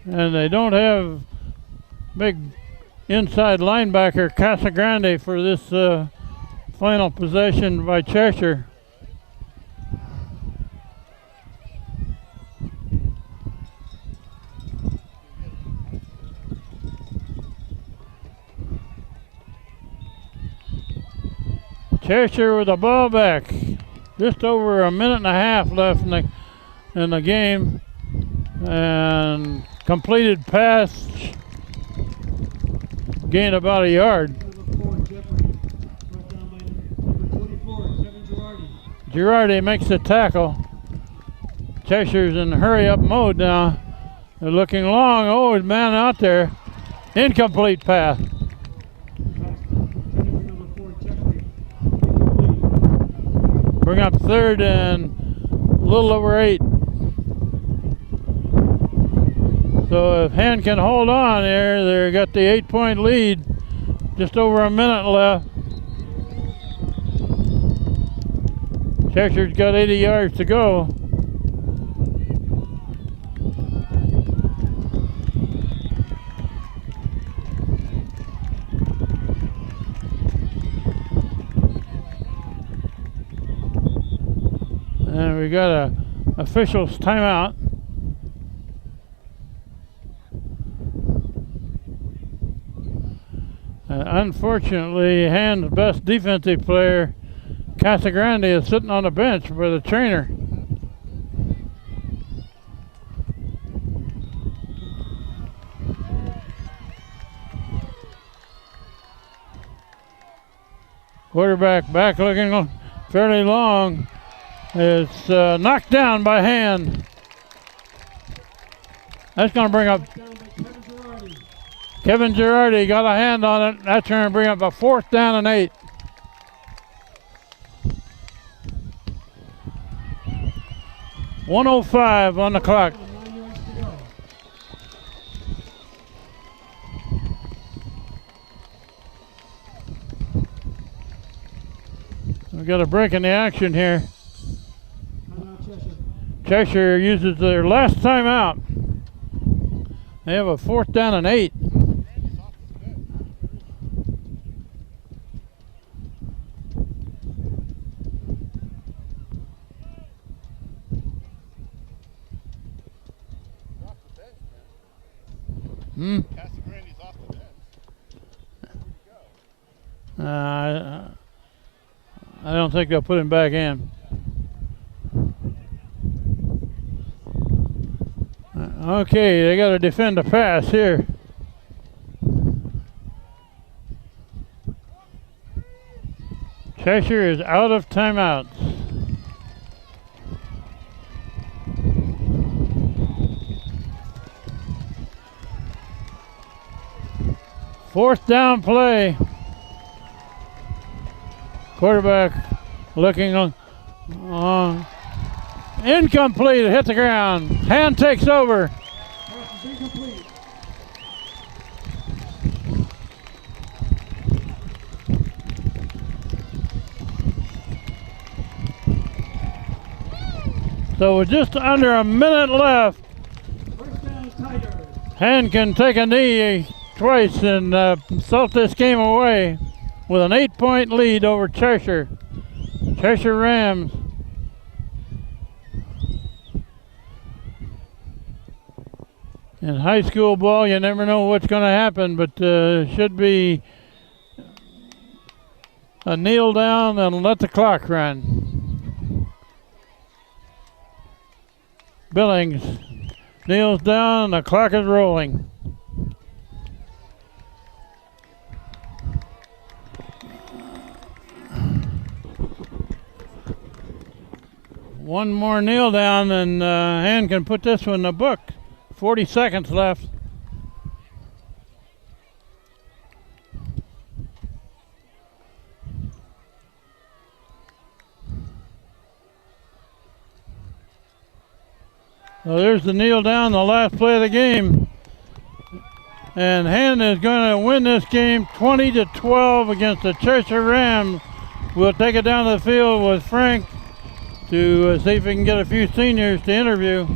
And they don't have big inside linebacker Casagrande for this final possession by Cheshire. Cheshire with the ball back. Just over a minute and a half left in the game. And completed pass, gained about a yard. Girardi makes the tackle. Cheshire's in hurry-up mode now, They're looking long. Oh, his man out there. Incomplete pass. Bring up third and a little over 8. So if Hand can hold on here, they got the 8-point lead. Just over a minute left. Cheshire's got 80 yards to go. And we got a official's timeout. Unfortunately, Hand's best defensive player, Casagrande, is sitting on the bench with a trainer. Quarterback back looking fairly long. It's knocked down by Hand. That's going to bring up Kevin Girardi. Got a hand on it. That's going to bring up a 4th down and 8. .105 on the clock. We got a break in the action here. Cheshire uses their last timeout. They have a 4th down and 8. Casagrande's off the bench. I don't think they'll put him back in. Okay, they got to defend the pass here. Cheshire is out of timeouts. Fourth down play. Quarterback looking on. Incomplete, hit the ground. Hand takes over. So with just under a minute left, Hand can take a knee twice and salt this game away with an 8-point lead over Cheshire. Cheshire Rams. In high school ball, you never know what's going to happen, but should be a kneel down and let the clock run. Billings kneels down, the clock is rolling. One more kneel down and Hand can put this one in the book. 40 seconds left. So there's the kneel down, the last play of the game. And Hand is going to win this game 20-12 against the Cheshire Rams. We'll take it down to the field with Frank to see if we can get a few seniors to interview.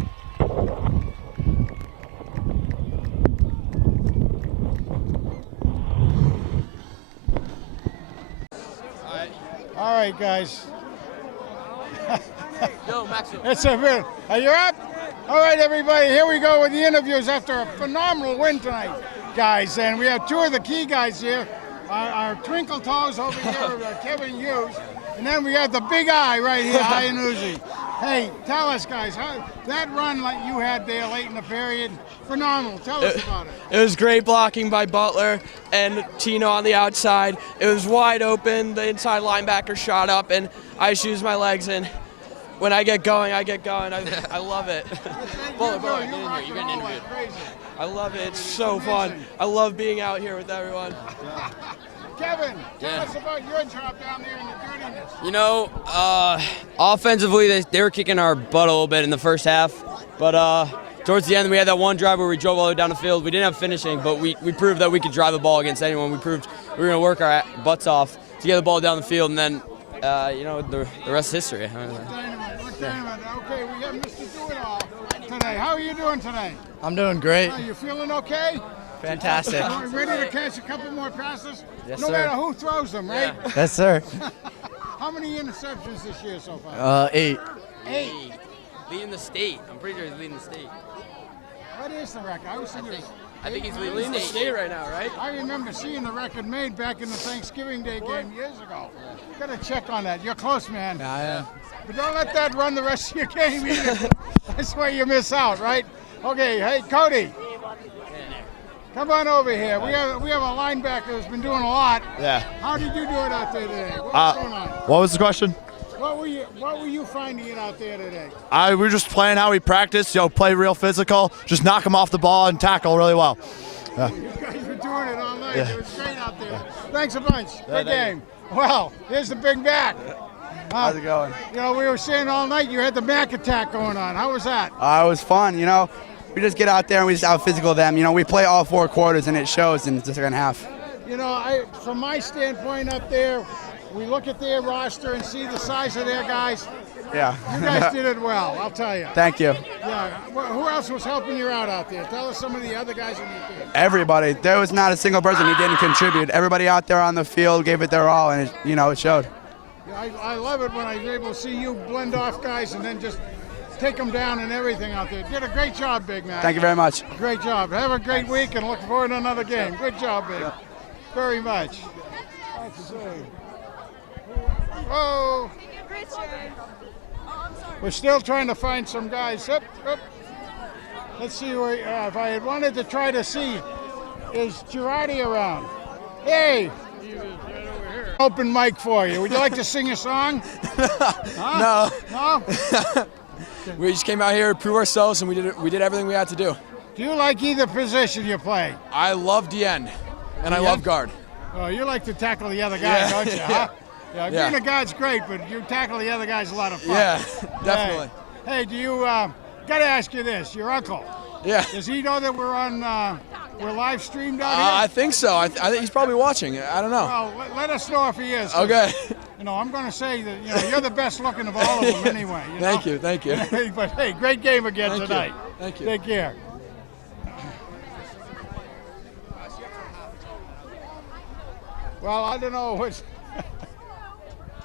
All right, guys. Yo, Max. It's a bit. Are you up? All right, everybody. Here we go with the interviews after a phenomenal win tonight, guys. And we have two of the key guys here. Our Twinkle Toes over here, Kevin Hughes. And then we got the big eye right here, Ian Uzi. Hey, tell us, guys, how that run like you had there late in the period, phenomenal. Tell us about it. It was great blocking by Butler and Tino on the outside. It was wide open. The inside linebacker shot up, and I just used my legs and when I get going, I get going. I love it. Butler, get in here. You're getting interviewed. I love it. It's so fun. I love being out here with everyone. Kevin, tell us about your job down there in the dirtiness. You know, offensively, they were kicking our butt a little bit in the first half. But towards the end, we had that one drive where we drove all the way down the field. We didn't have finishing, but we proved that we could drive the ball against anyone. We proved we were going to work our butts off to get the ball down the field, and then, you know, the rest is history. Okay, we have Mr. Do-It-All today. How are you doing today? I'm doing great. Are you feeling okay? Fantastic. Ready to catch a couple more passes? Yes, no sir. matter who throws them, right? Yes, sir. How many interceptions this year so far? 8. 8. Leading the state. I'm pretty sure he's leading the state. What is the record? I think he's leading the state right now, right? I remember seeing the record made back in the Thanksgiving Day game years ago. Got to check on that. You're close, man. Yeah, I am. But don't let that run the rest of your game either. That's where you miss out, right? Okay, hey, Cody. Come on over here. We have a linebacker who's been doing a lot. Yeah. How did you do it out there today? What's going on? What was the question? What were you finding it out there today? We were just playing how we practice, play real physical, just knock them off the ball and tackle really well. Yeah. You guys were doing it all night. Yeah. It was great out there. Thanks a bunch. Good game. Well, here's the big back. How's it going? You know, we were saying all night you had the back attack going on. How was that? It was fun, We just get out there and we just out-physical them. We play all 4 quarters and it shows in the second half. You know, from my standpoint up there, we look at their roster and see the size of their guys. Yeah. You guys did it well, I'll tell you. Thank you. Yeah. Who else was helping you out there? Tell us some of the other guys on your team. Everybody. There was not a single person who didn't contribute. Everybody out there on the field gave it their all, and it showed. Yeah, I love it when I'm able to see you blend off guys and then just take them down and everything out there. Did a great job, Big Man. Thank you very much. Great job. Have a great week and look forward to another game. Good job, Big. Very much. Let's see. Whoa. We're still trying to find some guys. Up. Let's see if I had wanted to try to see, is Girardi around? Hey. Open mic for you. Would you like to sing a song? No. No? We just came out here to prove ourselves, and we did everything we had to do. Do you like either position you play? I love DN, and I love guard. Oh, you like to tackle the other guy, don't you? Huh? Yeah. Yeah. Being a guard's great, but you tackle the other guy's a lot of fun. Yeah, definitely. Hey, do you? Got to ask you this. Your uncle. Yeah. Does he know that we're live streamed out I here? think so. I think he's probably watching. I don't know. Well, let us know if he is. Okay. I'm going to say that you're the best looking of all of them anyway. Thank you. But hey, great game again tonight. Thank you. Take care. Well, I don't know what's.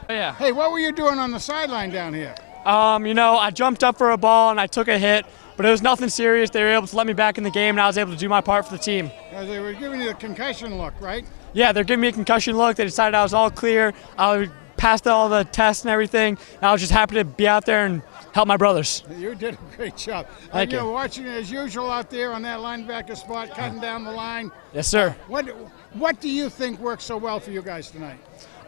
Yeah. Hey, what were you doing on the sideline down here? I jumped up for a ball and I took a hit, but it was nothing serious. They were able to let me back in the game, and I was able to do my part for the team. They were giving you the concussion look, right? Yeah, they're giving me a concussion look. They decided I was all clear. I passed all the tests and everything. And I was just happy to be out there and help my brothers. You did a great job. Thank you. You're watching as usual out there on that linebacker spot, cutting down the line. Yes, sir. What do you think worked so well for you guys tonight?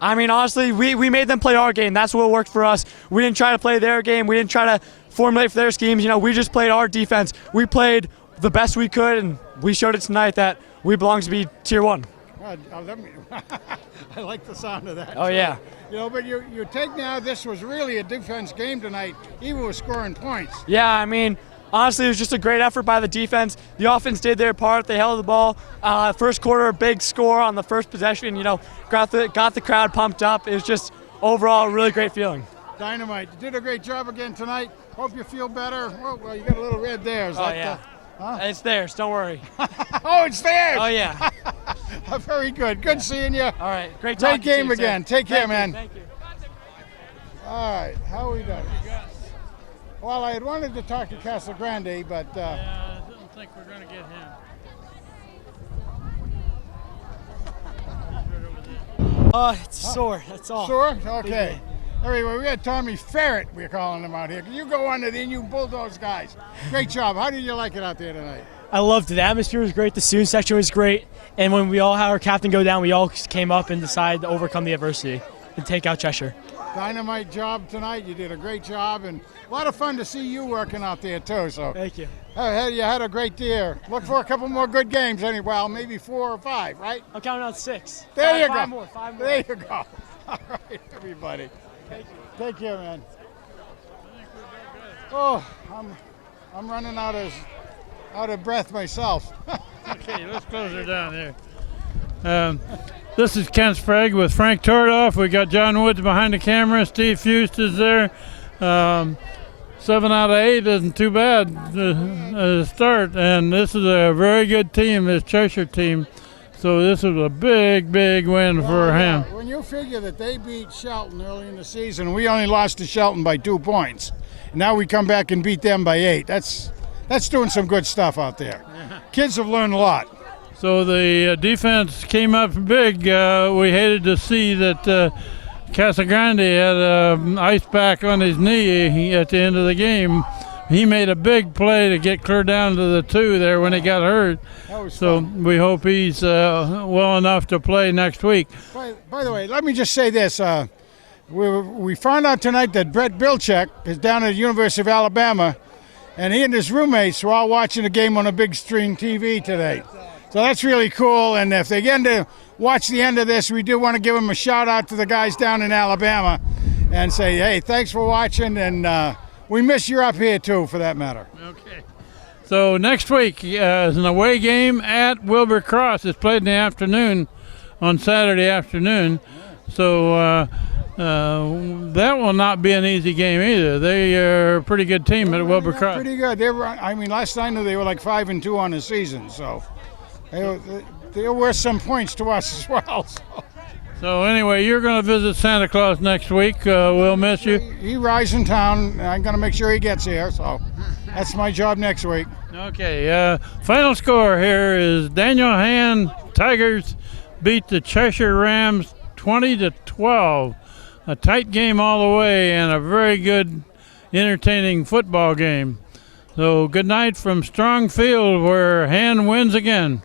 I mean, honestly, we made them play our game. That's what worked for us. We didn't try to play their game. We didn't try to formulate for their schemes. We just played our defense. We played the best we could, and we showed it tonight that we belong to be Tier 1. I like the sound of that. Oh, yeah. But you take now, this was really a defense game tonight, even with scoring points. Yeah, I mean, honestly, it was just a great effort by the defense. The offense did their part. They held the ball. First quarter, a big score on the first possession. Got the crowd pumped up. It was just overall a really great feeling. Dynamite. You did a great job again tonight. Hope you feel better. Well, you got a little red there. Is that yeah. Huh? It's theirs. Don't worry. Oh, it's theirs. Oh, yeah. Very good. Good seeing you. All right. Great talking Great game to you, again. sir. Take care, Thank you, man. Thank you. All right. How are we doing? Well, I had wanted to talk to Casagrande, but... I don't think we're going to get him. It's sore. That's all. Sore? Okay. Anyway, we had Tommy Ferret, we're calling him out here. You go under there and you bulldoze guys. Great job. How did you like it out there tonight? I loved it. The atmosphere was great. The student section was great. And when we all had our captain go down, we all came up and decided to overcome the adversity and take out Cheshire. Dynamite job tonight. You did a great job, and a lot of fun to see you working out there too. So Thank you. you had a great year. Look for a couple more good games anyway. Well, maybe 4 or 5, right? I'm counting on 6. There you go. 5 more. There you go. All right, everybody. Thank you. Take care, man. Oh, I'm running out of breath myself. Okay, let's close her down here. This is Kent Sprague with Frank Tordoff. We got John Woods behind the camera. Steve Fust is there. 7 out of 8 isn't too bad to start. And this is a very good team, this Cheshire team. So this is a big, big win for him. When you figure that they beat Shelton early in the season, we only lost to Shelton by 2 points. Now we come back and beat them by 8. That's doing some good stuff out there. Kids have learned a lot. So the defense came up big. We hated to see that Casagrande had an ice pack on his knee at the end of the game. He made a big play to get clear down to the 2 there when he got hurt. So we hope he's well enough to play next week. By the way, let me just say this. We found out tonight that Brett Bilchek is down at the University of Alabama, and he and his roommates were all watching the game on a big screen TV today. So that's really cool, and if they get to watch the end of this, we do want to give them a shout-out to the guys down in Alabama and say, hey, thanks for watching, and we miss you up here, too, for that matter. Okay. So next week is an away game at Wilbur Cross. It's played in the afternoon on Saturday afternoon. So that will not be an easy game either. They are a pretty good team at Wilbur Cross. Pretty good. Last I knew they were like 5-2 on the season, so they're worth some points to us as well. So anyway, you're going to visit Santa Claus next week. We'll miss you. He rides in town. I'm going to make sure he gets here, so that's my job next week. Okay, final score here is Daniel Hand Tigers beat the Cheshire Rams 20-12. A tight game all the way and a very good, entertaining football game. So good night from Strong Field, where Hand wins again.